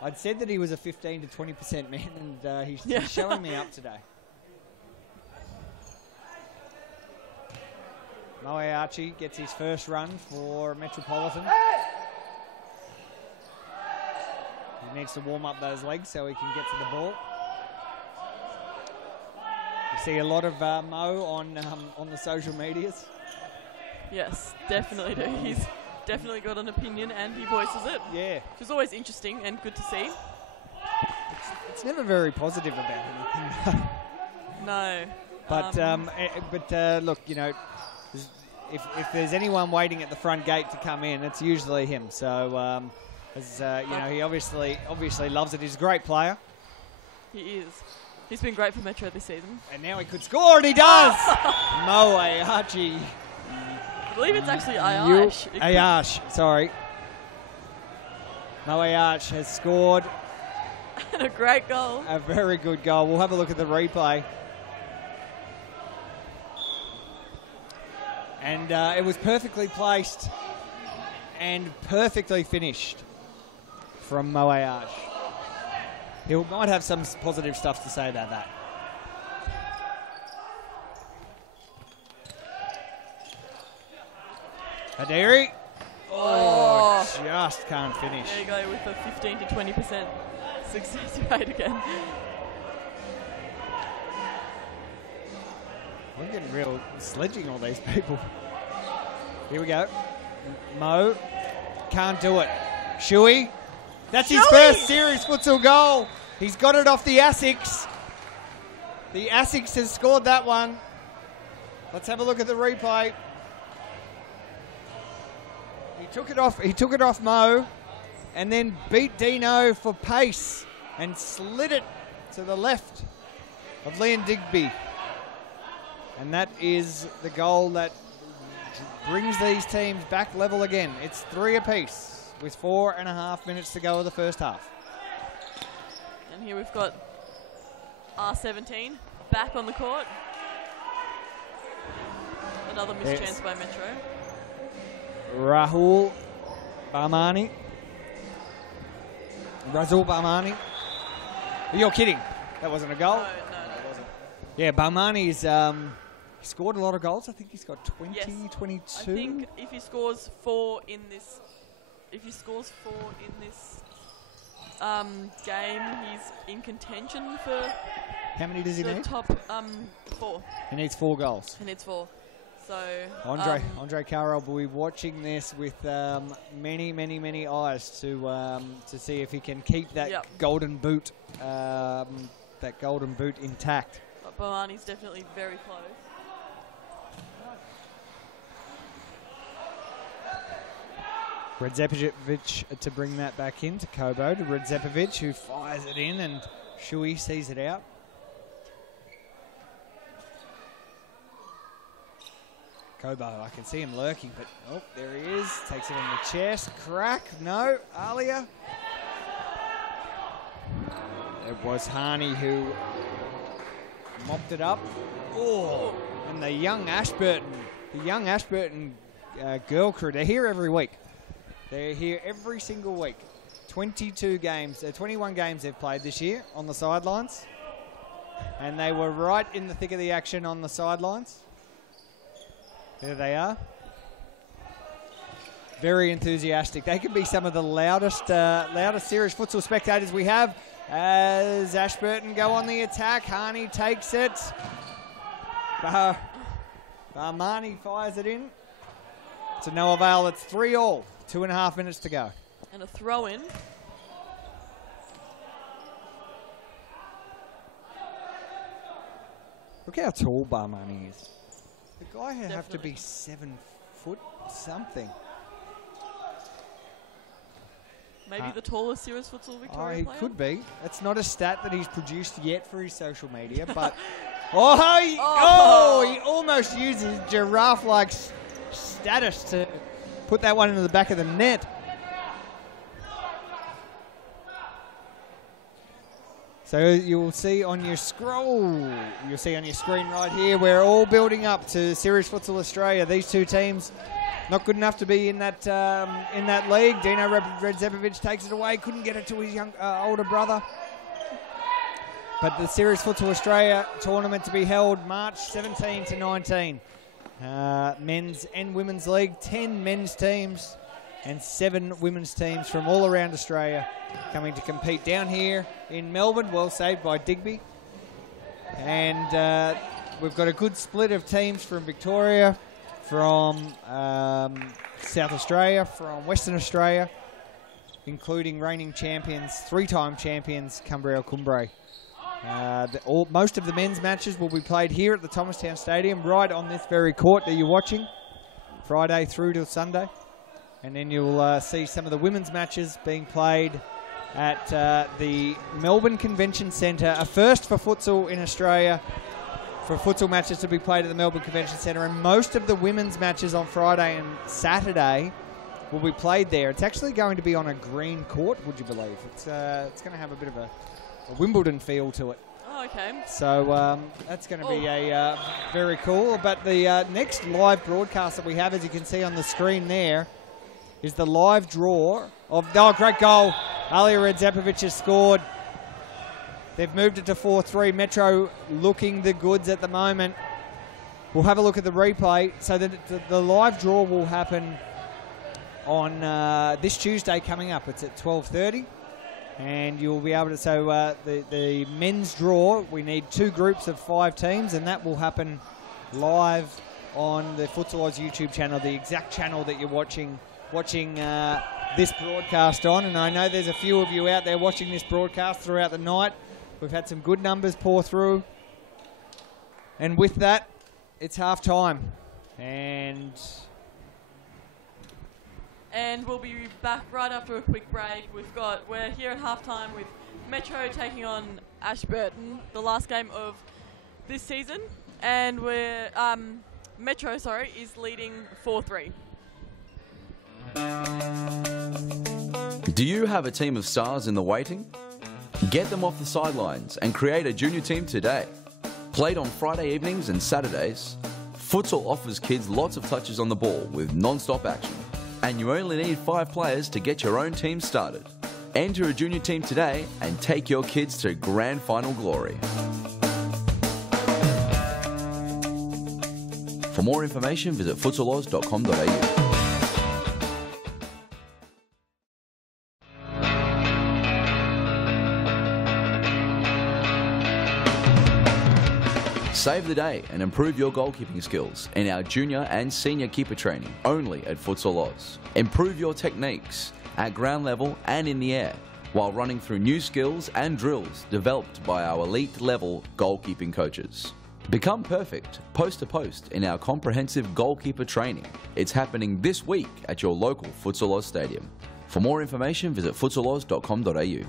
I'd said that he was a 15 to 20% man, and he's showing me up today. Moe Archie gets his first run for Metropolitan. He needs to warm up those legs so he can get to the ball. You see a lot of Mo on the social medias. Yes, definitely do. He's definitely got an opinion and he voices it. Yeah. Which is always interesting and good to see. It's never very positive about anything. No. But look, you know, if there's anyone waiting at the front gate to come in, it's usually him. So, you know, he obviously loves it. He's a great player. He is. He's been great for Metro this season. And now he could score, and he does! Moe Archie. I believe it's actually Ayash. Ayash, sorry. Moe Arch has scored. And a great goal. A very good goal. We'll have a look at the replay. And it was perfectly placed and perfectly finished from Moe Arch. He might have some positive stuff to say about that. Hadiri. Oh, just can't finish. There you go with the 15 to 20% success rate again. We're getting real sledging all these people. Here we go. Mo can't do it. Shuey. That's his first series futsal goal. He's got it off the Asics. The Asics has scored that one. Let's have a look at the replay. He took it off Mo and then beat Dino for pace and slid it to the left of Liam Digby. And that is the goal that brings these teams back level again. It's 3 apiece with 4.5 minutes to go of the first half. And here we've got R17 back on the court. Another missed chance by Metro. Rahul Barmani. Razul Barmani. You're kidding. That wasn't a goal? No, it wasn't. Yeah, Balmani's scored a lot of goals. I think he's got 20, Yes. 22. I think if he scores 4 in this, game, he's in contention for How many does he the need? top 4. He needs 4 goals. He needs 4. So Andre Carroll will be watching this with many eyes to see if he can keep that golden boot intact. Balmani's definitely very close. Redzepovic to bring that back in to Kobo, to Redzepovic, who fires it in, and Shui sees it out. Kobo, I can see him lurking, but oh, there he is. Takes it on the chest. Crack. No. Alia. It was Harney who mopped it up. Oh, and the young Ashburton girl crew, they're here every week. They're here every single week. 21 games they've played this year on the sidelines. And they were right in the thick of the action on the sidelines. There they are. Very enthusiastic. They can be some of the loudest serious futsal spectators we have. As Ashburton go on the attack, Harney takes it. Barmani fires it in. To no avail. It's 3-all. 2.5 minutes to go. And a throw in. Look how tall Barmani is. The guy would have to be 7 foot something. Maybe the tallest serious futsal Victoria he player? could be. That's not a stat that he's produced yet for his social media, but he almost uses giraffe-like status to put that one into the back of the net. So you'll see on your screen right here, we're all building up to Series Futsal Australia. These two teams not good enough to be in that league. Dino Redzepovic takes it away, couldn't get it to his older brother. But the Series Futsal Australia tournament to be held March 17 to 19. Men's and women's league, 10 men's teams and 7 women's teams from all around Australia coming to compete down here in Melbourne. Well saved by Digby. And we've got a good split of teams from Victoria, from South Australia, from Western Australia, including reigning champions, 3-time champions, Cumbria Cumbre. Most of the men's matches will be played here at the Thomastown Stadium, right on this very court that you're watching, Friday through to Sunday. And then you'll see some of the women's matches being played at the Melbourne Convention Centre, a first for futsal in Australia, for futsal matches to be played at the Melbourne Convention Centre. And most of the women's matches on Friday and Saturday will be played there. It's actually going to be on a green court, would you believe? It's going to have a bit of a Wimbledon feel to it. Oh, okay. So that's going to be a very cool. But the next live broadcast that we have, as you can see on the screen there, is the live draw of... Oh, great goal. Alia Redzepovic has scored. They've moved it to 4-3. Metro looking the goods at the moment. We'll have a look at the replay. So that the live draw will happen on this Tuesday coming up. It's at 12:30. And you'll be able to... So the men's draw, we need 2 groups of 5 teams, and that will happen live on the Futsal Oz YouTube channel, the exact channel that you're watching this broadcast on. And I know there's a few of you out there watching this broadcast throughout the night. We've had some good numbers pour through. And with that, it's half time. And we'll be back right after a quick break. We're here at halftime with Metro taking on Ashburton, the last game of this season, and Metro is leading 4-3. Do you have a team of stars in the waiting? Get them off the sidelines and create a junior team today. Played on Friday evenings and Saturdays, futsal offers kids lots of touches on the ball with non-stop action. And you only need 5 players to get your own team started. Enter a junior team today and take your kids to grand final glory. For more information, visit futsaloz.com.au. Save the day and improve your goalkeeping skills in our junior and senior keeper training only at Futsal Oz. Improve your techniques at ground level and in the air while running through new skills and drills developed by our elite level goalkeeping coaches. Become perfect post to post in our comprehensive goalkeeper training. It's happening this week at your local Futsal Oz stadium. For more information, visit futsaloz.com.au.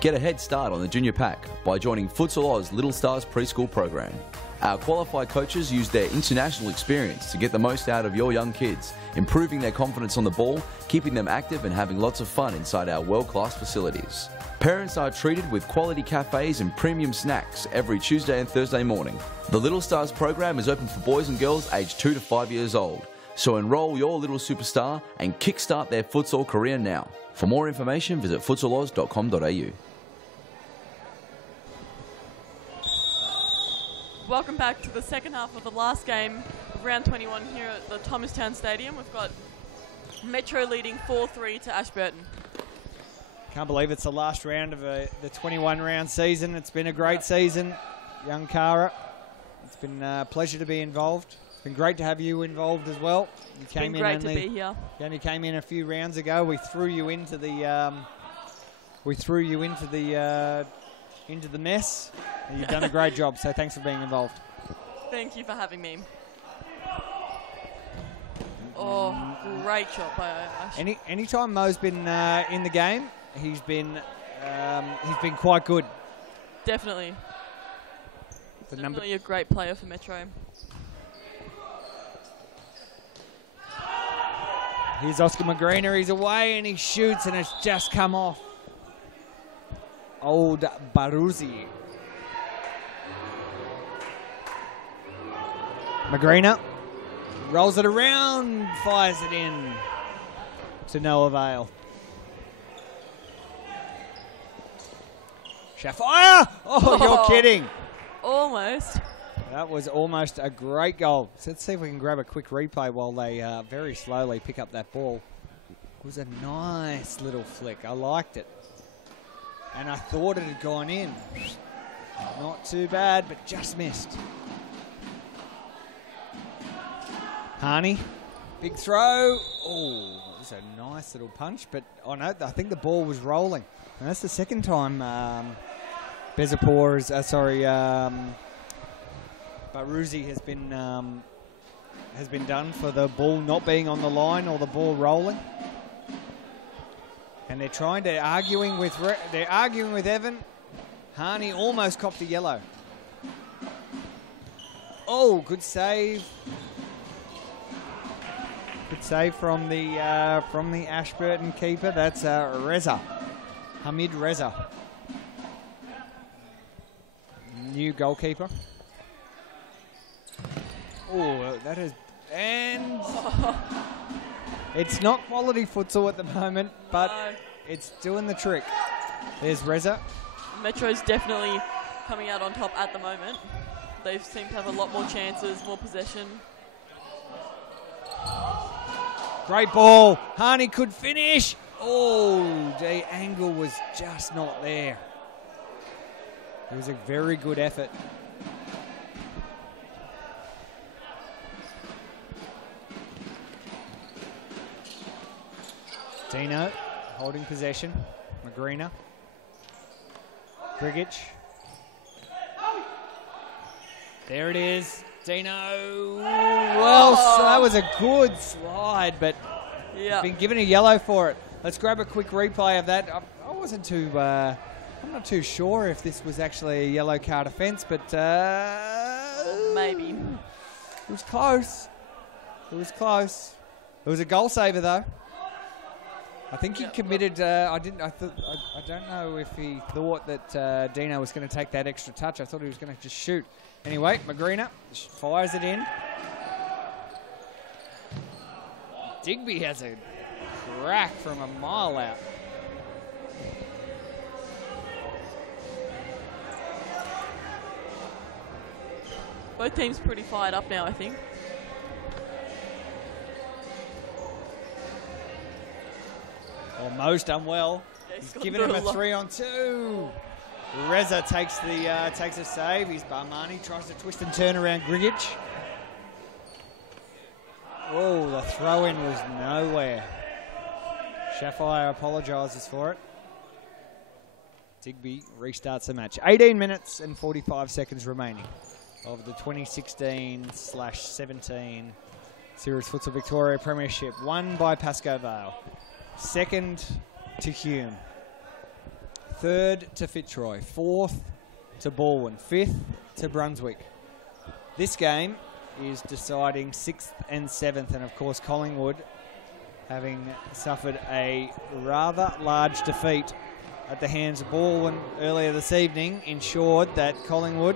Get a head start on the junior pack by joining Futsal Oz Little Stars preschool program. Our qualified coaches use their international experience to get the most out of your young kids, improving their confidence on the ball, keeping them active and having lots of fun inside our world-class facilities. Parents are treated with quality cafes and premium snacks every Tuesday and Thursday morning. The Little Stars program is open for boys and girls aged 2 to 5 years old. So enroll your little superstar and kickstart their futsal career now. For more information, visit futsaloz.com.au. Welcome back to the second half of the last game of round 21 here at the Thomastown Stadium. We've got Metro leading 4-3 to Ashburton. Can't believe it's the last round of the 21-round season. It's been a great season, young Cara. It's been a pleasure to be involved. It's been great to have you involved as well. It's been great to be here. You only came in a few rounds ago. We threw you into the into the mess. And you've done a great job, so thanks for being involved. Thank you for having me. Oh, great shot by Ash. Anytime Mo's been in the game, he's been quite good. Definitely. Definitely a great player for Metro. Here's Oscar Magrina. He's away and he shoots and it's just come off. Old Baruzzi. Magrina rolls it around, fires it in to no avail. Shafire! Oh, you're kidding. Almost. That was almost a great goal. So let's see if we can grab a quick replay while they very slowly pick up that ball. It was a nice little flick. I liked it. And I thought it had gone in. Not too bad, but just missed. Harney, big throw. Oh, it was a nice little punch, but oh no, I think the ball was rolling. And that's the second time Baruzzi has been done for the ball not being on the line or the ball rolling. And they're arguing with Evan. Harney almost copped a yellow. Oh, good save. Good save from the Ashburton keeper. That's Reza, Hamid Reza, new goalkeeper. Oh, that is, and it's not quality futsal at the moment, but it's doing the trick. There's Reza. Metro's definitely coming out on top at the moment. They seem to have a lot more chances, more possession. Great ball. Harney could finish. Oh, the angle was just not there. It was a very good effort. Dino holding possession. Magrina. Grigic. There it is. Dino. Well, so that was a good slide, but been given a yellow for it. Let's grab a quick replay of that. I wasn't too. I'm not too sure if this was actually a yellow card offence, but maybe it was close. It was close. It was a goal saver though. I think he committed. I don't know if he thought that Dino was going to take that extra touch. I thought he was going to just shoot. Anyway, Magrina fires it in. Digby has a crack from a mile out. Both teams pretty fired up now, I think. Almost done well. Yeah, He's got given him a lot. 3-on-2. Reza takes a save. He's Barmani, tries to twist and turn around Grigic. Oh, the throw-in was nowhere. Shafire apologises for it. Digby restarts the match. 18 minutes and 45 seconds remaining of the 2016/17 Series Futsal Victoria Premiership, won by Pascoe Vale. Second to Hume. Third to Fitzroy. Fourth to Baldwin. Fifth to Brunswick. This game is deciding 6th and 7th, and of course Collingwood, having suffered a rather large defeat at the hands of Baldwin earlier this evening, ensured that Collingwood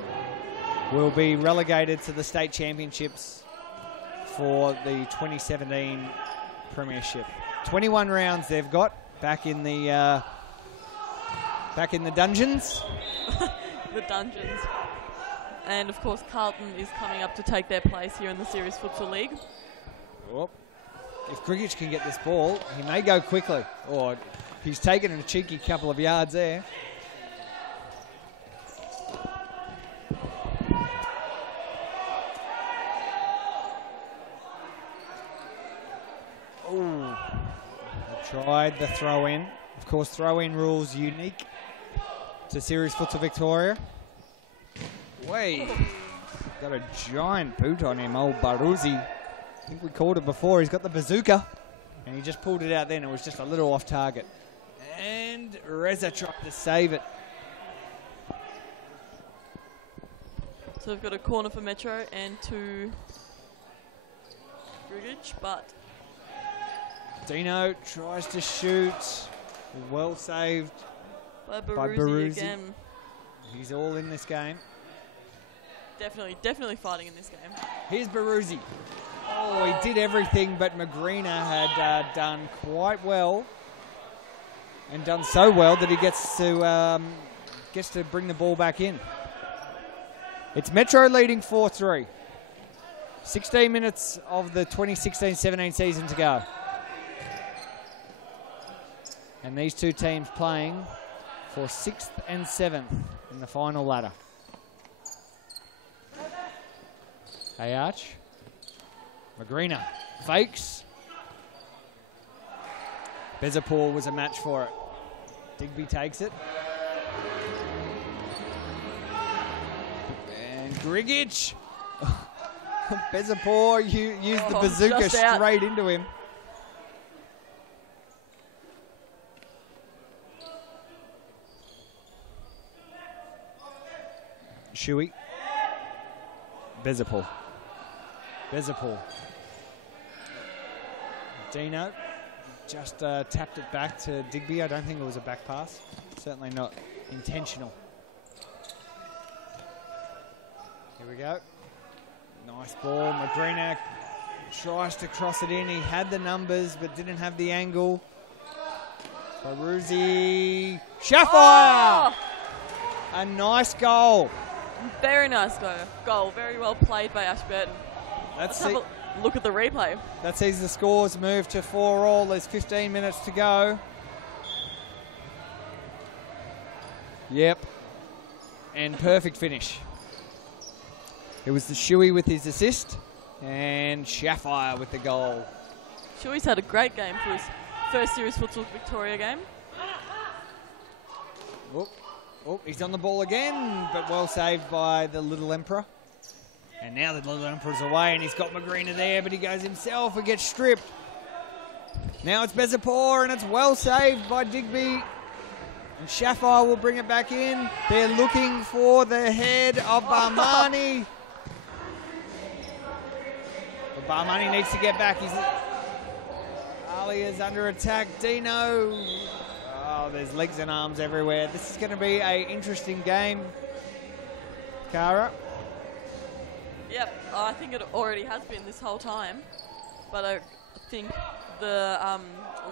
will be relegated to the state championships for the 2017 Premiership. 21 rounds they've got back in the dungeons. The dungeons. And of course Carlton is coming up to take their place here in the Series Futsal League. Oh. If Grigic can get this ball, he may go quickly. Or he's taken a cheeky couple of yards there. Oh, tried the throw in. Of course, throw in rules unique to Series Futsal Victoria. Wait, got a giant boot on him, old Baruzzi. I think we called it before. He's got the bazooka, and he just pulled it out then. It was just a little off target. And Reza tried to save it. So we've got a corner for Metro and to Grigic, but Dino tries to shoot. Well saved by by Baruzzi Baruzzi. again. He's all in this game. Definitely fighting in this game. Here's Baruzzi. Oh, he did everything, but Magrina had done quite well, and done so well that he gets to bring the ball back in. It's Metro leading 4-3. 16 minutes of the 2016-17 season to go. And these two teams playing for 6th and 7th in the final ladder. Hey, Arch. Magrina fakes. Bezapur was a match for it. Digby takes it. And Grigic. Bezapur used the bazooka straight into him. Shuey. Bezapur. Dino just tapped it back to Digby. I don't think it was a back pass. Certainly not intentional. Here we go. Nice ball. Magrina tries to cross it in. He had the numbers but didn't have the angle. Baruzzi. Shafire! Oh! A nice goal. Very nice goal. Very well played by Ashburton. Let's have a look at the replay. That sees the scores move to 4-all. There's 15 minutes to go. Yep. And perfect finish. It was the Shuey with his assist and Shafire with the goal. Shuey's had a great game for his first Series Futsal Victoria game. Oh, he's on the ball again, but well saved by the Little Emperor. And now the Little Emperor's away, and he's got Magrina there, but he goes himself and gets stripped. Now it's Bezapur, and it's well saved by Digby. And Shafire will bring it back in. They're looking for the head of Barmani. But Barmani needs to get back. Ali is under attack. Dino. Oh, there's legs and arms everywhere. This is going to be an interesting game. Cara. Yep, I think it already has been this whole time. But think the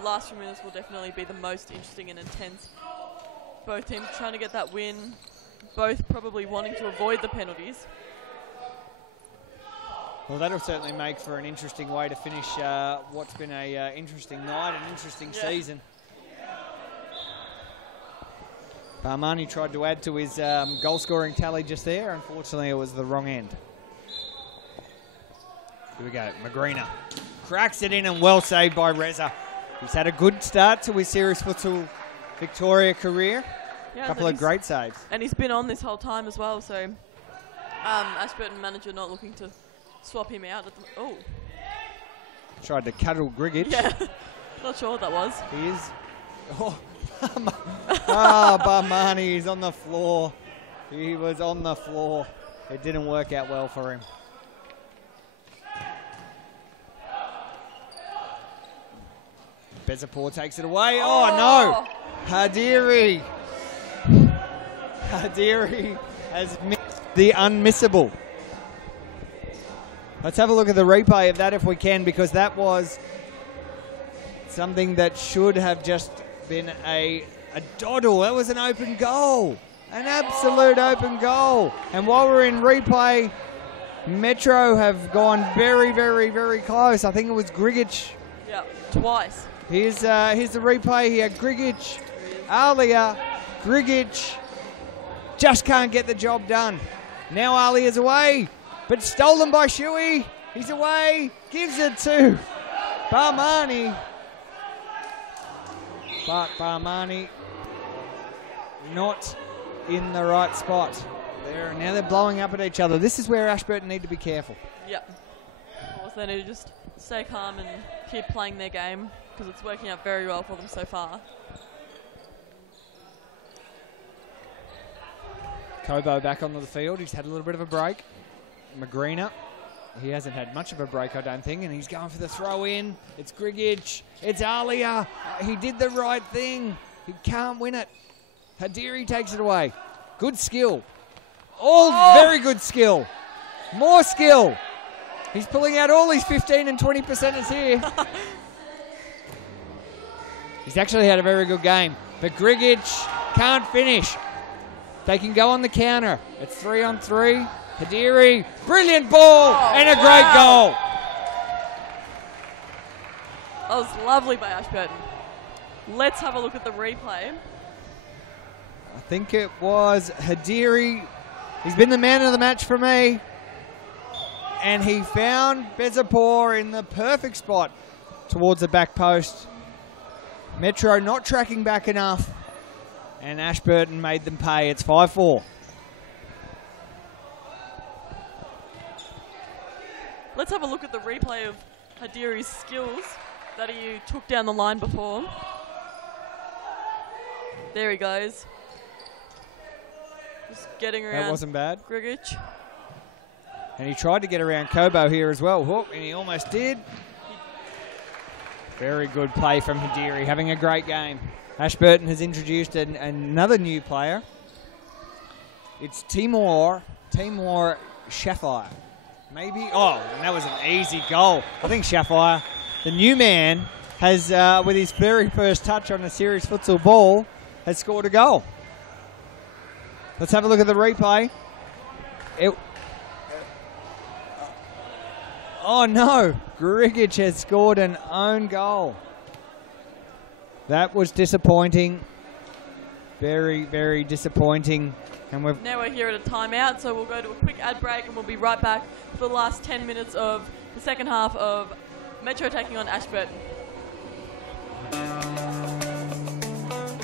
last few minutes will definitely be the most interesting and intense. Both teams trying to get that win, both probably wanting to avoid the penalties. Well, that'll certainly make for an interesting way to finish what's been a interesting night, an interesting season. Barmani tried to add to his goal-scoring tally just there. Unfortunately, it was the wrong end. Here we go. Magrina cracks it in and well saved by Reza. He's had a good start to his Series Futsal Victoria career. Yeah, a couple of great saves. And he's been on this whole time as well, so Ashburton manager not looking to swap him out. Tried to cuddle Grigic. Yeah, not sure what that was. He is. Barmani, he's on the floor. He was on the floor. It didn't work out well for him. Bezapur takes it away. Oh, no. Hadiri. Hadiri has missed the unmissable. Let's have a look at the replay of that if we can, because that was something that should have just been a doddle. That was an open goal. An absolute open goal. And while we're in replay, Metro have gone very, very, very close. I think it was Grigic. Yeah, twice. Here's the replay here. Grigic, Alia, Grigic just can't get the job done. Now Alia's away, but stolen by Shuey. He's away, gives it to Barmani. But Barmani not in the right spot. Now they're blowing up at each other. This is where Ashburton need to be careful. Yep. Of course, they need to just stay calm and keep playing their game, because it's working out very well for them so far. Kobo back onto the field. He's had a little bit of a break. Magrina, he hasn't had much of a break, I don't think, and he's going for the throw in. It's Grigic. It's Alia. He did the right thing. He can't win it. Hadiri takes it away. Good skill. Very good skill. More skill. He's pulling out all his 15 and 20%ers here. He's actually had a very good game, but Grigic can't finish. They can go on the counter. It's 3-on-3. Hadiri, brilliant ball and a great goal. That was lovely by Ashburton. Let's have a look at the replay. I think it was Hadiri. He's been the man of the match for me. And he found Bezapur in the perfect spot towards the back post. Metro not tracking back enough. And Ashburton made them pay. It's 5-4. Let's have a look at the replay of Hadiri's skills that he took down the line before. There he goes. Just getting around. That wasn't bad. Grigic. And he tried to get around Kobo here as well. Whoop, and he almost did. Very good play from Hadiri, having a great game. Ashburton has introduced another new player. It's Timur Shafire. Maybe. Oh, and that was an easy goal. I think Shafire, the new man, has, with his very first touch on a Series Futsal ball, has scored a goal. Let's have a look at the replay. Oh no, Grigic has scored an own goal. That was disappointing. Very, very disappointing. And now we're here at a timeout, so we'll go to a quick ad break and we'll be right back for the last 10 minutes of the second half of Metro taking on Ashburton.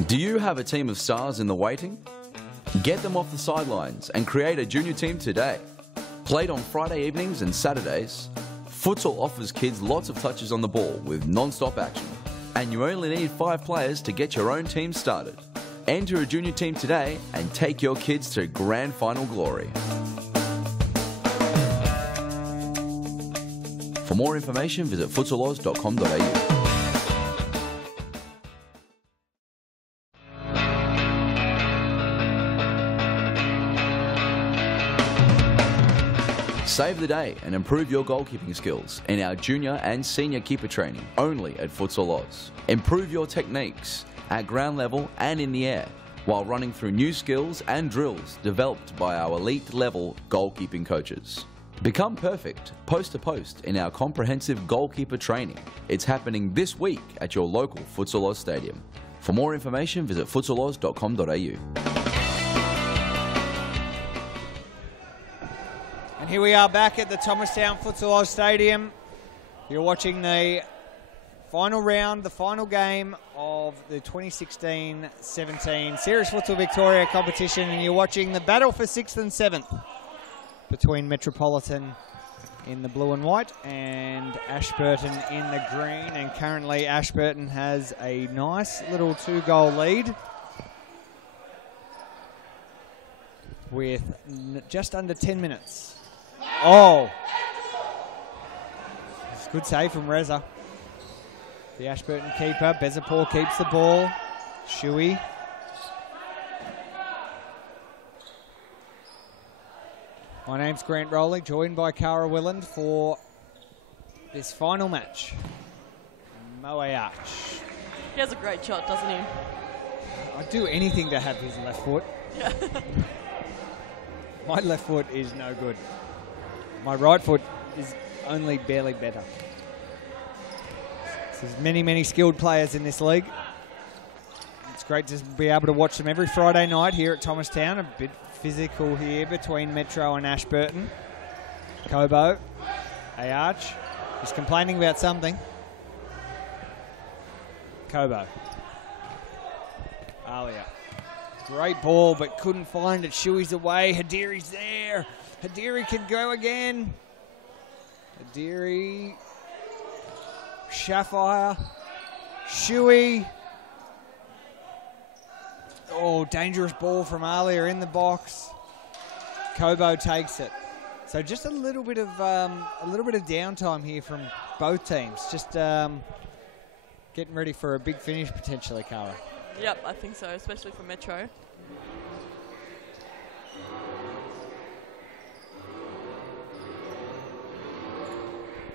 Do you have a team of stars in the waiting? Get them off the sidelines and create a junior team today. Played on Friday evenings and Saturdays, Futsal offers kids lots of touches on the ball with non-stop action. And you only need 5 players to get your own team started. Enter a junior team today and take your kids to grand final glory. For more information, visit futsaloz.com.au. Save the day and improve your goalkeeping skills in our junior and senior keeper training only at Futsal Oz. Improve your techniques at ground level and in the air while running through new skills and drills developed by our elite level goalkeeping coaches. Become perfect post to post in our comprehensive goalkeeper training. It's happening this week at your local Futsal Oz stadium. For more information, visit futsaloz.com.au. And here we are back at the Thomastown Futsal Oz Stadium. You're watching the final round, the final game of the 2016-17 Series Futsal Victoria competition, and you're watching the battle for 6th and 7th between Metropolitan in the blue and white and Ashburton in the green. And currently Ashburton has a nice little 2-goal lead with just under 10 minutes. Oh! It's a good save from Reza. The Ashburton keeper, Bezapur keeps the ball. Shuey. My name's Grant Rowley, joined by Cara Willand for this final match. Moe Arch. He has a great shot, doesn't he? I'd do anything to have his left foot. Yeah. My left foot is no good. My right foot is only barely better. There's many, many skilled players in this league. It's great to be able to watch them every Friday night here at Thomastown. A bit physical here between Metro and Ashburton. Kobo, Arch, he's complaining about something. Kobo. Alia. Great ball, but couldn't find it. Shuey's away. Hadiri's there. Hadiri can go again. Hadiri. Shafire. Shuey. Oh, dangerous ball from Alia in the box. Kobo takes it. So just a little bit of downtime here from both teams. Just getting ready for a big finish potentially, Cara. Yep, I think so, especially for Metro.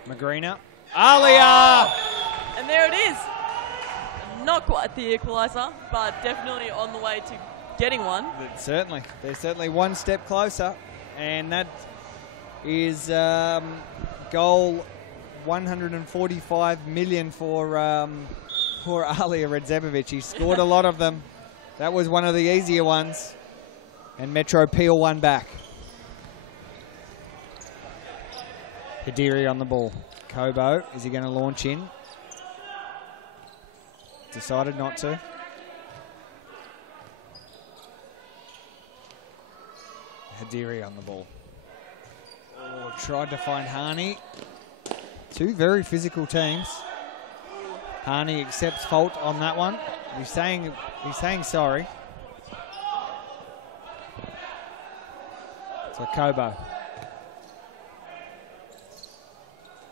Magrina. Alia! And there it is. Not quite the equaliser, but definitely on the way to getting one. Certainly. They're certainly one step closer. And that is goal 145 million for Alia Redzemovic. He scored a lot of them. That was one of the easier ones. And Metro peel one back. Hadiri on the ball. Kobo, is he going to launch in? Decided not to. Hadiri on the ball. Oh, tried to find Hani. Two very physical teams. Hani accepts fault on that one. He's saying sorry. So Kobo.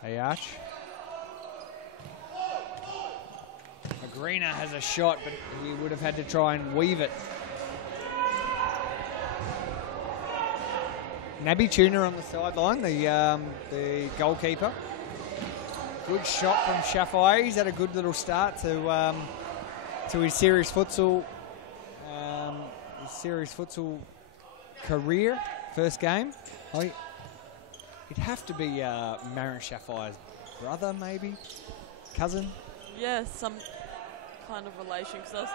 Ayash. Magrina has a shot, but he would have had to try and weave it. Nabby Tuna on the sideline, the goalkeeper. Good shot from Shafai. He's had a good little start to his series futsal career. First game. It'd have to be Marin Shafai's brother, maybe? Cousin? Yeah, some kind of relation. Because I was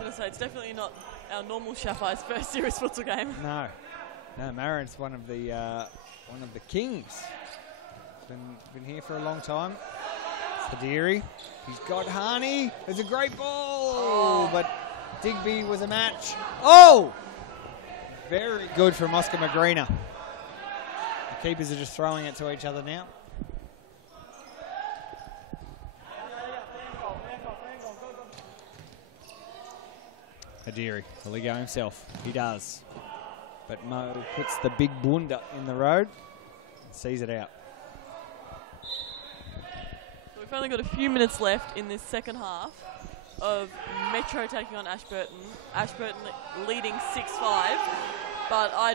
going to say, it's definitely not our normal Shafai's first series futsal game. No, Marin's one of the kings. Been here for a long time. Hadiri, he's got Hani. It's a great ball, but Digby was a match. Oh, very good from Oscar Magrina. The keepers are just throwing it to each other now. Hadiri, will he go himself? He does. But Mo puts the big bunda in the road and sees it out. So we've only got a few minutes left in this second half of Metro taking on Ashburton. Ashburton leading 6-5, but I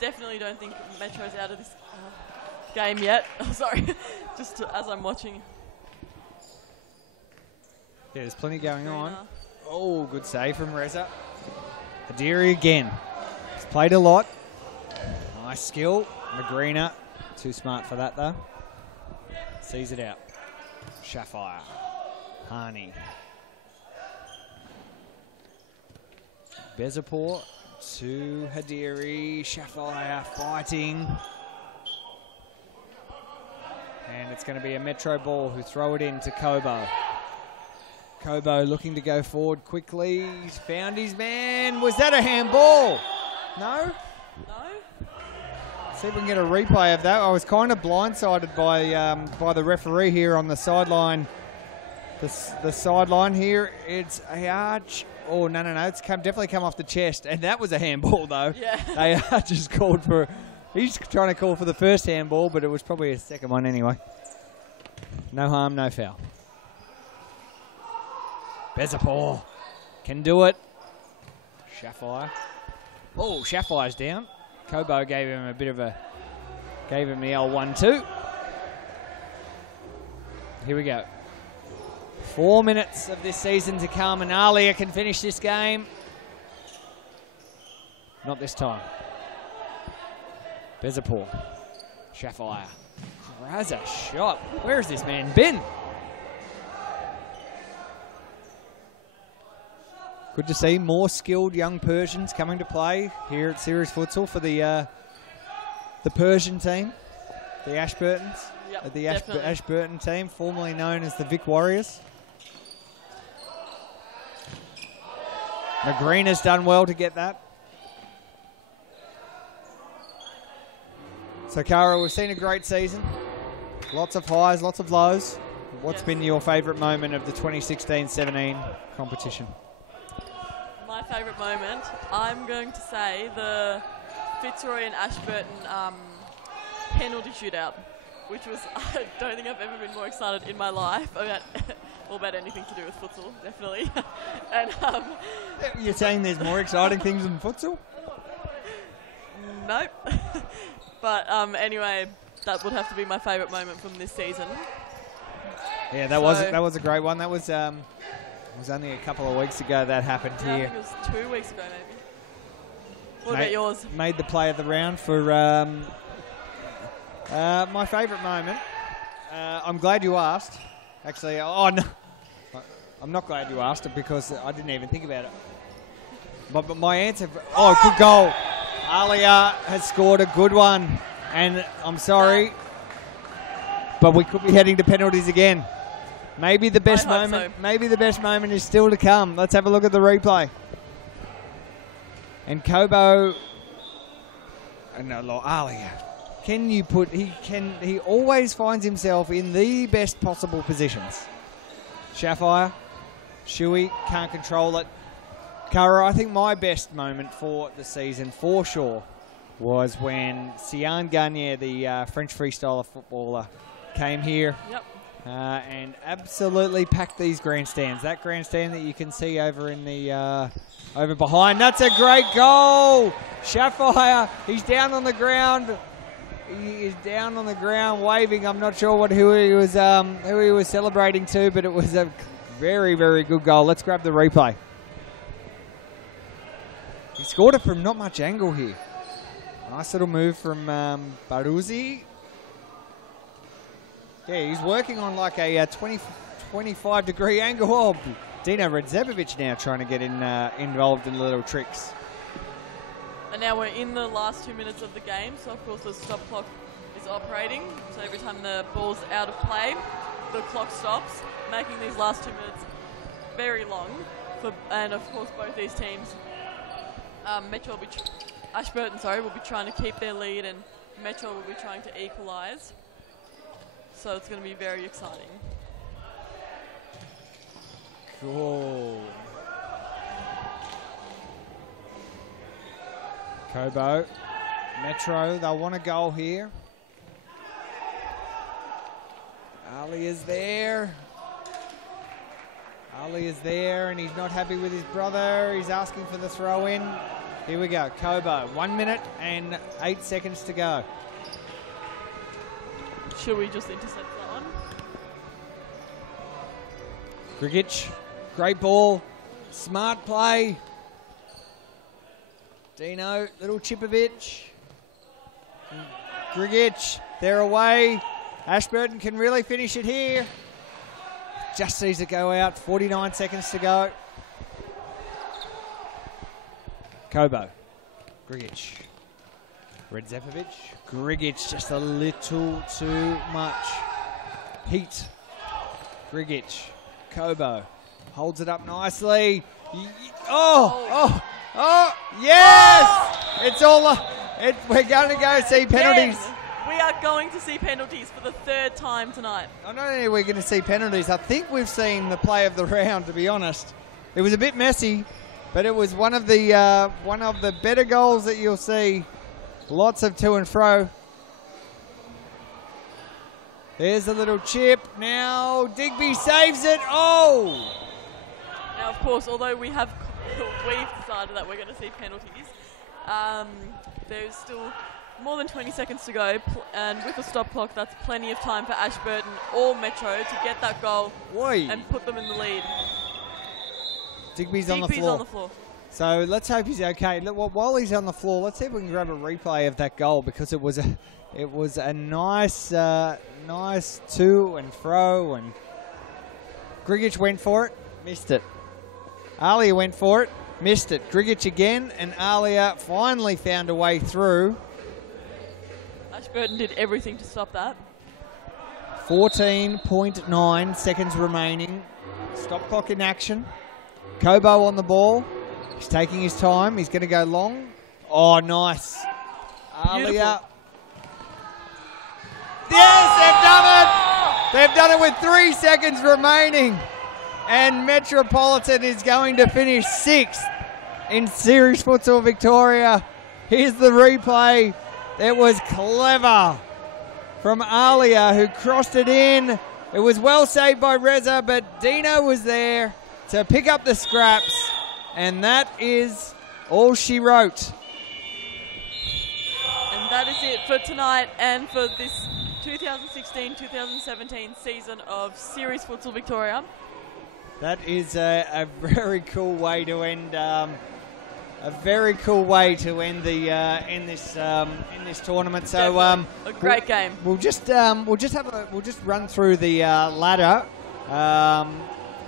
definitely don't think Metro's out of this game yet. Oh, sorry, just as I'm watching. Yeah, there's plenty going on. Greener. Oh, good save from Reza. Hadiri again. He's played a lot. Nice skill. Magrina, too smart for that though. Sees it out. Shafire. Hani. Bezapor to Hadiri. Shafire fighting. And it's going to be a Metro ball who throw it in to Kobo. Kobo looking to go forward quickly. He's found his man. Was that a handball? No? No? See if we can get a replay of that. I was kind of blindsided by the referee here on the sideline. The sideline here, it's a arch. Oh, no. It's definitely come off the chest. And that was a handball, though. Yeah. They just called for... He's trying to call for the first handball, but it was probably a second one anyway. No harm, no foul. Bezapor can do it. Shafire. Oh, Shafire's down. Kobo gave him a bit of a... Gave him the L1-2. Here we go. 4 minutes of this season to come, and Alia can finish this game. Not this time. Bezapor. Shafire. Graza shot. Where has this man been? Good to see more skilled young Persians coming to play here at Series Futsal for the Persian team, the Ashburtons. Yep, The definitely. Ashburton team, formerly known as the Vic Warriors. Magrina's done well to get that. So, Cara, we've seen a great season. Lots of highs, lots of lows. What's been your favourite moment of the 2016-17 competition? My favourite moment, I'm going to say the Fitzroy and Ashburton penalty shootout, which was, I don't think I've ever been more excited in my life about anything to do with futsal, definitely. And You're saying there's more exciting things than futsal? Nope. But anyway, that would have to be my favourite moment from this season. Yeah, that was a great one. That was only a couple of weeks ago that happened Yeah, I here. think it was 2 weeks ago, maybe. What about yours? Made the play of the round for my favourite moment. I'm glad you asked. Actually, oh no, I'm not glad you asked it because I didn't even think about it. But my answer, good goal. Alia has scored a good one, and I'm sorry, but we could be heading to penalties again. Maybe the best moment. So. Maybe the best moment is still to come. Let's have a look at the replay. And Kobo, Alia. Can you put? He always finds himself in the best possible positions. Shafire, Shui can't control it. Kara, I think my best moment for the season, for sure, was when Sian Gagne, the French freestyler footballer, came here. Yep. And absolutely packed these grandstands. That grandstand that you can see over in the over behind. That's a great goal. Shafire, he's down on the ground. He is down on the ground waving. I'm not sure who he was celebrating to, but it was a very, very good goal. Let's grab the replay. He scored it from not much angle here. Nice little move from Baruzzi. Yeah, he's working on like a 25 degree angle. Oh, Dino Redzepovic now trying to get involved in the little tricks. And now we're in the last 2 minutes of the game, so of course the stop clock is operating. So every time the ball's out of play, the clock stops, making these last 2 minutes very long. And of course both these teams, Ashburton will be trying to keep their lead, and Metro will be trying to equalise. So it's going to be very exciting. Cool. Kobo, Metro, they'll want a goal here. Ali is there. Ali is there, and he's not happy with his brother. He's asking for the throw in. Here we go, Kobo. 1 minute and 8 seconds to go. should we just intercept that one? Grigic, great ball, smart play. Dino, little Chipovic. Grigic, they're away. Ashburton can really finish it here. Just sees it go out, 49 seconds to go. Kobo, Grigic, Redzepovic, Grigic just a little too much heat. Grigic, Kobo, holds it up nicely. Oh, yes! It's all, we're going to go see penalties. Again, we are going to see penalties for the third time tonight. Not only are we going to see penalties, I think we've seen the play of the round, to be honest. It was a bit messy, but it was one of the better goals that you'll see. Lots of to and fro. There's a little chip. Now Digby saves it. Oh! Now, of course, although we've decided that we're going to see penalties, there's still more than 20 seconds to go, and with the stop clock, that's plenty of time for Ashburton or Metro to get that goal and put them in the lead. Digby's on the floor. So let's hope he's okay. Look, while he's on the floor, let's see if we can grab a replay of that goal, because it was a nice to and fro, and Grigic went for it, missed it. Alia went for it, missed it. Grigic again, and Alia finally found a way through. Ashburton did everything to stop that. 14.9 seconds remaining. Stop clock in action. Kobo on the ball. He's taking his time. He's going to go long. Oh, nice. Alia. Yes, they've done it! They've done it with 3 seconds remaining. And Metropolitan is going to finish 6th in Series Futsal Victoria. Here's the replay. It was clever from Alia, who crossed it in. It was well saved by Reza, but Dino was there to pick up the scraps. And that is all she wrote. And that is it for tonight and for this 2016-2017 season of Series Futsal Victoria. That is a very cool way to end. A very cool way to end the in this tournament. So a great game. We'll just run through the ladder.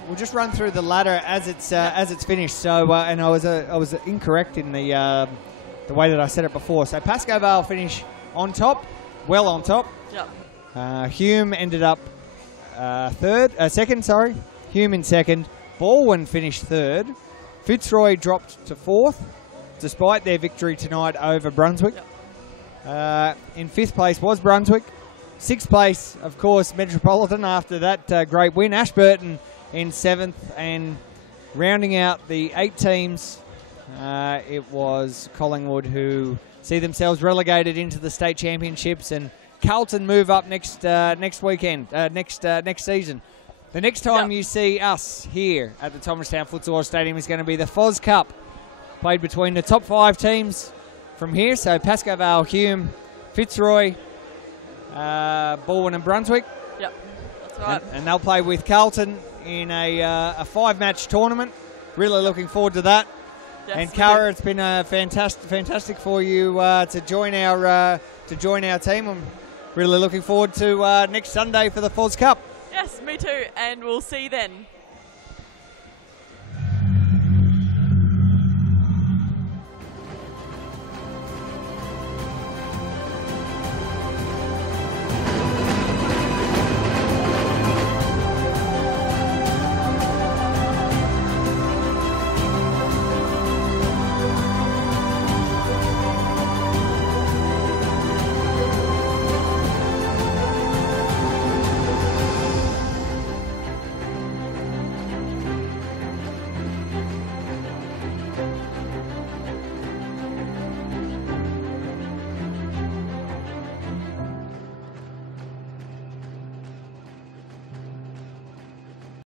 We'll just run through the ladder as it's finished. So and I was incorrect in the way that I said it before. So Pascoe Vale finish on top, well on top. Yep. Hume ended up second. Sorry, Hume in second. Baldwin finished third. Fitzroy dropped to 4th, despite their victory tonight over Brunswick. Yep. In 5th place was Brunswick. 6th place, of course, Metropolitan after that great win. Ashburton in 7th, and rounding out the 8 teams, it was Collingwood, who see themselves relegated into the state championships, and Carlton move up next weekend, next season. The next time you see us here at the Thomastown Futsal Stadium is going to be the FOS Cup, played between the top 5 teams from here. So Pascoe Vale, Hume, Fitzroy, Baldwin and Brunswick. Yep, that's right. And they'll play with Carlton in a 5-match tournament. Really looking forward to that. Yes, and Cara, it's been fantastic for you to join our team. I'm really looking forward to next Sunday for the FOS Cup. Yes, me too, and we'll see you then.